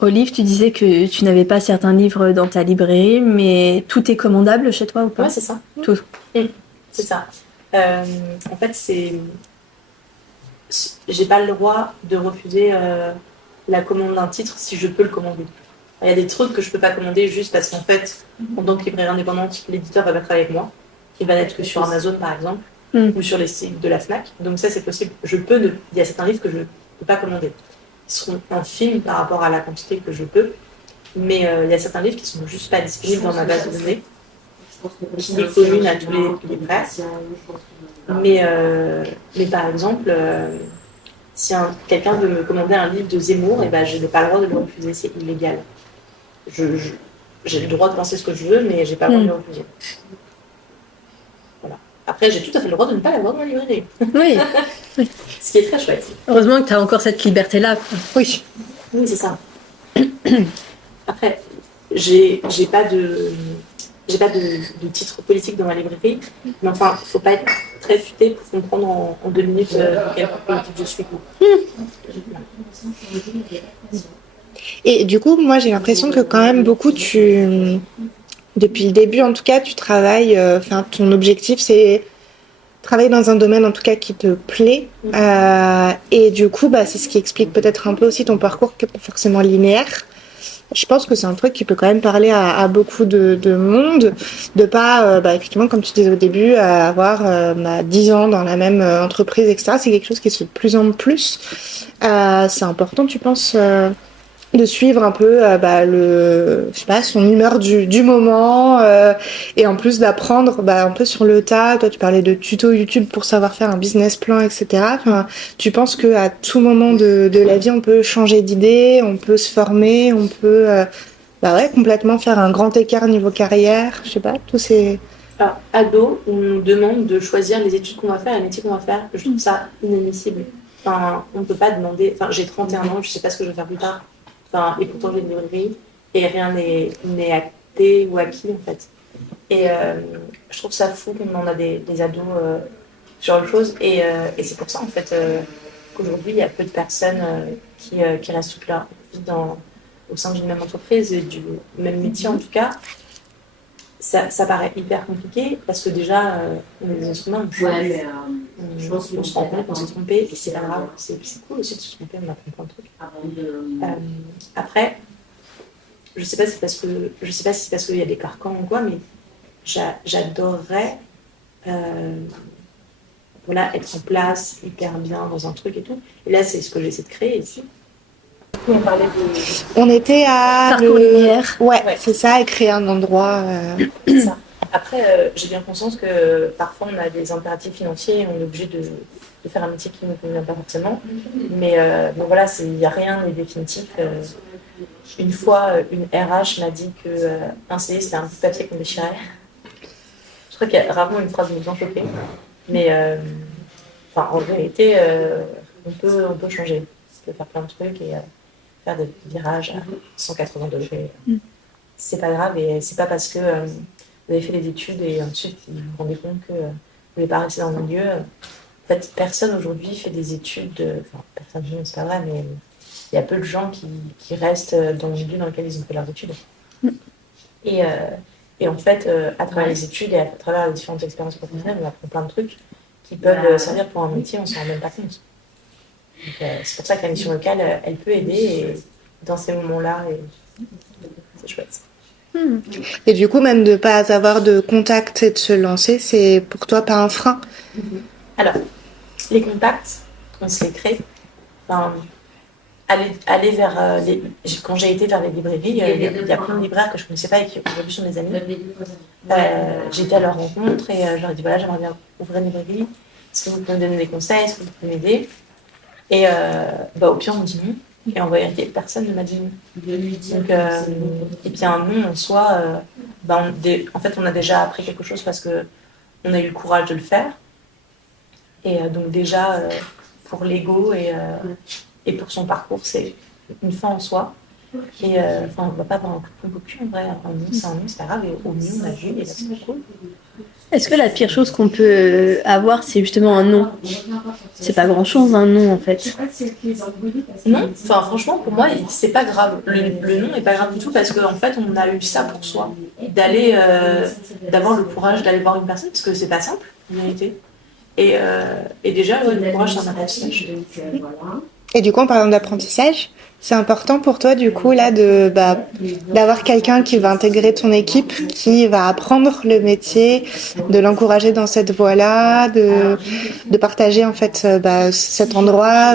au livre, tu disais que tu n'avais pas certains livres dans ta librairie, mais tout est commandable chez toi ou pas? Ouais, c'est ça. Tout. C'est ça. En fait, j'ai pas le droit de refuser la commande d'un titre si je peux le commander. Il y a des trucs que je peux pas commander juste parce qu'en fait, en tant que libraire indépendante, l'éditeur va pas travailler avec moi. Il va n'être que sur Amazon, par exemple, ou sur les sites de la Fnac. Donc ça, c'est possible. Il y a certains livres que je peux pas commander. Ils seront infimes par rapport à la quantité que je peux. Mais il y a certains livres qui sont juste pas disponibles dans ma base de données, qui est commune à tous les libraires. Mais par exemple, si quelqu'un veut me commander un livre de Zemmour, et ben, je n'ai pas le droit de le refuser, c'est illégal. J'ai le droit de penser ce que je veux, mais j'ai pas le droit de le refuser. Voilà. Après, j'ai tout à fait le droit de ne pas l'avoir dans ma librairie. Oui. Ce qui est très chouette. Heureusement que tu as encore cette liberté-là. Oui. Oui, c'est ça. Après, j'ai pas de titre politique dans ma librairie, mais enfin, il faut pas être très futé pour comprendre en 2 minutes quel politique je suis. Et du coup, moi, j'ai l'impression que quand même beaucoup, depuis le début, en tout cas, tu travailles, ton objectif, c'est travailler dans un domaine, en tout cas, qui te plaît. Et du coup, c'est ce qui explique peut-être un peu aussi ton parcours qui n'est pas forcément linéaire. Je pense que c'est un truc qui peut quand même parler à beaucoup de monde, de pas, effectivement, comme tu disais au début, avoir 10 ans dans la même entreprise, etc. C'est quelque chose qui se fait de plus en plus. C'est important, tu penses, de suivre un peu son humeur du moment, et en plus d'apprendre un peu sur le tas. Toi, tu parlais de tutos YouTube pour savoir faire un business plan, etc. Enfin, tu penses que à tout moment de la vie, on peut changer d'idée, on peut se former, on peut complètement faire un grand écart niveau carrière. Je sais pas, tous ces... Alors, ado, on nous demande de choisir les études qu'on va faire et les métiers qu'on va faire. Je trouve ça inadmissible. Enfin, on ne peut pas demander... Enfin, j'ai 31 ans, je sais pas ce que je vais faire plus tard. Et pourtant j'ai une librairie et rien n'est acté ou acquis en fait. Et je trouve ça fou qu'on demande à des ados sur autre chose. Et c'est pour ça en fait qu'aujourd'hui il y a peu de personnes qui restent toute leur vie au sein d'une même entreprise et du même métier en tout cas. Ça paraît hyper compliqué parce que déjà on est des êtres humains, on se rend compte qu'on s'est trompé et c'est pas grave, c'est cool aussi de se tromper, on apprend plein de trucs. Après, je sais pas si c'est parce qu'il y a des carcans ou quoi, mais j'adorerais être en place hyper bien dans un truc et tout. Et là c'est ce que j'essaie de créer ici. On était à Parcours Lumière. Ouais, c'est ça, et créer un endroit. C'est ça. Après, j'ai bien conscience que parfois on a des impératifs financiers et on est obligé de faire un métier qui ne nous convient pas forcément. Mais voilà, il n'y a rien n'est définitif. Une fois, une RH m'a dit qu'un CD c'était un bout de papier qu'on déchirait. Je crois qu'il y a rarement une phrase qui nous a choqué. Mais en vérité, on peut changer. On peut faire plein de trucs et faire des virages à 180 degrés. C'est pas grave et c'est pas parce que vous avez fait des études et ensuite vous vous rendez compte que vous voulez pas rester dans le milieu. En fait, personne aujourd'hui fait des études. Personne, c'est pas vrai, mais il y a peu de gens qui restent dans le milieu dans lequel ils ont fait leurs études. Et en fait, à travers les études et à travers les différentes expériences professionnelles, on apprend plein de trucs qui peuvent servir pour un métier, on s'en rend même pas compte. Donc, c'est pour ça que la mission locale, elle peut aider et dans ces moments-là, c'est chouette. Et du coup, même de ne pas avoir de contact et de se lancer, c'est pour toi pas un frein? Alors, les contacts, on se les crée. aller vers quand j'ai été vers les librairies, il y a plein de libraires que je connaissais pas et qui aujourd'hui sont des amis. J'ai été à leur rencontre et je leur ai dit voilà, j'aimerais bien ouvrir une librairie. Est-ce que vous pouvez me donner des conseils? Est-ce que vous pouvez m'aider? Et au pire, on me dit non. Et en vérité, personne ne m'a dit non. Donc, et puis un non en soi, en fait, on a déjà appris quelque chose parce qu'on a eu le courage de le faire. Et donc déjà, pour l'ego et pour son parcours, c'est une fin en soi. Et on ne va pas avoir un coup de pompe au cul, en vrai. Un non, c'est pas grave. Et au mieux, on a vu, et là, c'est cool. Est-ce que la pire chose qu'on peut avoir, c'est justement un non? C'est pas grand-chose, un non, en fait. Non, enfin franchement, pour moi, c'est pas grave. Le non n'est pas grave du tout parce qu'en fait, on a eu ça pour soi. D'avoir le courage d'aller voir une personne parce que c'est pas simple, en réalité. Et déjà, le courage, c'est un apprentissage. Et du coup, en parlant d'apprentissage, c'est important pour toi, du coup, là, d'avoir quelqu'un qui va intégrer ton équipe, qui va apprendre le métier, de l'encourager dans cette voie-là, de partager, en fait, cet endroit,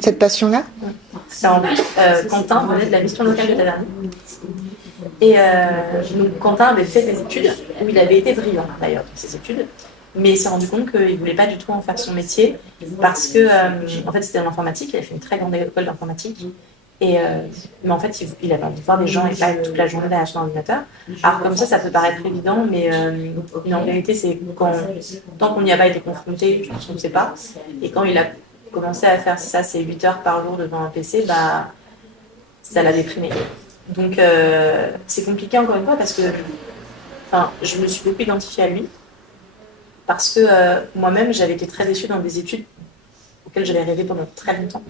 cette passion-là. Alors, en plus, Quentin venait de la mission locale de Taverny. Et donc, Quentin avait fait des études où il avait été brillant, d'ailleurs, dans ses études. Mais il s'est rendu compte qu'il ne voulait pas du tout en faire son métier parce que, en fait, c'était en informatique. Il a fait une très grande école d'informatique. Mais en fait, il avait envie de voir des gens et pas toute la journée derrière son ordinateur. Alors, comme ça peut paraître évident, mais en vérité, c'est tant qu'on n'y a pas été confronté, je pense qu'on ne sait pas. Et quand il a commencé à faire ça, c'est 8 heures par jour devant un PC, ça l'a déprimé. Donc, c'est compliqué encore une fois parce que je me suis beaucoup identifiée à lui. Parce que moi-même, j'avais été très déçue dans des études auxquelles j'avais rêvé pendant très longtemps.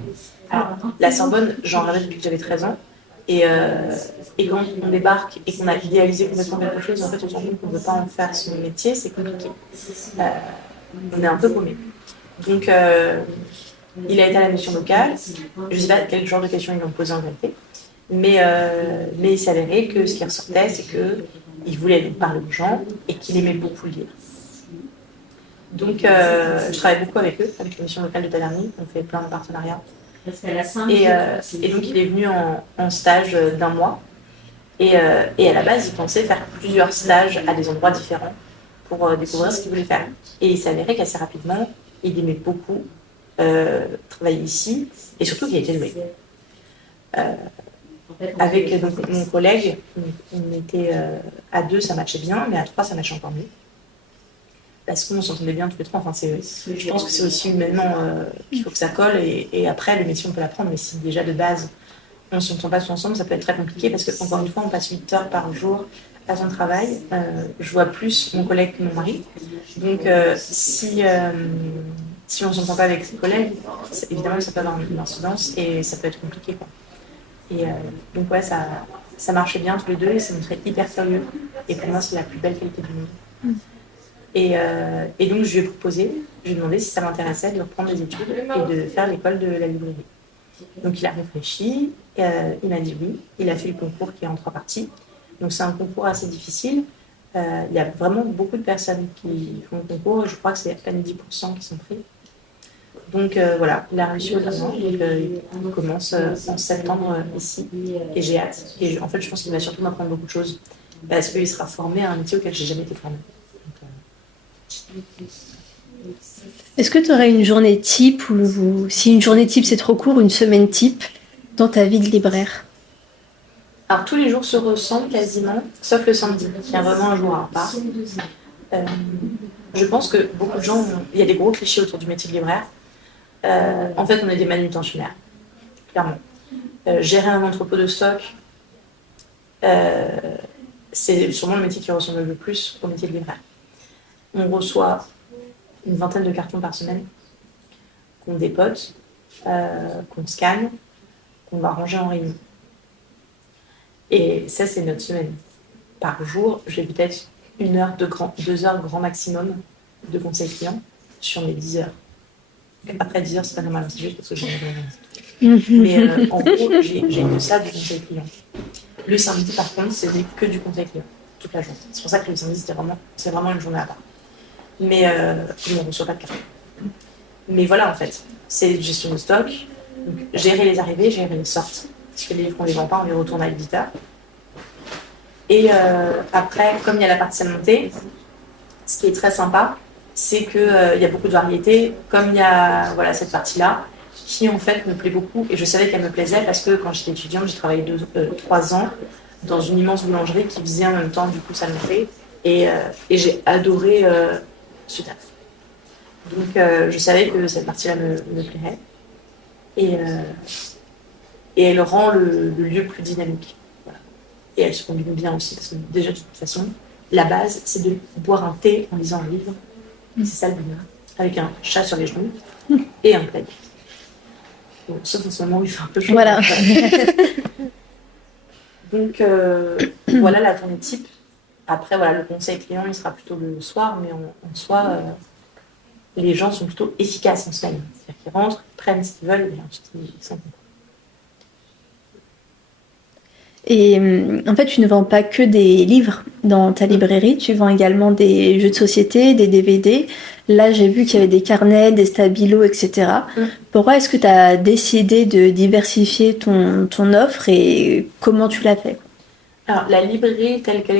Alors, la Sorbonne, j'en rêvais depuis que j'avais 13 ans. Et quand on débarque et qu'on a idéalisé complètement quelque chose, en fait, on se rend compte qu'on ne veut pas en faire son métier, c'est compliqué. On est un peu paumé. Donc, il a été à la mission locale. Je ne sais pas quel genre de questions ils lui ont posé en vérité. Mais il s'avérait que ce qui ressortait, c'est qu'il voulait parler aux gens et qu'il aimait beaucoup lire. Donc, je travaille beaucoup avec eux, avec la mission locale de Taverny. On fait plein de partenariats. Et donc, il est venu en stage d'1 mois. Et à la base, il pensait faire plusieurs stages à des endroits différents pour découvrir ce qu'il voulait faire. Et il s'avérait qu'assez rapidement, il aimait beaucoup travailler ici et surtout qu'il était doué. Avec donc, mon collègue, on était à 2, ça matchait bien, mais à 3, ça matchait encore mieux. Parce qu'on s'entendait bien tous les 3. Je pense que c'est aussi humainement qu'il faut que ça colle et après, le métier, on peut l'apprendre. Mais si déjà de base, on ne s'entend pas tous ensemble, ça peut être très compliqué parce qu'encore une fois, on passe 8 heures par jour à son travail. Je vois plus mon collègue que mon mari. Donc, si on ne s'entend pas avec ses collègues, évidemment, ça peut avoir une incidence et ça peut être compliqué, quoi. Et donc, ouais, ça marchait bien tous les deux et ça me montrait hyper sérieux. Et pour moi, c'est la plus belle qualité du monde. Et donc, je lui ai proposé, je lui ai demandé si ça m'intéressait de reprendre les études et de faire l'école de la librairie. Donc, il a réfléchi, il m'a dit oui. Il a fait le concours qui est en 3 parties. Donc, c'est un concours assez difficile. Il y a vraiment beaucoup de personnes qui font le concours. Je crois que c'est à peine 10% qui sont pris. Donc, voilà, il a réussi au dernier. Il commence en septembre ici. Et j'ai hâte. Et en fait, je pense qu'il va surtout m'apprendre beaucoup de choses. Parce qu'il sera formé à un métier auquel j'ai jamais été formée. Est-ce que tu aurais une journée type ou si une journée type c'est trop court, une semaine type dans ta vie de libraire? Alors tous les jours se ressemblent quasiment, sauf le samedi, qui est vraiment un jour à part. Je pense que beaucoup de gens, il y a des gros clichés autour du métier de libraire. En fait, on est des manutentionnaires, clairement. Gérer un entrepôt de stock, c'est sûrement le métier qui ressemble le plus au métier de libraire. On reçoit une 20aine de cartons par semaine qu'on dépote, qu'on scanne, qu'on va ranger en rayon. Et ça, c'est notre semaine. Par jour, j'ai peut-être 2 heures grand maximum de conseils clients sur mes 10 heures. Après 10 heures, c'est pas normal, c'est juste parce que j'en ai rien. Mais en gros, j'ai que ça du conseil client. Le samedi, par contre, c'est que du conseil client, toute la journée. C'est pour ça que le samedi, c'est vraiment une journée à part. Mais je ne reçois pas de carton. Mais voilà, en fait, c'est gestion de stock, Donc, gérer les arrivées, gérer les sorties. Parce que les livres qu'on les vend pas, on les retourne à l'éditeur. Et après, comme il y a la partie salle montée, ce qui est très sympa, c'est qu'il y a beaucoup de variétés. Comme il y a cette partie-là, qui en fait me plaît beaucoup. Et je savais qu'elle me plaisait parce que quand j'étais étudiante, j'ai travaillé 3 ans dans une immense boulangerie qui faisait en même temps du coup salle montée. Et j'ai adoré ce taf. Donc je savais que cette partie-là me plairait. Et elle rend le lieu plus dynamique. Voilà. Et elle se combine bien aussi, parce que déjà, de toute façon, la base, c'est de boire un thé en lisant un livre. C'est ça le bonheur. Avec un chat sur les genoux et un plaid. Bon, sauf en ce moment où il fait un peu chaud. Voilà. Donc, voilà la journée type. Après, le conseil client, il sera plutôt le soir, mais en soi, les gens sont plutôt efficaces en semaine. C'est-à-dire qu'ils rentrent, ils prennent ce qu'ils veulent, et ensuite ils s'en vont. Et en fait, tu ne vends pas que des livres dans ta librairie, tu vends également des jeux de société, des DVD. Là, j'ai vu qu'il y avait des carnets, des stabilos, etc. Pourquoi est-ce que tu as décidé de diversifier ton offre et comment tu l'as fait? Alors, la librairie telle qu'elle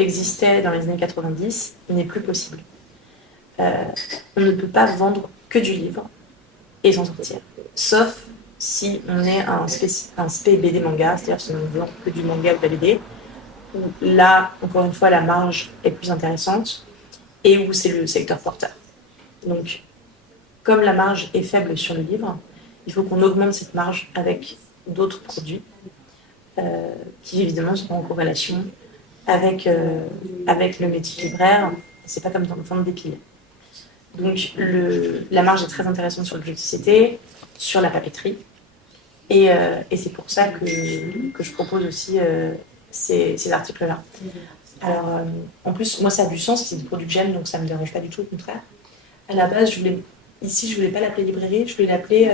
existait dans les années 90 n'est plus possible. On ne peut pas vendre que du livre et s'en sortir. Sauf si on est un spé BD manga, c'est-à-dire si on ne vend que du manga ou de la BD, où là, encore une fois, la marge est plus intéressante et où c'est le secteur porteur. Donc, comme la marge est faible sur le livre, il faut qu'on augmente cette marge avec d'autres produits qui, évidemment, seront en corrélation avec le métier libraire. C'est pas comme dans le vente des piles. Donc, la marge est très intéressante sur le jeu de société, sur la papeterie. Et c'est pour ça que je propose aussi ces articles-là. Alors, en plus, moi, ça a du sens, c'est des produits que j'aime, donc ça ne me dérange pas du tout, au contraire. À la base, je voulais pas l'appeler librairie, je voulais l'appeler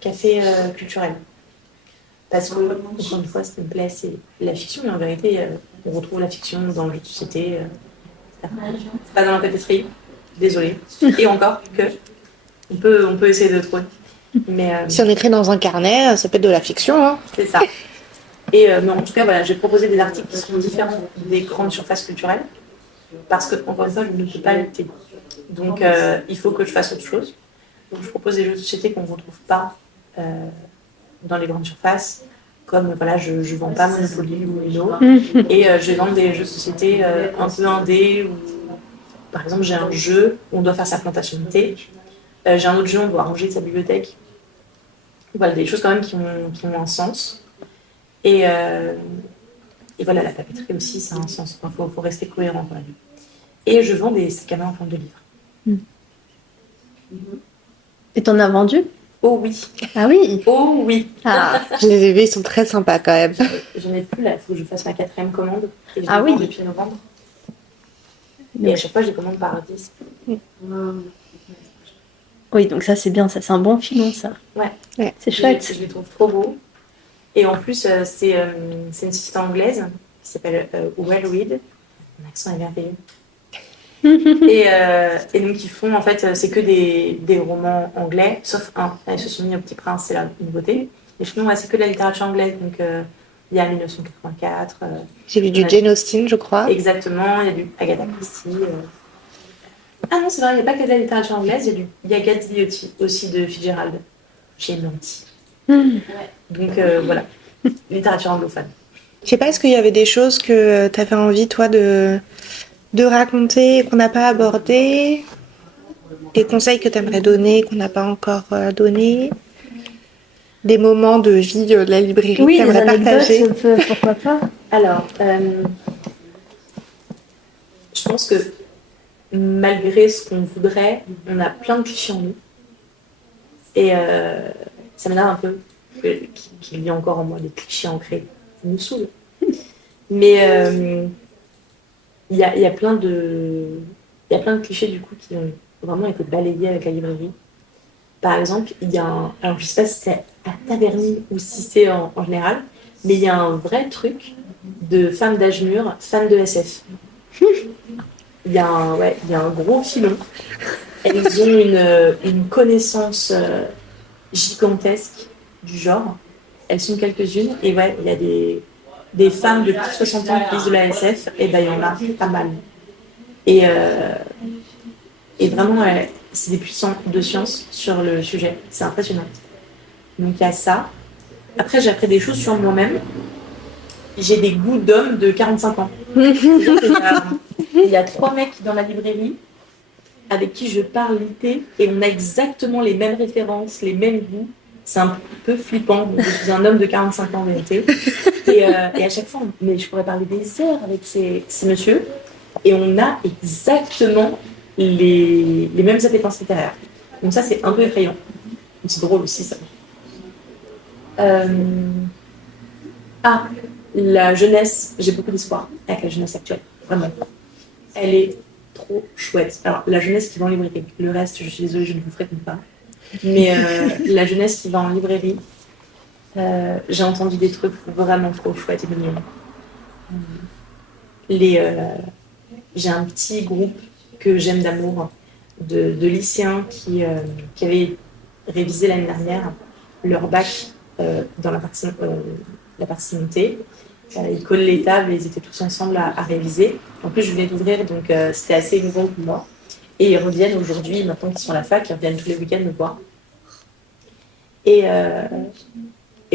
café culturel. Parce que, encore une fois, ce qui me plaît, c'est la fiction, mais en vérité, on retrouve la fiction dans le jeu de société, pas dans la papeterie, désolée. Et encore que, on peut essayer de trouver. Mais, si on écrit dans un carnet, ça peut être de la fiction. Hein. C'est ça. Et mais en tout cas, j'ai proposé des articles qui sont différents des grandes surfaces culturelles. Parce que, encore une fois, je ne peux pas lutter. Donc, il faut que je fasse autre chose. Donc, je propose des jeux de société qu'on ne retrouve pas dans les grandes surfaces. Comme, je ne vends pas Monopoly ou Uno. Et je vais vendre des jeux de société un peu indés. Par exemple, j'ai un jeu où on doit faire sa plantation de thé. J'ai un autre jeu où on doit ranger sa bibliothèque. Voilà, des choses quand même qui ont un sens. Et voilà, la papeterie aussi, ça a un sens. Il faut rester cohérent quand même. Et je vends des sacs à main en forme de livre. Et t'en as vendu? Oh oui. Ah oui. Oh oui. Ah. Je les ai vus, ils sont très sympas quand même. J'en ai plus là, il faut que je fasse ma 4e commande. Et je oui. depuis novembre. Et à chaque fois, je les commande par 10. Oui, donc ça c'est bien, ça c'est un bon filon ça. Ouais. C'est chouette. Je les trouve trop beaux. Et en plus, c'est une société anglaise qui s'appelle Well Read. Mon accent est merveilleux. et donc ils font, en fait, c'est que des romans anglais, sauf un. Ils se sont mis au Petit Prince, c'est la nouveauté. Et sinon, c'est que de la littérature anglaise. Donc il y a 1984. J'ai vu du Jane Austen, je crois. Exactement, il y a du Agatha Christie. Ah non, c'est vrai, il n'y a pas que de la littérature anglaise, il y a Gatsby aussi de Fitzgerald. J'ai menti. Donc voilà, littérature anglophone. Je sais pas, est-ce qu'il y avait des choses que tu avais envie, toi, de raconter, qu'on n'a pas abordé? Des conseils que tu aimerais donner, qu'on n'a pas encore donné? Des moments de vie de la librairie que tu aimerais partager? Pourquoi pas? Alors, je pense que malgré ce qu'on voudrait, on a plein de clichés en nous. Et ça m'énerve un peu qu'il y ait encore en moi des clichés ancrés. Ça me saoule. Mais il y a plein de clichés du coup qui ont vraiment été balayés avec la librairie. Par exemple, il y a alors je sais pas si c'est à Taverny ou si c'est en général, mais il y a un vrai truc de femmes d'âge mûr, fans de SF. Il y a un gros filon. Elles ont une connaissance gigantesques du genre. Elles sont quelques-unes. Et ouais, il y a des femmes de plus de 60 ans qui lisent de la SF. Et ben, il y en a pas mal. Et, et vraiment, c'est des puissants de science sur le sujet. C'est impressionnant. Donc il y a ça. Après, j'ai appris des choses sur moi-même. J'ai des goûts d'homme de 45 ans. Il y a 3 mecs dans la librairie avec qui je parle litté et on a exactement les mêmes références, les mêmes goûts. C'est un peu flippant. Je suis un homme de 45 ans en vérité. Et à chaque fois, mais je pourrais parler des heures avec ces messieurs. Et on a exactement les mêmes appétences littéraires. Donc ça, c'est un peu effrayant. C'est drôle aussi, ça. La jeunesse, j'ai beaucoup d'espoir avec la jeunesse actuelle, vraiment. Elle est trop chouette. Alors, la jeunesse qui va en librairie, le reste, je suis désolée, je ne vous fréquente pas. Mais la jeunesse qui va en librairie, j'ai entendu des trucs vraiment trop chouettes et mignons. J'ai un petit groupe que j'aime d'amour de lycéens qui avaient révisé l'année dernière leur bac dans la partie santé. Ils collent les tables et ils étaient tous ensemble à réviser. En plus, je venais d'ouvrir, donc c'était assez nouveau pour moi. Et ils reviennent aujourd'hui, maintenant qu'ils sont à la fac, ils reviennent tous les week-ends me voir. Et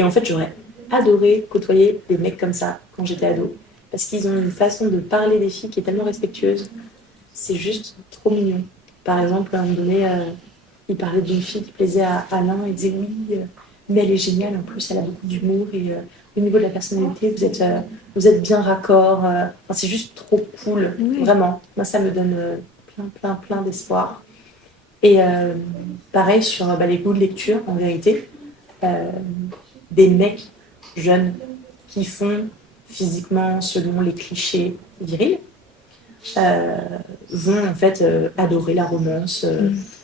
en fait, j'aurais adoré côtoyer des mecs comme ça quand j'étais ado. Parce qu'ils ont une façon de parler des filles qui est tellement respectueuse. C'est juste trop mignon. Par exemple, à un moment donné, il parlait d'une fille qui plaisait à Alain. Il disait oui, mais elle est géniale. En plus, elle a beaucoup d'humour. Et au niveau de la personnalité, vous êtes bien raccord. Enfin, c'est juste trop cool. Vraiment. Moi, ça me donne plein d'espoir. Et pareil sur les goûts de lecture, en vérité. Des mecs jeunes qui font physiquement selon les clichés virils vont en fait adorer la romance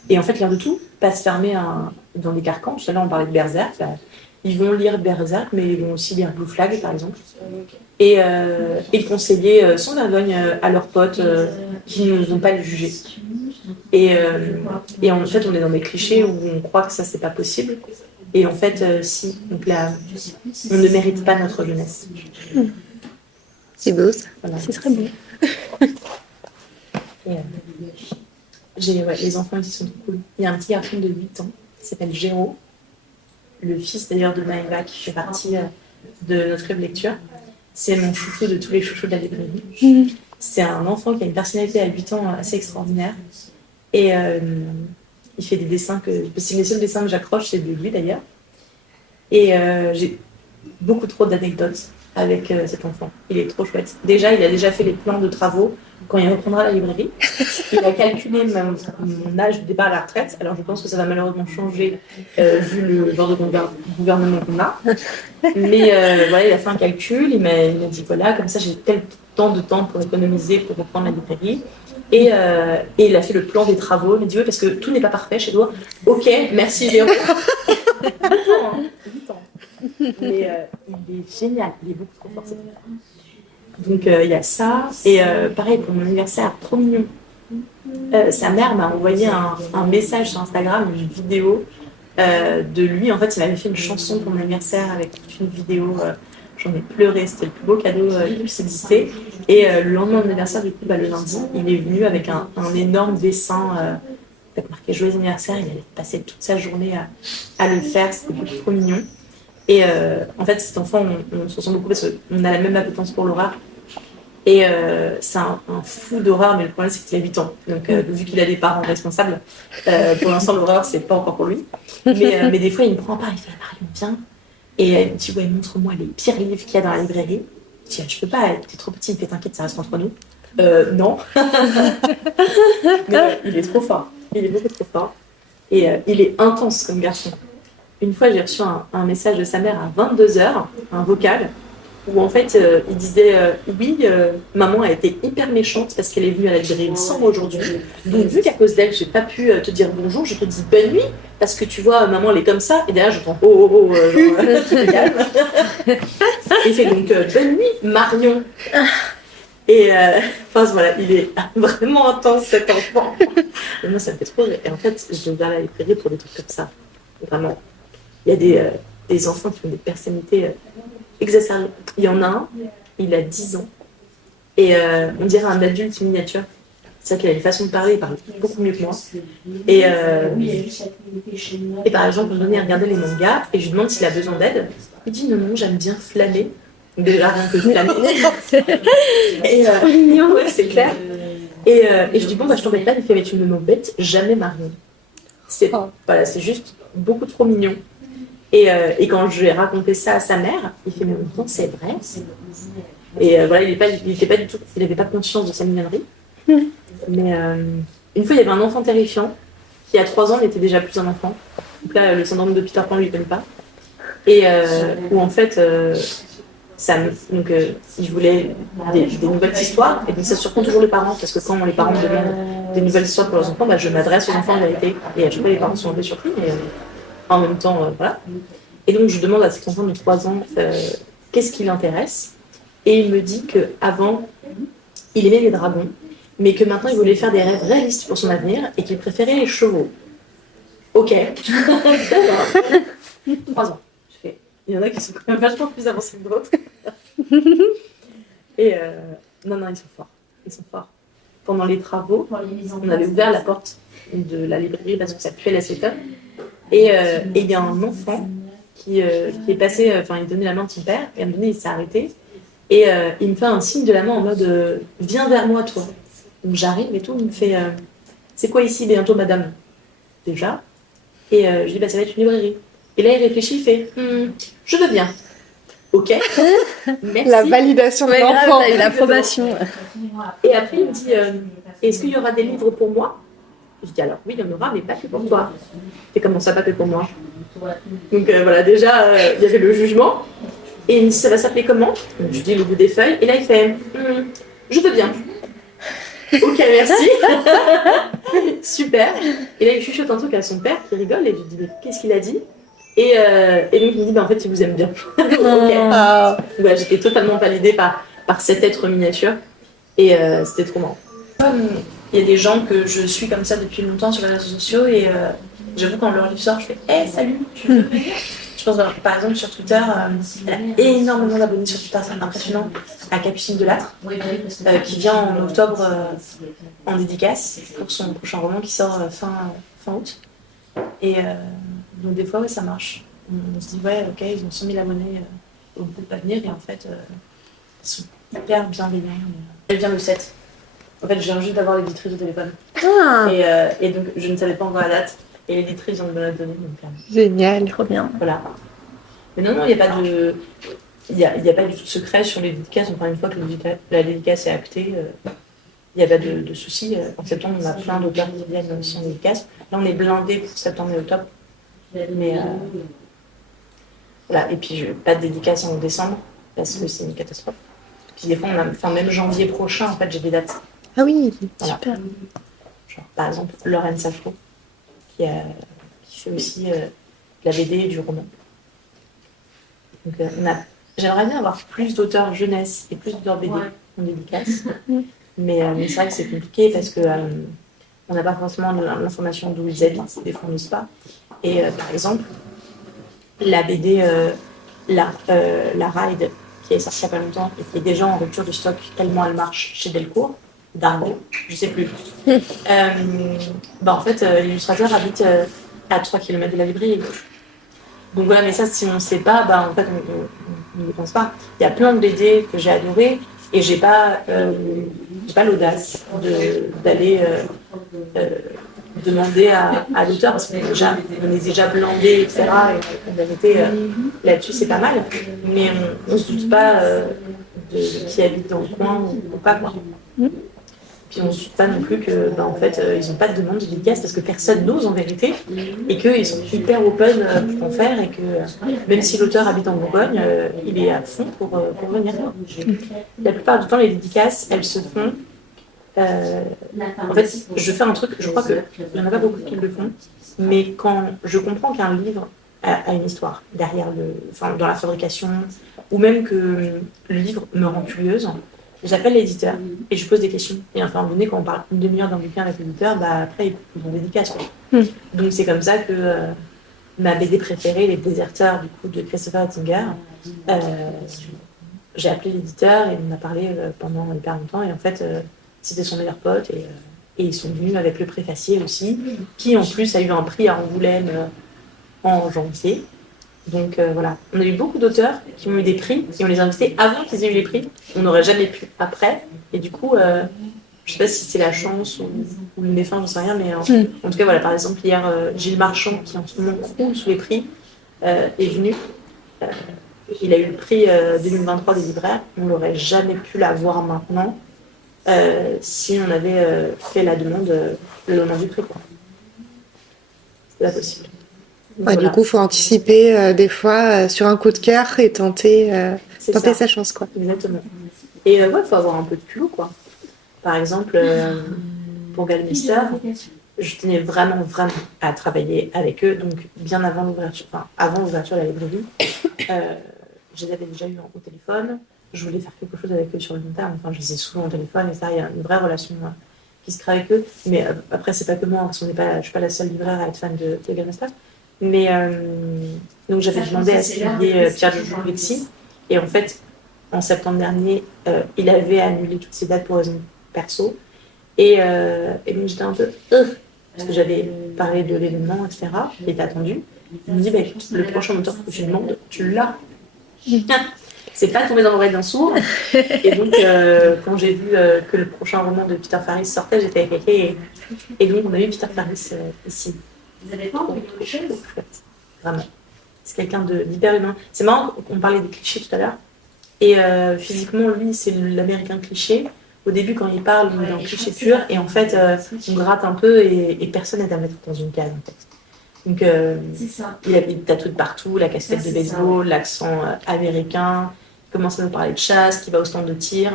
et en fait lire de tout, pas se fermer dans des carcans. Tout à l'heure on parlait de Berserk, ils vont lire Berserk mais ils vont aussi lire Blue Flag par exemple et le conseiller sans vergogne à leurs potes qui ne vont pas le juger et en fait on est dans des clichés où on croit que ça c'est pas possible. Et en fait, si. Donc là, on ne mérite pas notre jeunesse. C'est beau, ça. Voilà. Ce serait beau. Et, les enfants ici sont trop cool. Il y a un petit garçon de 8 ans qui s'appelle Géraud, le fils d'ailleurs de Maëva qui fait partie de notre club lecture. C'est mon chouchou de tous les chouchous de la librairie. C'est un enfant qui a une personnalité à 8 ans assez extraordinaire. Et il fait des dessins c'est les seuls dessins que j'accroche, c'est de lui d'ailleurs. Et j'ai beaucoup trop d'anecdotes avec cet enfant. Il est trop chouette. Déjà, il a déjà fait les plans de travaux quand il reprendra la librairie. Il a calculé mon âge de départ à la retraite. Alors je pense que ça va malheureusement changer vu le genre de gouvernement qu'on a. Mais voilà, il a fait un calcul. Il m'a dit voilà, comme ça j'ai tel temps de temps pour économiser pour reprendre la librairie. Et il a fait le plan des travaux. Il m'a dit oui, parce que tout n'est pas parfait chez toi. Ok, merci Léo. 8 ans. Mais il est génial. Il est beaucoup trop fort, cet enfant. Donc il y a ça. Et pareil, pour mon anniversaire, trop mignon. Sa mère m'a envoyé un message sur Instagram, une vidéo de lui. En fait, il m'avait fait une chanson pour mon anniversaire avec une vidéo. J'en ai pleuré, c'était le plus beau cadeau qui puisse exister. Et le lendemain de mon anniversaire, du coup, le lundi, il est venu avec un énorme dessin avec marqué Joyeux anniversaire. Il allait passer toute sa journée à le faire, c'était beaucoup trop mignon. Et en fait, cet enfant, on se ressemble beaucoup parce qu'on a la même appétence pour l'horreur. Et c'est un fou d'horreur, mais le problème, c'est qu'il a 8 ans. Donc, vu qu'il a des parents responsables, pour l'instant, l'horreur, c'est pas encore pour lui. Mais des fois, il me prend pas, il fait Marion, viens. Et elle me dit ouais, montre-moi les pires livres qu'il y a dans la librairie. Je dis je peux pas, t'es trop petit. Il me fait t'inquiète, ça reste entre nous. Non. Mais il est trop fort. Il est beaucoup trop fort. Et il est intense comme garçon. Une fois, j'ai reçu un message de sa mère à 22h, un vocal, où en fait, il disait oui, maman a été hyper méchante parce qu'elle est venue à la librairie sans moi aujourd'hui. Donc, vu qu'à cause d'elle, j'ai pas pu te dire bonjour, je te dis bonne nuit parce que tu vois, maman, elle est comme ça. Et derrière, j'entends genre, tu te calmes. Et il fait donc bonne nuit, Marion. Et voilà, il est vraiment intense cet enfant. Et moi, ça me fait trop rire. Et en fait, je vais vers la librairie pour des trucs comme ça. Vraiment. il y a des enfants qui ont des personnalités exacerbées. Il y en a un, il a 10 ans, et on dirait un adulte miniature. C'est-à-dire qu'il a une façon de parler, il parle beaucoup mieux que moi. Et par exemple, on me donnait à regarder les mangas, et je lui demande s'il a besoin d'aide. Il dit non, j'aime bien flâner. Déjà, rien que flâner. Et ouais, c'est clair. Et je dis, bon, bah, je t'embête pas, il fait, mais tu ne m'embêtes jamais, Marion. Voilà, c'est juste beaucoup trop mignon. Et quand je lui ai raconté ça à sa mère, il fait, mais en même temps, c'est vrai. Et voilà, il n'avait pas conscience de sa mignonnerie. Mais une fois, il y avait un enfant terrifiant qui, à 3 ans, n'était déjà plus un enfant. Donc là, le syndrome de Peter Pan, je ne lui connais pas. Et où en fait, il voulait des nouvelles histoires. Et donc ça surprend toujours les parents, parce que quand les parents demandent des nouvelles histoires pour leurs enfants, bah, je m'adresse aux enfants en vérité. Et à chaque fois, les parents sont un peu surpris, mais en même temps, voilà. Et donc, je demande à cet enfant de 3 ans qu'est-ce qui l'intéresse. Et il me dit qu'avant, il aimait les dragons, mais que maintenant, il voulait faire des rêves réalistes pour son avenir et qu'il préférait les chevaux. Ok. 3 ans. Il y en a qui sont quand même vachement plus avancés que d'autres. Et non, ils sont forts. Ils sont forts. Pendant les travaux, on avait ouvert la porte de la librairie parce que ça puait l'acétone. Et il y a un enfant qui est passé, il donnait la main de son père, et à un moment donné, il s'est arrêté. Et il me fait un signe de la main en mode viens vers moi, toi. Donc j'arrive et tout, il me fait c'est quoi ici bientôt, madame? Déjà. Et je lui dis bah, ça va être une librairie. Et là, il réfléchit, il fait je veux bien. Ok, merci. La validation de l'enfant. T'as eu l'approbation. Et après, il me dit est-ce qu'il y aura des livres pour moi? Je dis alors oui, il y en aura, mais pas que pour toi. Et comment ça, pas que pour moi? Donc voilà, déjà, il y avait le jugement. Et il me dit ça va s'appeler comment? Donc, je dis le bout des feuilles. Et là, il fait je veux bien. Ok, merci. Super. Et là, il chuchote un truc à son père qui rigole. Et je lui dis mais qu'est-ce qu'il a dit? Et donc, il me dit bah, en fait, il vous aime bien. Ok. Ouais, j'étais totalement validée par cet être miniature. Et c'était trop marrant. Il y a des gens que je suis comme ça depuis longtemps sur les réseaux sociaux et j'avoue quand leur livre sort, je fais hey, salut, tu veux venir? Je pense par exemple sur Twitter, elle a énormément d'abonnés sur Twitter, c'est impressionnant, à Capucine Delattre, qui vient en octobre en dédicace pour son prochain roman qui sort fin août. Et donc des fois, ouais, ça marche. On se dit ouais, ok, ils ont 100 000 abonnés, on peut pas venir et en fait, ils sont hyper bienveillants. Elle vient le 7. En fait, je viens juste d'avoir l'éditrice au téléphone. Et donc, je ne savais pas encore la date. Et l'éditrice vient de me la donner. Donc, Génial. Trop bien. Voilà. Mais non, il n'y a pas de... Il y a pas du tout de secret sur les dédicaces. Enfin, une fois que la dédicace est actée, il n'y a pas de souci. En septembre, on a plein d'auteurs qui viennent sans dédicace. Là, on est blindés pour septembre et octobre. Mais voilà. Et puis, pas de dédicace en décembre parce que c'est une catastrophe. Puis des fois, même janvier prochain, en fait, j'ai des dates. Ah oui, voilà. super. Genre, par exemple, Lorraine Safro, qui fait aussi de la BD et du roman. Donc, j'aimerais bien avoir plus d'auteurs jeunesse et plus d'auteurs BD en dédicace. Mais c'est vrai que c'est compliqué parce que on n'a pas forcément l'information d'où ils habitent, des fois on n'ose pas. Et par exemple, la BD la Ride, qui est sortie il n'y a pas longtemps et qui est déjà en rupture de stock tellement elle marche chez Delcourt, Dargo, je sais plus. En fait, l'illustrateur habite à 3 km de la librairie. Donc voilà, mais ça, si on ne sait pas, en fait, on n'y pense pas. Il y a plein de BD que j'ai adorées et j'ai pas l'audace d'aller demander à l'auteur parce qu'on est déjà blindé, etc. Et en vérité, là-dessus, c'est pas mal. Mais on ne se doute pas de qui habite dans le coin ou pas, quoi. Puis on ne se doute pas non plus que, en fait, ils n'ont pas de demande de dédicace parce que personne n'ose en vérité et qu'ils sont hyper open pour en faire et que même si l'auteur habite en Bourgogne, il est à fond pour venir. La plupart du temps, les dédicaces, elles se font. En fait, je fais un truc, je crois qu'il n'y en a pas beaucoup qui le font, mais quand je comprends qu'un livre a une histoire derrière dans la fabrication, ou même que le livre me rend curieuse, j'appelle l'éditeur et je pose des questions. Et enfin, à un moment donné, quand on parle une demi-heure d'un bouquin avec l'éditeur, après, ils font dédicace. Donc c'est comme ça que ma BD préférée, Les Déserteurs, du coup, de Christopher Ettinger. J'ai appelé l'éditeur et il m'a parlé pendant hyper longtemps. Et en fait, c'était son meilleur pote. Et ils sont venus avec le préfacier aussi, qui en plus a eu un prix à Angoulême en janvier. Donc voilà, on a eu beaucoup d'auteurs qui ont eu des prix et on les a invités avant qu'ils aient eu les prix. On n'aurait jamais pu après. Et du coup, je sais pas si c'est la chance ou le méfin, j'en sais rien, mais en tout cas, voilà, par exemple, hier, Gilles Marchand, qui en ce moment croule sous les prix, est venu. Il a eu le prix 2023 des libraires. On n'aurait jamais pu l'avoir maintenant si on avait fait la demande le lendemain du prix. C'est pas possible. Ouais, voilà. Du coup, il faut anticiper des fois sur un coup de cœur et tenter sa chance, quoi. Exactement. Et il faut avoir un peu de culot, quoi. Par exemple, pour Galmister, je tenais vraiment à travailler avec eux, donc bien avant l'ouverture de la librairie. Je les avais déjà eus au téléphone. Je voulais faire quelque chose avec eux sur le long terme. Enfin, je les ai souvent au téléphone et ça, il y a une vraie relation qui se crée avec eux. Mais après, c'est pas que moi, parce que je suis pas la seule libraire à être fan de Galmister. Mais donc j'avais demandé à ce qu'il y ait Pierre Jojo Lexi. Et en fait, en septembre dernier, il avait annulé toutes ses dates pour raisons perso. Et donc j'étais un peu... parce que j'avais parlé de l'événement, etc. Il était attendu. Il me dit, bah, écoute, le prochain auteur que tu demandes, tu l'as. C'est pas tombé dans l'oreille d'un sourd. Et donc, quand j'ai vu que le prochain roman de Peter Farris sortait, j'étais avec et donc on a eu Peter Farris ici. Vous avez pas envie de chouette. Vraiment. C'est quelqu'un d'hyper humain. C'est marrant qu'on parlait des clichés tout à l'heure. Et physiquement, lui, c'est l'américain cliché. Au début, quand il parle, il est en cliché pur. Et en fait, on gratte un peu et personne n'est à mettre dans une case, en fait. Donc, il a des tatouages de partout, la casquette de baseball, l'accent américain. Il commence à nous parler de chasse, qui va au stand de tir.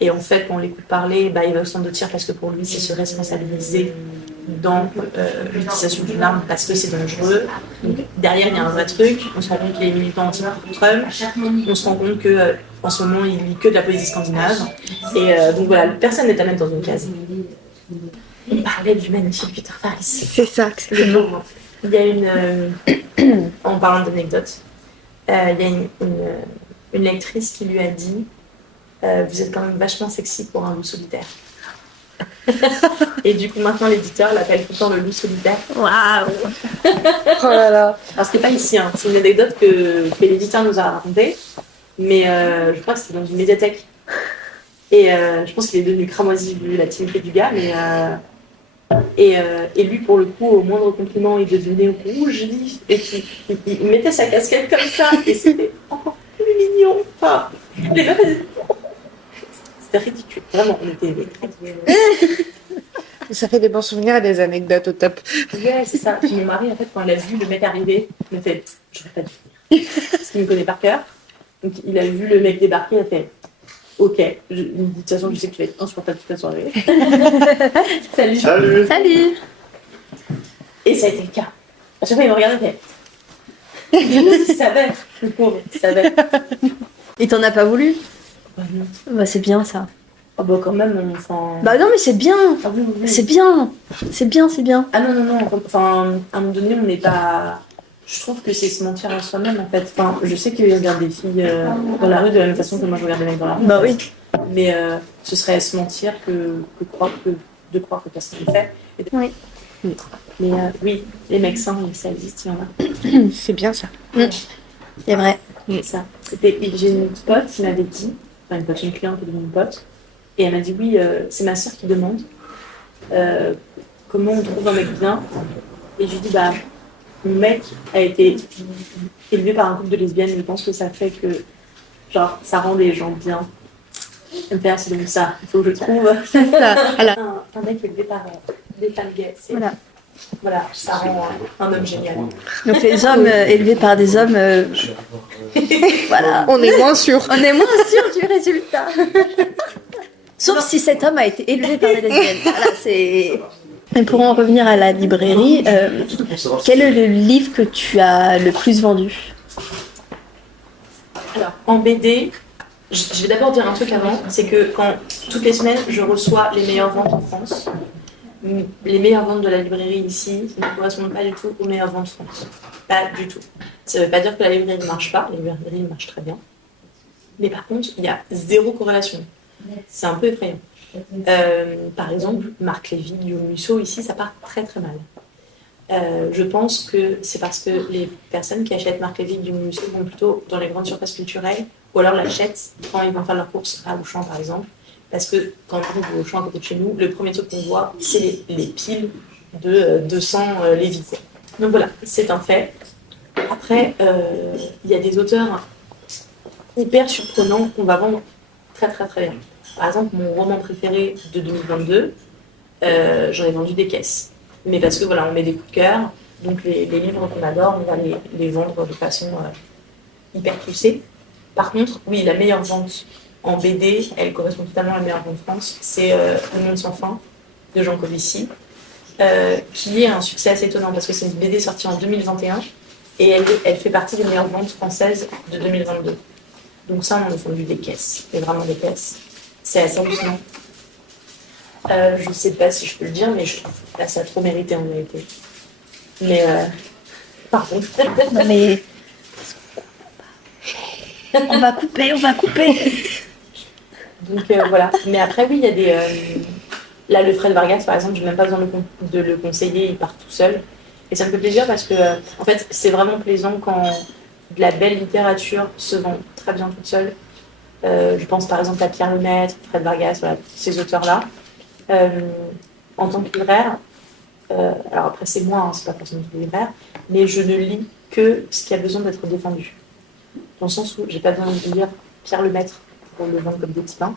Et en fait, quand on l'écoute parler, il va au stand de tir parce que pour lui, c'est se responsabiliser dans l'utilisation d'une arme parce que c'est dangereux. Donc, derrière, il y a un vrai truc. On se rend compte qu'il est militant anti-Trump. On se rend compte qu'en ce moment, il lit que de la poésie scandinave. Et donc voilà, personne n'est à mettre dans une case. On parlait du magnifique Peter Farris. C'est ça. Il y a en parlant d'anecdotes, il y a une lectrice qui lui a dit vous êtes quand même vachement sexy pour un loup solitaire. Et du coup, maintenant, l'éditeur l'appelle tout le temps le loup solitaire. Waouh. Oh là là. Alors, c'était pas ici, hein. C'est une anecdote que l'éditeur nous a racontée, mais je crois que c'était dans une médiathèque. Et je pense qu'il est devenu cramoisi vu la timidité du gars, mais... Et lui, pour le coup, au moindre compliment, il devenait rouge vif et il mettait sa casquette comme ça et c'était encore plus mignon. Enfin, les meufs, c'était ridicule. Vraiment, on était ridicules. Ça fait des bons souvenirs et des anecdotes au top. Ouais, c'est ça. Puis mon mari, en fait, quand il a vu le mec arriver, il a fait « j'aurais pas dû venir ». Parce qu'il me connaît par cœur. Donc, il a vu le mec débarquer, il a fait « ok, de toute façon, je sais que tu vas être insupportable toute la soirée. » Salut. Salut. Salut. Et ça a été le cas. À chaque fois, il me regardait, il savait, le pauvre, il savait. Et t'en as pas voulu? Bah non. Bah c'est bien ça. Ah bah quand même, enfin... Bah non mais c'est bien. Ah oui, oui. C'est bien. C'est bien, c'est bien. Ah non, enfin, à un moment donné, on n'est pas... Je trouve que c'est se mentir à soi-même, en fait. Enfin, je sais qu'il regarde des filles dans la rue de la même façon que moi je regarde des mecs dans la rue. Bah oui. Mais ce serait se mentir que de croire que personne ne le fait. Oui. Mais oui, les mecs sains, ça existe, il y en a. C'est bien ça. C'est vrai. C'est ça. J'ai une pote qui m'avait dit, enfin une cliente de mon pote, et elle m'a dit oui, c'est ma sœur qui demande comment on trouve un mec bien. Et je lui dis bah mon mec a été élevé par un couple de lesbiennes, et je pense que ça fait que genre ça rend les gens bien. Elle me fait c'est donc ça, il faut que je trouve C'est ça. Alors, un mec élevé par des femmes gays. Voilà, ça rend un homme génial. donc les hommes élevés par des hommes, voilà. On est moins sûr. On est moins sûr du résultat. Sauf si cet homme a été élevé par des lesbiennes. Voilà, c'est... Et pour en revenir à la librairie, quel est le livre que tu as le plus vendu? Alors, en BD, je vais d'abord dire un truc avant, c'est que toutes les semaines, je reçois les meilleures ventes en France. les meilleures ventes de la librairie ici ne correspondent pas du tout aux meilleures ventes en France. Pas du tout. Ça ne veut pas dire que la librairie ne marche pas, la librairie marche très bien. Mais par contre, il y a zéro corrélation. C'est un peu effrayant. Par exemple, Marc Lévy, Guillaume Musso, ici, ça part très très mal. Je pense que c'est parce que les personnes qui achètent Marc Lévy, Guillaume Musso vont plutôt dans les grandes surfaces culturelles ou alors l'achètent quand ils vont faire leurs courses à Auchan, par exemple. Parce que quand on arrive au Auchan à côté de chez nous, le premier truc qu'on voit, c'est les piles de 200 Lévy. Donc voilà, c'est un fait. Après, il y a des auteurs hyper surprenants qu'on va vendre très très très bien. Par exemple, mon roman préféré de 2022, j'en ai vendu des caisses. Mais parce que voilà, on met des coups de cœur, donc les livres qu'on adore, on va les vendre de façon hyper poussée. Par contre, oui, la meilleure vente en BD, elle correspond totalement à la meilleure vente en France, c'est Le Monde sans fin de Jean Covici, qui est un succès assez étonnant parce que c'est une BD sortie en 2021 et elle fait partie des meilleures ventes françaises de 2022. Donc ça, on a vendu des caisses, et vraiment des caisses. C'est assez hallucinant. Je sais pas si je peux le dire, mais je trouve que ça a trop mérité en vérité. Mais par contre... Non mais... On va couper. Donc voilà. Mais après, oui, il y a des... Là, le Fred Vargas, par exemple, j'ai même pas besoin de le conseiller, il part tout seul. Et ça me fait plaisir parce que, en fait, c'est vraiment plaisant quand de la belle littérature se vend très bien toute seule. Je pense par exemple à Pierre Lemaitre, Fred Vargas, voilà, ces auteurs-là. En tant que libraire, alors après c'est moi, hein, c'est pas forcément tous les libraires, mais je ne lis que ce qui a besoin d'être défendu. Dans le sens où j'ai pas besoin de lire Pierre Lemaitre pour le vendre comme des petits pains.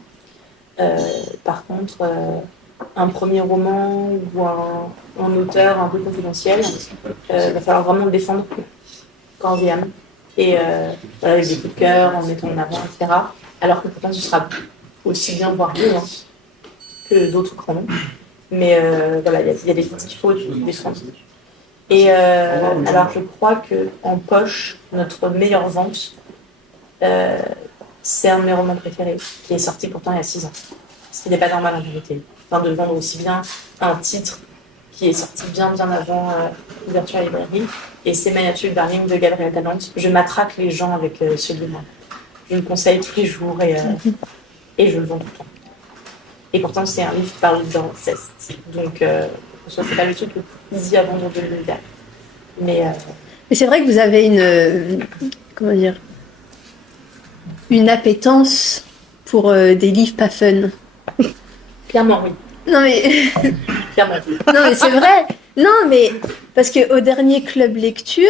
Par contre, un premier roman ou un auteur un peu confidentiel, va falloir vraiment le défendre corps et âme. Et voilà, avec des coups de cœur, en mettant en avant, etc. Alors que pourtant ce sera aussi bien, voire mieux, hein, que d'autres grands noms. Mais voilà, il y a des choses qu'il faut défendre. Et alors je crois qu'en poche, notre meilleure vente, c'est un de mes romans préférés, qui est sorti pourtant il y a 6 ans. Ce qui n'est pas normal en vérité. Enfin, de vendre aussi bien un titre qui est sorti bien avant l'ouverture à la librairie, et c'est My Absolute Darling de Gabriel Talente. Je matraque les gens avec ce livre. Je le conseille tous les jours et je le vends tout le temps. Et pourtant, c'est un livre qui parle d'inceste. Donc, c'est pas le truc le plus easy à vendre de l'univers. Mais c'est vrai que vous avez une appétence pour des livres pas fun. Clairement, oui. Non mais c'est vrai. Non mais parce que au dernier club lecture,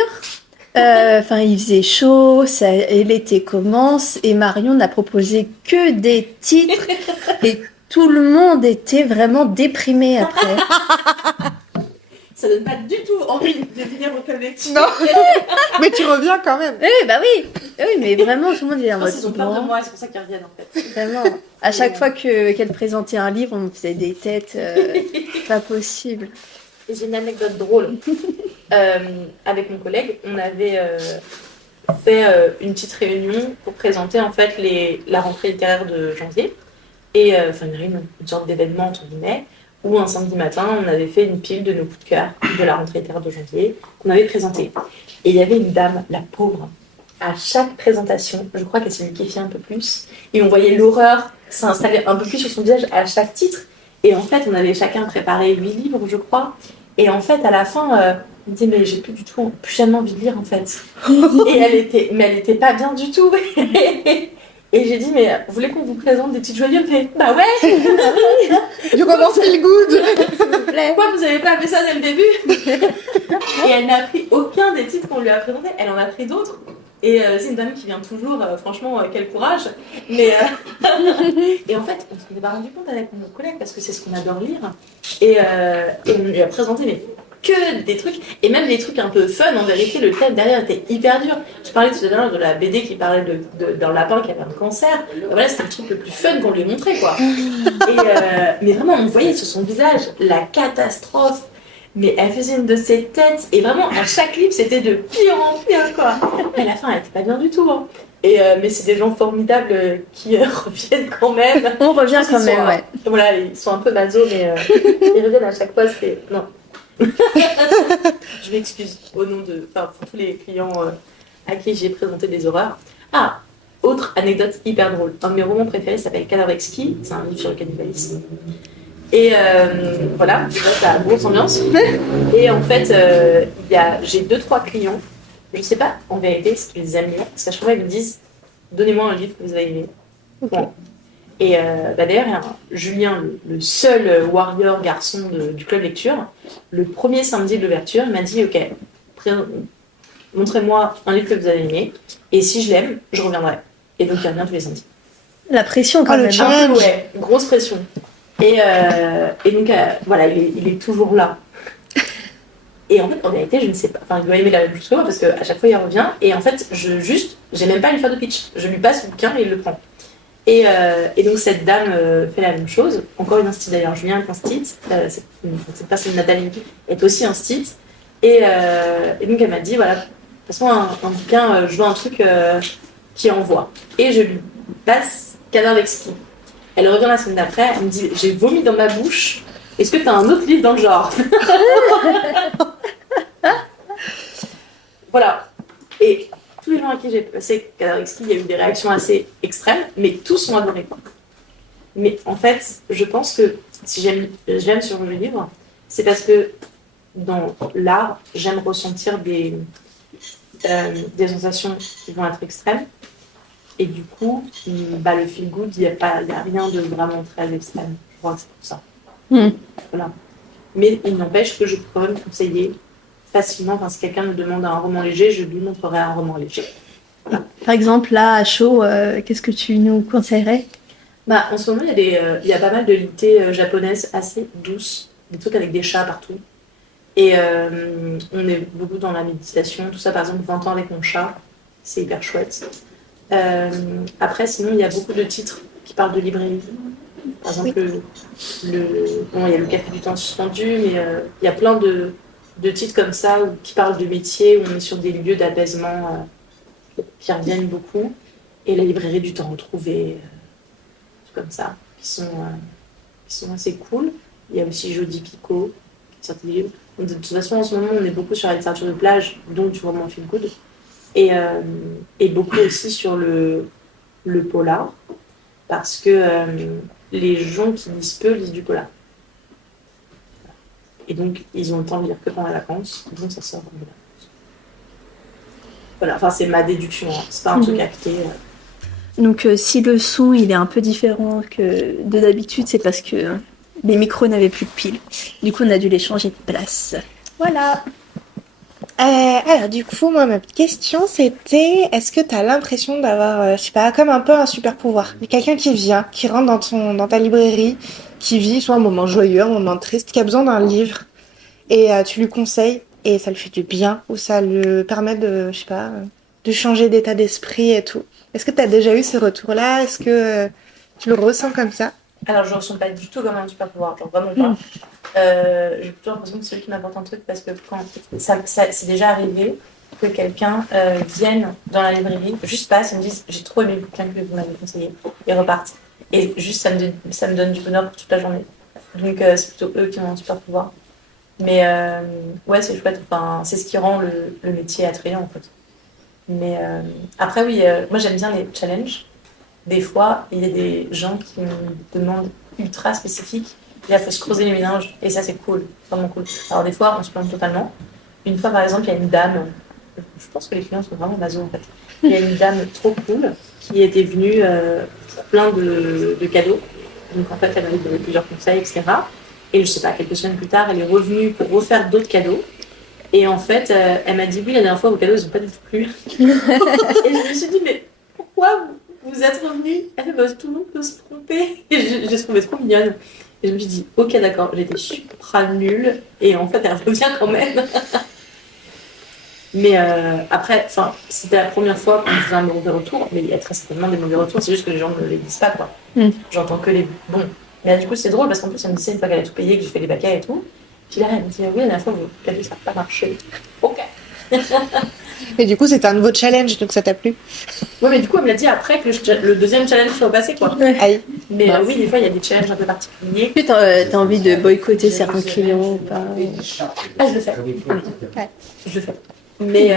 il faisait chaud, et l'été commence et Marion n'a proposé que des titres et tout le monde était vraiment déprimé après. Ça donne pas du tout envie de venir au club lecture. Non, mais tu reviens quand même. Oui, mais vraiment tout le monde est en mode. Ils ont peur de moi, c'est pour ça qu'ils reviennent en fait. Vraiment. À chaque fois qu'elle présentait un livre, on me faisait des têtes pas possible. Et j'ai une anecdote drôle. Avec mon collègue, on avait fait une petite réunion pour présenter en fait la rentrée littéraire de janvier. Et une sorte d'événement entre guillemets, où un samedi matin, on avait fait une pile de nos coups de cœur de la rentrée littéraire de janvier qu'on avait présenté. Et il y avait une dame, la pauvre, à chaque présentation, je crois qu'elle se liquéfiait un peu plus, et on voyait l'horreur s'installer un peu plus sur son visage à chaque titre. Et en fait, on avait chacun préparé 8 livres, je crois. Et en fait, à la fin, on me disait, mais j'ai plus jamais envie de lire, en fait. Et elle était pas bien du tout. Et j'ai dit, mais vous voulez qu'on vous présente des petites joyeuses? Bah ouais. Du roman feel good, s'il vous plaît. Pourquoi vous avez pas fait ça dès le début? Et elle n'a pris aucun des titres qu'on lui a présentés. Elle en a pris d'autres. Et c'est une dame qui vient toujours, franchement, quel courage. Mais et en fait, on s'en est pas rendu compte avec nos collègues parce que c'est ce qu'on adore lire. Et on lui a présenté mais que des trucs, et même des trucs un peu fun. En vérité, le thème derrière était hyper dur. Je parlais tout à l'heure de la BD qui parlait d'un lapin qui avait un cancer. Et voilà, c'était le truc le plus fun qu'on lui montrait, quoi. Mais vraiment, on voyait sur son visage la catastrophe. Mais elle faisait une de ses têtes, et vraiment, à chaque livre, c'était de pire en pire, quoi. Mais à la fin, elle était pas bien du tout, hein. Mais c'est des gens formidables qui reviennent quand même. On revient quand même, ouais. Voilà, ils sont un peu maso, mais ils reviennent à chaque fois. C'est non. Je m'excuse au nom pour tous les clients à qui j'ai présenté des horreurs. Ah, autre anecdote hyper drôle. Un de mes romans préférés s'appelle Cadavre exquis. C'est un livre sur le cannibalisme. Et voilà, ça a grosse ambiance. Et en fait, j'ai 2-3 clients. Je sais pas en vérité ce qu'ils aiment bien. Parce qu'à chaque fois, ils me disent donnez-moi un livre que vous avez aimé. Okay. Bon. Et d'ailleurs, Julien, le seul warrior garçon du club lecture, le premier samedi de l'ouverture, il m'a dit ok, montrez-moi un livre que vous avez aimé. Et si je l'aime, je reviendrai. Et donc, il revient tous les samedis. La pression quand même. Un peu, ouais, grosse pression. Et donc, voilà, il est toujours là. Et en fait, en vérité, je ne sais pas. Enfin, il doit aimer la même chose que moi parce qu'à chaque fois, il revient. Et en fait, j'ai même pas à lui faire de pitch. Je lui passe le bouquin et il le prend. Et donc, cette dame fait la même chose. Encore une instit d'ailleurs. Julien est instit. Cette personne, Nathalie, est aussi instit. Et donc, elle m'a dit voilà, de toute façon, un bouquin, je veux un truc qui envoie. Et je lui passe Cadavre exquis. Elle revient la semaine d'après, elle me dit j'ai vomi dans ma bouche. Est-ce que tu as un autre livre dans le genre? Voilà. Et tous les gens à qui j'ai passé Cadavre exquis, il y a eu des réactions assez extrêmes, mais tous ont adoré. Mais en fait, je pense que si j'aime sur le livre, c'est parce que dans l'art, j'aime ressentir des sensations qui vont être extrêmes. Et du coup, le feel good, il n'y a rien de vraiment très extrême. Je crois que c'est pour ça. Voilà. Mais il n'empêche que je peux quand même conseiller facilement. Enfin, si quelqu'un me demande un roman léger, je lui montrerai un roman léger. Voilà. Par exemple, là, à chaud, qu'est-ce que tu nous conseillerais? En ce moment, il y a pas mal de littératures japonaises assez douces, des trucs avec des chats partout. Et on est beaucoup dans la méditation, tout ça. Par exemple, 20 ans avec mon chat, c'est hyper chouette. Après, sinon, il y a beaucoup de titres qui parlent de librairie. Par exemple, il y a le Café du temps suspendu, mais il y a plein de titres comme ça qui parlent de métiers, où on est sur des lieux d'apaisement qui reviennent beaucoup. Et la librairie du temps retrouvé, comme ça, qui sont assez cool. Il y a aussi Jodi Picoult, qui sort des livres. De toute façon, en ce moment, on est beaucoup sur la littérature de plage, donc du roman feel good. Et beaucoup aussi sur le polar, parce que les gens qui lisent peu lisent du polar. Et donc, ils ont le temps de lire que pendant les vacances, donc ça sort pendant les vacances. Voilà, enfin, c'est ma déduction, hein. C'est pas un truc acté. Donc, si le son il est un peu différent que de d'habitude, c'est parce que les micros n'avaient plus de piles. Du coup, on a dû les changer de place. Voilà. Alors du coup, moi, ma petite question, c'était, est-ce que tu as l'impression d'avoir, je sais pas, comme un peu un super pouvoir? Il y a quelqu'un qui vient, qui rentre dans ta librairie, qui vit soit un moment joyeux, un moment triste, qui a besoin d'un livre, et tu lui conseilles, et ça lui fait du bien, ou ça lui permet de, je sais pas, de changer d'état d'esprit et tout. Est-ce que tu as déjà eu ce retour-là? Est-ce que tu le ressens comme ça? Alors, je ne ressens pas du tout comme un super pouvoir, genre vraiment pas. J'ai plutôt l'impression que c'est celui qui m'apporte un truc parce que quand c'est déjà arrivé que quelqu'un vienne dans la librairie, juste passe et me dise j'ai trop aimé le bouquin que vous m'avez conseillé et reparte. Et juste ça me donne du bonheur pour toute la journée. Donc c'est plutôt eux qui ont un super pouvoir. Mais ouais, c'est chouette. Enfin, c'est ce qui rend le métier attrayant en fait. Mais après, oui, moi j'aime bien les challenges. Des fois, il y a des gens qui me demandent ultra spécifiques. Et là, il faut se creuser les méninges. Et ça, c'est cool. Vraiment cool. Alors, des fois, on se plante totalement. Une fois, par exemple, il y a une dame. Je pense que les clients sont vraiment maso, en fait. Il y a une dame trop cool qui était venue pour plein de cadeaux. Donc, en fait, elle m'avait donné plusieurs conseils, etc. Et je sais pas, quelques semaines plus tard, elle est revenue pour refaire d'autres cadeaux. Et en fait, elle m'a dit oui, la dernière fois, vos cadeaux, ils n'ont pas du tout plu. Et je me suis dit, mais pourquoi vous êtes revenue? Elle fait, bah, tout le monde peut se tromper. Et je l'ai trouvée trop mignonne. Et je me suis dit, ok, d'accord, j'étais super nulle. Et en fait, elle revient quand même. Mais après, c'était la première fois qu'on faisait un mauvais retour. Mais il y a très certainement des mauvais retours. C'est juste que les gens ne les disent pas, quoi. J'entends que les bons. Mais là, du coup, c'est drôle parce qu'en plus, elle me disait une fois qu'elle a tout payé, que j'ai fait les baquets et tout. Puis là, elle me dit, oui, la dernière fois, vos cadeaux, ça n'a pas marché. Ok. Et du coup, c'était un nouveau challenge, donc ça t'a plu? Ouais, mais du coup, elle me l'a dit après que le deuxième challenge soit passé, quoi. Aïe. Mais oui, des fois, il y a des challenges un peu particuliers. Puis t'as envie de boycotter certains clients ou pas? Ah, je le fais. Ouais. Je le fais. Mais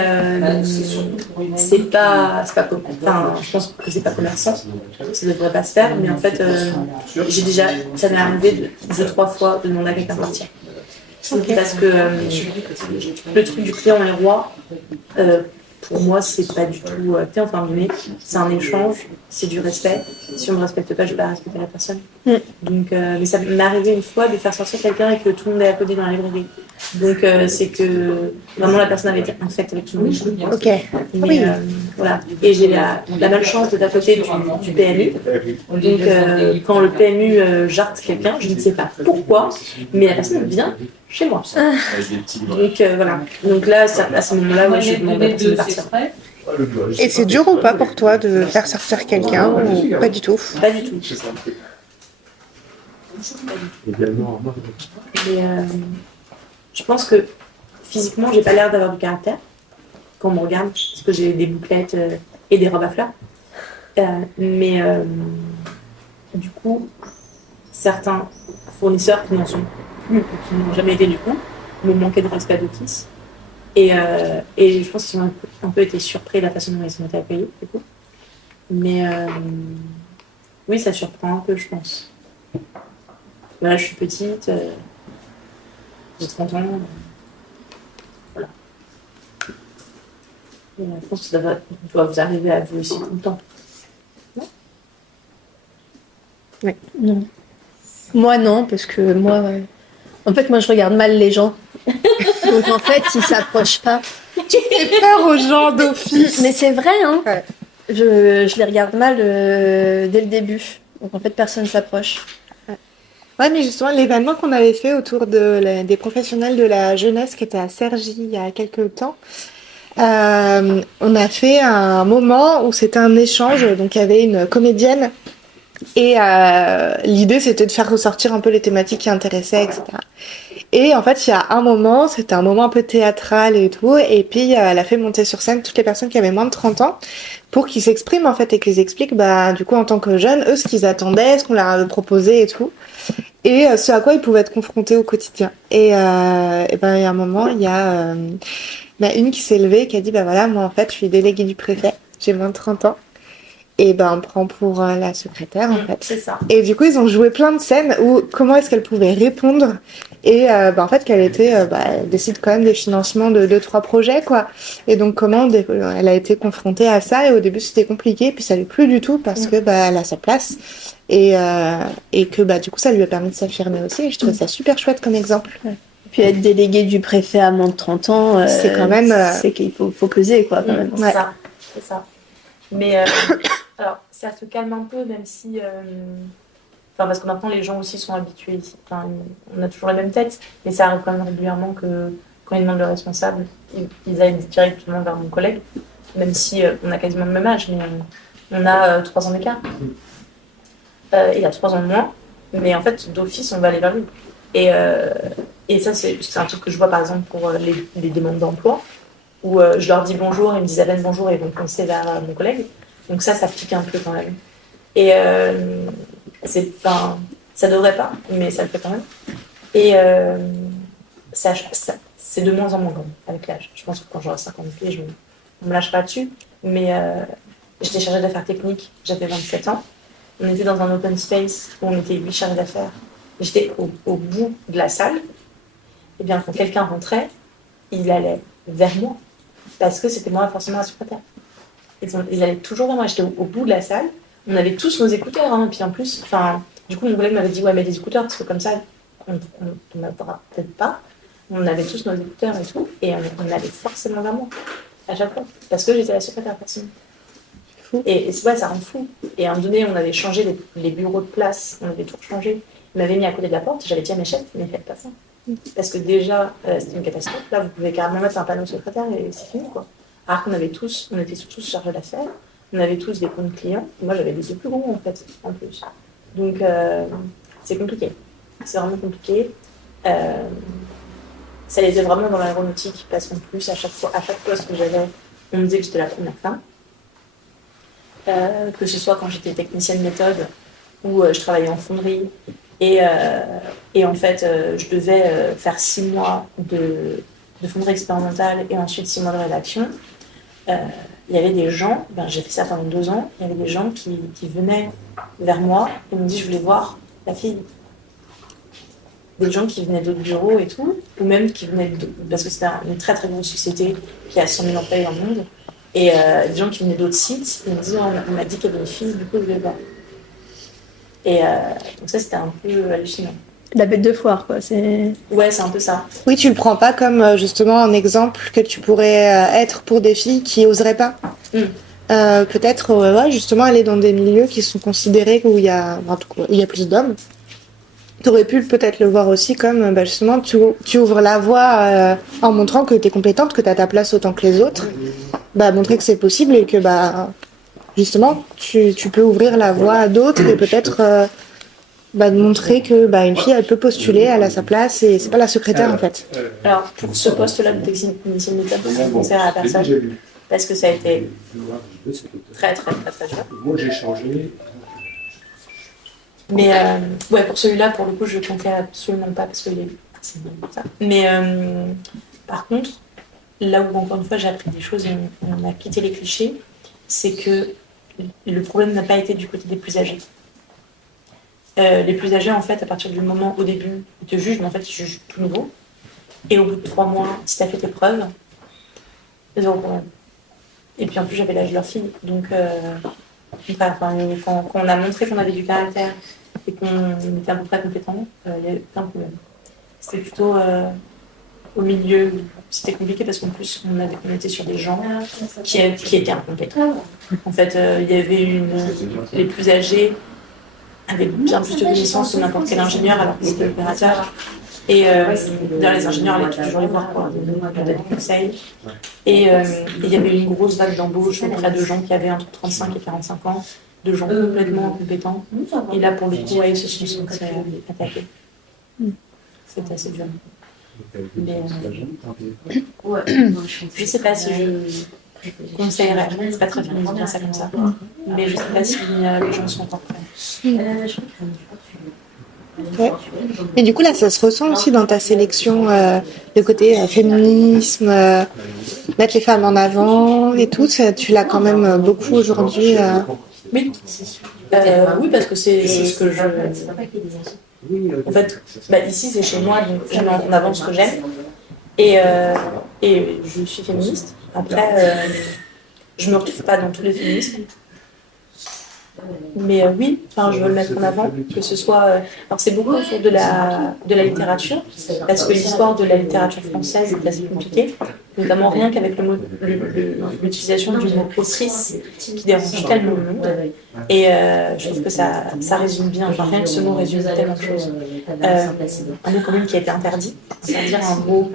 c'est pas enfin, je pense que c'est pas commerçant, ça ne devrait pas se faire, mais en fait, ça m'est arrivé 2-3 fois de demander à quelqu'un de partir. Parce que le truc du client est roi, pour moi, c'est pas du tout, enfin, c'est un échange, c'est du respect. Si on me respecte pas, je vais pas respecter la personne. Donc, mais ça m'est arrivé une fois de faire sortir quelqu'un et que tout le monde ait applaudi dans la librairie. Donc, c'est que vraiment la personne avait été infecte avec tout le monde. Ok. Mais, Oui. voilà. Et j'ai la malchance d'être à côté du PMU. Donc, quand le PMU jarte quelqu'un, je ne sais pas pourquoi, mais la personne vient chez moi. Donc, voilà. Donc là, à ce moment-là, moi, je demande à la personne de partir. Et c'est dur ou pas pour toi de faire sortir quelqu'un ou pas du tout? Pas du tout. Mais je pense que physiquement, j'ai pas l'air d'avoir du caractère quand on me regarde, parce que j'ai des bouclettes et des robes à fleurs. Mais du coup, certains fournisseurs qui n'en sont plus, qui n'ont jamais été du coup, me manquaient de respect d'office. Et je pense qu'ils ont un peu été surpris de la façon dont ils ont été accueillis, du coup. Mais oui, ça surprend un peu, je pense. Voilà, je suis petite, j'ai 30 ans. Voilà. Et, je pense que ça doit vous arriver à vous aussi tout le temps. Non? Oui. Non. Moi, non, parce que moi, en fait, moi, je regarde mal les gens. Donc, en fait, ils s'approchent pas. Tu fais peur aux gens d'office. Mais c'est vrai, hein. Ouais. Je les regarde mal dès le début. Donc, en fait, personne s'approche. Ouais, mais justement, l'événement qu'on avait fait autour des professionnels de la jeunesse qui était à Cergy il y a quelques temps, on a fait un moment où c'était un échange. Donc, il y avait une comédienne et l'idée, c'était de faire ressortir un peu les thématiques qui intéressaient, etc. Et en fait, il y a un moment, c'était un moment un peu théâtral et tout, et puis elle a fait monter sur scène toutes les personnes qui avaient moins de 30 ans pour qu'ils s'expriment en fait et qu'ils expliquent, bah, du coup, en tant que jeunes, eux, ce qu'ils attendaient, ce qu'on leur avait proposé et tout, et ce à quoi ils pouvaient être confrontés au quotidien. Et ben, il y a un moment, il y a une qui s'est levée et qui a dit, bah voilà, moi en fait, je suis déléguée du préfet, j'ai moins de 30 ans. Et ben on prend pour la secrétaire en fait. C'est ça. Et du coup ils ont joué plein de scènes où comment est-ce qu'elle pouvait répondre et en fait qu'elle était elle décide quand même des financements de 2-3 projets quoi. Et donc comment elle a été confrontée à ça et au début c'était compliqué puis ça lui plus du tout parce que elle a sa place et que du coup ça lui a permis de s'affirmer aussi et je trouvais ça super chouette comme exemple. Puis être délégué du préfet à moins de 30 ans, c'est quand même c'est qu'il faut peser quoi quand même. C'est ça, c'est ça. Mais alors, ça se calme un peu, même si... parce que maintenant, les gens aussi sont habitués ici. Enfin, on a toujours la même tête, mais ça arrive quand même régulièrement que quand ils demandent le responsable, ils aillent directement vers mon collègue, même si on a quasiment le même âge, mais on a 3 ans d'écart. Il a 3 ans de moins, mais en fait, d'office, on va aller vers lui. Et ça, c'est un truc que je vois, par exemple, pour les demandes d'emploi, où je leur dis bonjour, ils me disent à peine bonjour et ils vont penser vers mon collègue. Donc ça pique un peu quand même. Et ça devrait pas, mais ça le fait quand même. Et c'est de moins en moins grand avec l'âge. Je pense que quand j'aurai 50 pieds, on me lâchera dessus. Mais j'étais chargée d'affaires techniques, j'avais 27 ans. On était dans un open space où on était 8 chargés d'affaires. J'étais au bout de la salle. Et bien, quand quelqu'un rentrait, il allait vers moi. Parce que c'était moi forcément la secrétaire. Ils allaient toujours vers moi. J'étais au bout de la salle. On avait tous nos écouteurs. Hein. Et puis en plus, du coup, mon collègue m'avait dit, ouais, mets des écouteurs, parce que comme ça, on n'entendra peut-être pas. On avait tous nos écouteurs et tout. Et on allait forcément vers moi, à chaque fois. Parce que j'étais la secrétaire personne. Et ça rend fou. Et à un moment donné, on avait changé les bureaux de place. On avait tout changé. Il m'avait mis à côté de la porte. J'avais dit à mes chefs, mais faites pas ça. Parce que déjà, c'était une catastrophe. Là, vous pouvez carrément mettre un panneau secrétaire et c'est fini, quoi. Alors qu'on on était tous chargés d'affaires, on avait tous des comptes clients. Moi, j'avais des plus gros, en fait, en plus. Donc, c'est compliqué. C'est vraiment compliqué. ça l'était vraiment dans l'aéronautique, parce qu'en plus, à chaque poste que j'avais, on me disait que j'étais la première femme. Que ce soit quand j'étais technicienne méthode ou je travaillais en fonderie. Et en fait, je devais faire 6 mois de fonderie expérimentale et ensuite 6 mois de rédaction. Il y avait des gens, j'ai fait ça pendant 2 ans, il y avait des gens qui venaient vers moi et me disaient je voulais voir la fille. Des gens qui venaient d'autres bureaux et tout, ou même qui venaient parce que c'était une très très grosse société qui a 100 000 employés dans le monde, et des gens qui venaient d'autres sites, ils me disaient on m'a dit qu'il y avait une fille, du coup je voulais voir. Et donc ça c'était un peu hallucinant. La bête de foire, quoi. Ouais, c'est un peu ça. Oui, tu le prends pas comme justement un exemple que tu pourrais être pour des filles qui oseraient pas. Peut-être, ouais, justement, aller dans des milieux qui sont considérés où il y a plus d'hommes. Tu aurais pu peut-être le voir aussi comme, justement, tu ouvres la voie en montrant que tu es compétente, que tu as ta place autant que les autres. Montrer que c'est possible et que, justement, tu peux ouvrir la voie à d'autres et peut-être de montrer que une fille, elle peut postuler, elle a sa place et c'est pas la secrétaire, en fait. Alors, pour ce poste-là de technicienne méthode, je ne conseillerais à personne. Parce que ça a été très, très, très, très dur. Moi, j'ai changé. Mais ouais, pour celui-là, pour le coup, je ne conseille absolument pas parce que c'est bien comme ça. Mais par contre, là où encore une fois j'ai appris des choses et on a quitté les clichés, c'est que le problème n'a pas été du côté des plus âgés. Les plus âgés, en fait, à partir du moment au début, ils te jugent, mais en fait, ils jugent tout nouveau. Et au bout de 3 mois, si tu as fait tes preuves, zéro problème. Et puis en plus, j'avais l'âge de leur fille. Donc, quand on a montré qu'on avait du caractère et qu'on était à peu près compétent, il n'y avait aucun problème. C'était plutôt au milieu, c'était compliqué parce qu'en plus, on était sur des gens qui étaient incompétents. En fait, il y avait les plus âgés avaient bien plus de connaissances que n'importe quel ingénieur alors que c'était opérateur. Et d'ailleurs, les ingénieurs allaient toujours les voir pour leur donner des conseils. Et il y avait une grosse vague d'embauche auprès de gens qui avaient entre 35 et 45 ans, de gens complètement incompétents. Et là, pour le coup, ils se sont sentis attaqués. C'était assez dur. Mais je ne sais pas si je conseillerais. C'est pas très féministe de dire ça comme ça. Mais je ne sais pas si les gens sont encore prêts. Ouais. Et du coup, là, ça se ressent aussi dans ta sélection, le côté féminisme, mettre les femmes en avant et tout. Tu l'as quand même beaucoup aujourd'hui. Oui. Oui, parce que c'est ce que je... En fait, ici, c'est chez moi, donc je mets en avant ce que j'aime. Et je suis féministe. Après, je ne me retrouve pas dans tous les féminismes. Mais oui, je veux le mettre en avant, que ce soit... alors c'est beaucoup autour de la littérature, parce que l'histoire de la littérature française est assez compliquée, notamment rien qu'avec l'utilisation du mot autrice qui dérange tellement le monde. Et je trouve que ça résume bien, rien que ce mot résume tellement de choses. Un mot quand même qui a été interdit, c'est-à-dire un mot...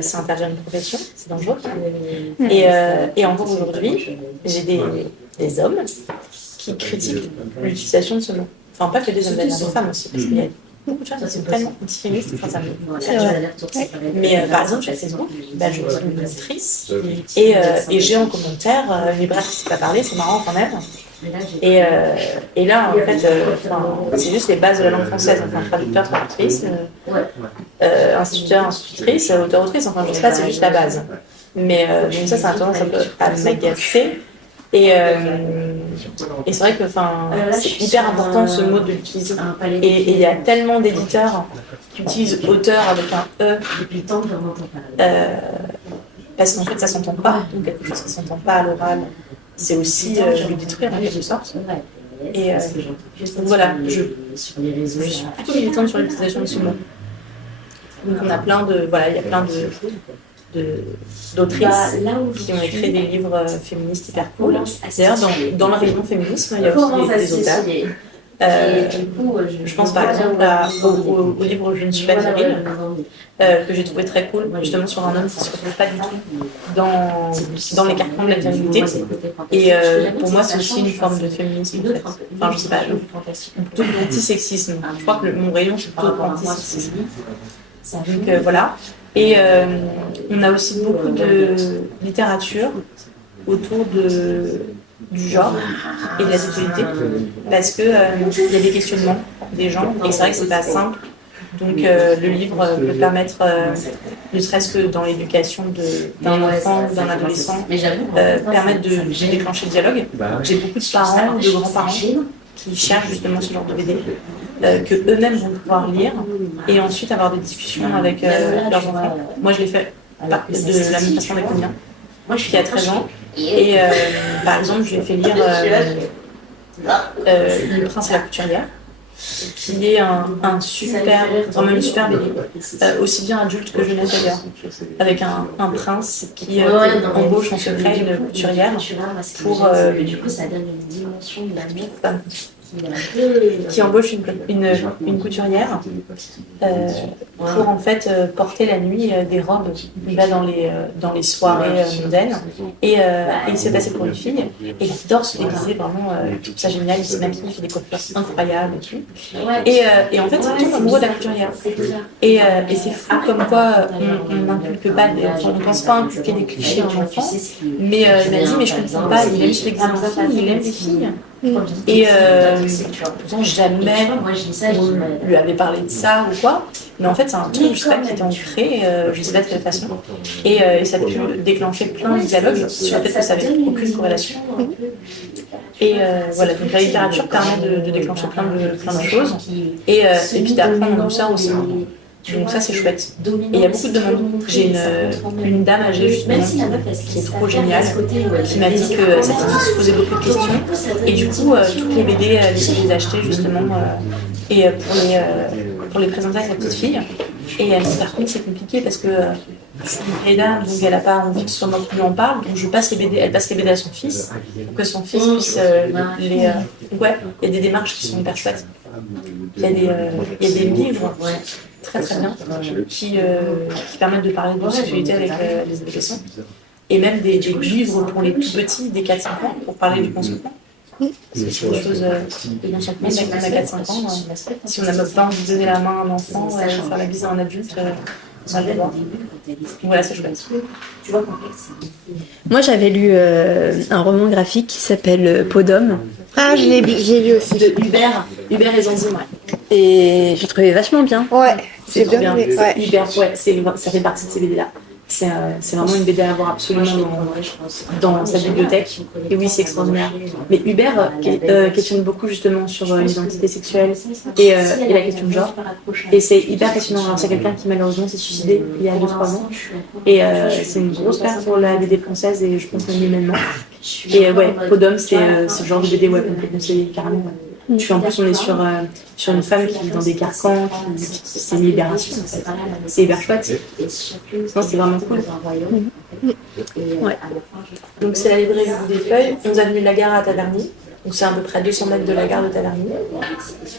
c'est interdire une profession, c'est dangereux. Et encore aujourd'hui, j'ai des hommes qui critiquent l'utilisation de ce mot. Enfin, pas que des hommes, d'ailleurs, des femmes aussi, parce qu'il y a beaucoup de choses qui sont tellement antiféministes, ça me... Mais par exemple, sur Facebook, je suis une autrice, et j'ai en commentaire, mais bref, c'est pas parlé, c'est marrant quand même. Et là, en fait, c'est juste les bases de la langue française, traducteur, traductrice, instituteur, institutrice, auteur, autrice, je sais pas, c'est juste la base. Mais donc ça a tendance un peu à m'agacer. Et c'est vrai que c'est hyper important ce mot de l'utiliser. Et il y a tellement d'éditeurs qui utilisent auteur avec un E, parce qu'en fait ça s'entend pas, donc quelque chose qui s'entend pas à l'oral, c'est aussi lui détruire en quelque sorte. Et donc voilà, je suis plutôt militante sur l'utilisation de ce mot. Donc on a il y a plein d'autrices qui ont écrit des livres féministes hyper cool. D'ailleurs, dans le rayon féminisme, il y a aussi des auteurs. Je pense par exemple au livre Je ne suis pas viril, que j'ai trouvé très cool, justement sur un homme qui ne se retrouve pas du tout dans les carcans de la virilité. Et pour moi, c'est aussi une forme de féminisme, en fait. Enfin, je sais pas, plutôt de l'antisexisme. Je crois que mon rayon, c'est plutôt l'antisexisme. Donc voilà. Et on a aussi beaucoup de littérature autour du genre et de la sexualité, parce que il y a des questionnements des gens, et c'est vrai que c'est pas simple. Donc le livre peut permettre, ne serait-ce que dans l'éducation d'un enfant ou d'un adolescent, permettre de déclencher le dialogue. J'ai beaucoup de parents, de grands-parents qui cherchent justement ce genre de BD, que eux-mêmes vont pouvoir lire et ensuite avoir des discussions avec leurs enfants. Moi, je l'ai fait de la même façon avec le mien, qui a 13 ans. Et par exemple, je lui ai fait lire Le Prince et la couturière, qui est un super, quand même une super BD, aussi bien adulte que jeunesse d'ailleurs, avec un prince qui embauche en secret une couturière pour qui embauche une couturière pour en fait porter la nuit des robes. Il va dans les soirées mondaines et il se fait passer pour une fille et il adore se déguiser vraiment, il trouve ça génial, il se maquille, il fait des coiffures incroyables et tout. Et en fait, il tombe amoureux de la couturière. Et c'est fou comme quoi on n'inculque pas, on ne pense pas inculquer des clichés à un enfant, mais il m'a dit mais je comprends pas, il aime se déguiser en fille, il aime les filles. Et pourtant jamais on lui avait parlé de ça ou quoi, mais en fait c'est un truc je sais pas qui était ancré, je sais pas de quelle façon, et ça a pu déclencher plein de dialogues sur le fait que ça n'avait aucune corrélation. Et voilà, donc la littérature permet de déclencher plein de choses, et puis d'apprendre en douceur aussi. Donc ça c'est chouette. Et il y a beaucoup de demandes. J'ai une dame âgée justement qui est trop géniale, qui m'a dit que sa petite fille se posait beaucoup de questions. Et du coup, toutes les BD, elle essaie de les acheter justement et pour les présenter à sa petite fille. Et elle me dit par contre c'est compliqué parce que je suis une vieille dame, donc elle n'a pas envie que ce soit moi qui lui en parle. Donc elle passe les BD à son fils pour que son fils puisse les... ouais, il y a des démarches qui sont hyper chouettes. Il y a des livres très très bien qui permettent de parler de sexualité avec les adolescents. Et même des livres pour les plus petits, des 4-5 ans, pour parler du consentement. C'est des choses de consentement, même quand on a 4-5 ans, si on n'a pas envie de donner la main à un enfant, faire la bise à un adulte, on va le voir. Voilà, c'est chouette. Moi, j'avais lu un roman graphique qui s'appelle Peau d'homme. Ah, j'ai lu aussi. De Hubert et Zanzine, ouais. Et j'ai trouvé vachement bien. Ouais, c'est trop bien. bien. Ouais. Hubert, ouais, ça fait partie de ces BD-là. C'est vraiment une BD à avoir absolument dans sa bibliothèque. Et oui, c'est extraordinaire. Mais Hubert questionne beaucoup justement sur l'identité sexuelle et la question de genre. Et c'est hyper passionnant. Alors, c'est quelqu'un qui malheureusement s'est suicidé il y a 2-3 ans. Et c'est une grosse perte pour la BD française et je pense même humainement. Et ouais, Peau d'homme, c'est ce genre de BD qu'on peut conseiller carrément. Puis en plus, on est sur une femme qui vit dans des carcans, c'est une libération. C'est hyper chouette. Non, c'est vraiment cool. Ouais. Donc, c'est la librairie des Feuilles, 11 avenue de la Gare à Taverny. Donc, c'est à peu près 200 mètres de la gare de Taverny.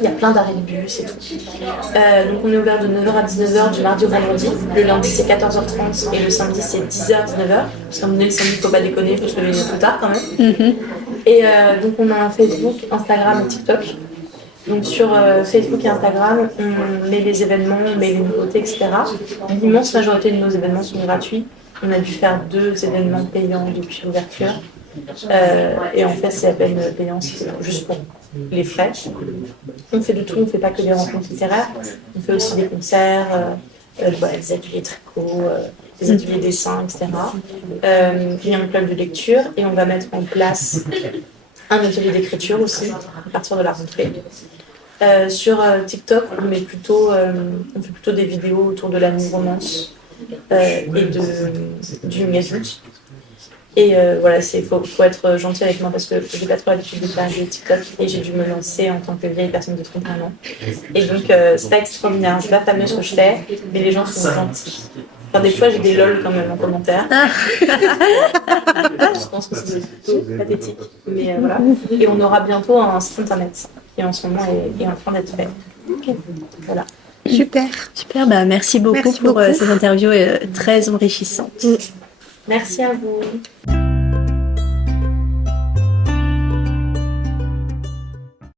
Il y a plein d'arrêts de bus et tout. Donc, on est ouvert de 9h à 19h du mardi au vendredi. Le lundi, c'est 14h30 et le samedi, c'est 10h, 19h. Parce qu'à un moment donné, le samedi, il ne faut pas déconner, il faut se lever plus tard quand même. Et donc on a un Facebook, Instagram et TikTok. Donc sur Facebook et Instagram, on met les événements, on met les nouveautés, etc. L'immense majorité de nos événements sont gratuits. On a dû faire 2 événements payants depuis l'ouverture. Et en fait, c'est à peine payant, c'est juste pour les frais. On fait de tout, on ne fait pas que des rencontres littéraires. On fait aussi des concerts, des ateliers tricot, des ateliers dessin, etc. Il y a un club de lecture et on va mettre en place un atelier d'écriture aussi à partir de la rentrée. Sur TikTok, on fait plutôt des vidéos autour de la romance et du young adulte. Et voilà, faut être gentil avec moi parce que j'ai pas trop l'habitude de faire des TikTok et j'ai dû me lancer en tant que vieille personne de 31 ans. Et donc, c'est pas extraordinaire, je sais pas fameux ce que je fais, mais les gens sont gentils. Enfin, des fois, j'ai des lol quand même en commentaire. Je pense que c'est plutôt pathétique, mais voilà. Et on aura bientôt un site internet. qui en ce moment est en train d'être fait. Voilà. Super. Super, bah merci beaucoup Merci pour beaucoup. ces interviews très enrichissantes. Merci à vous.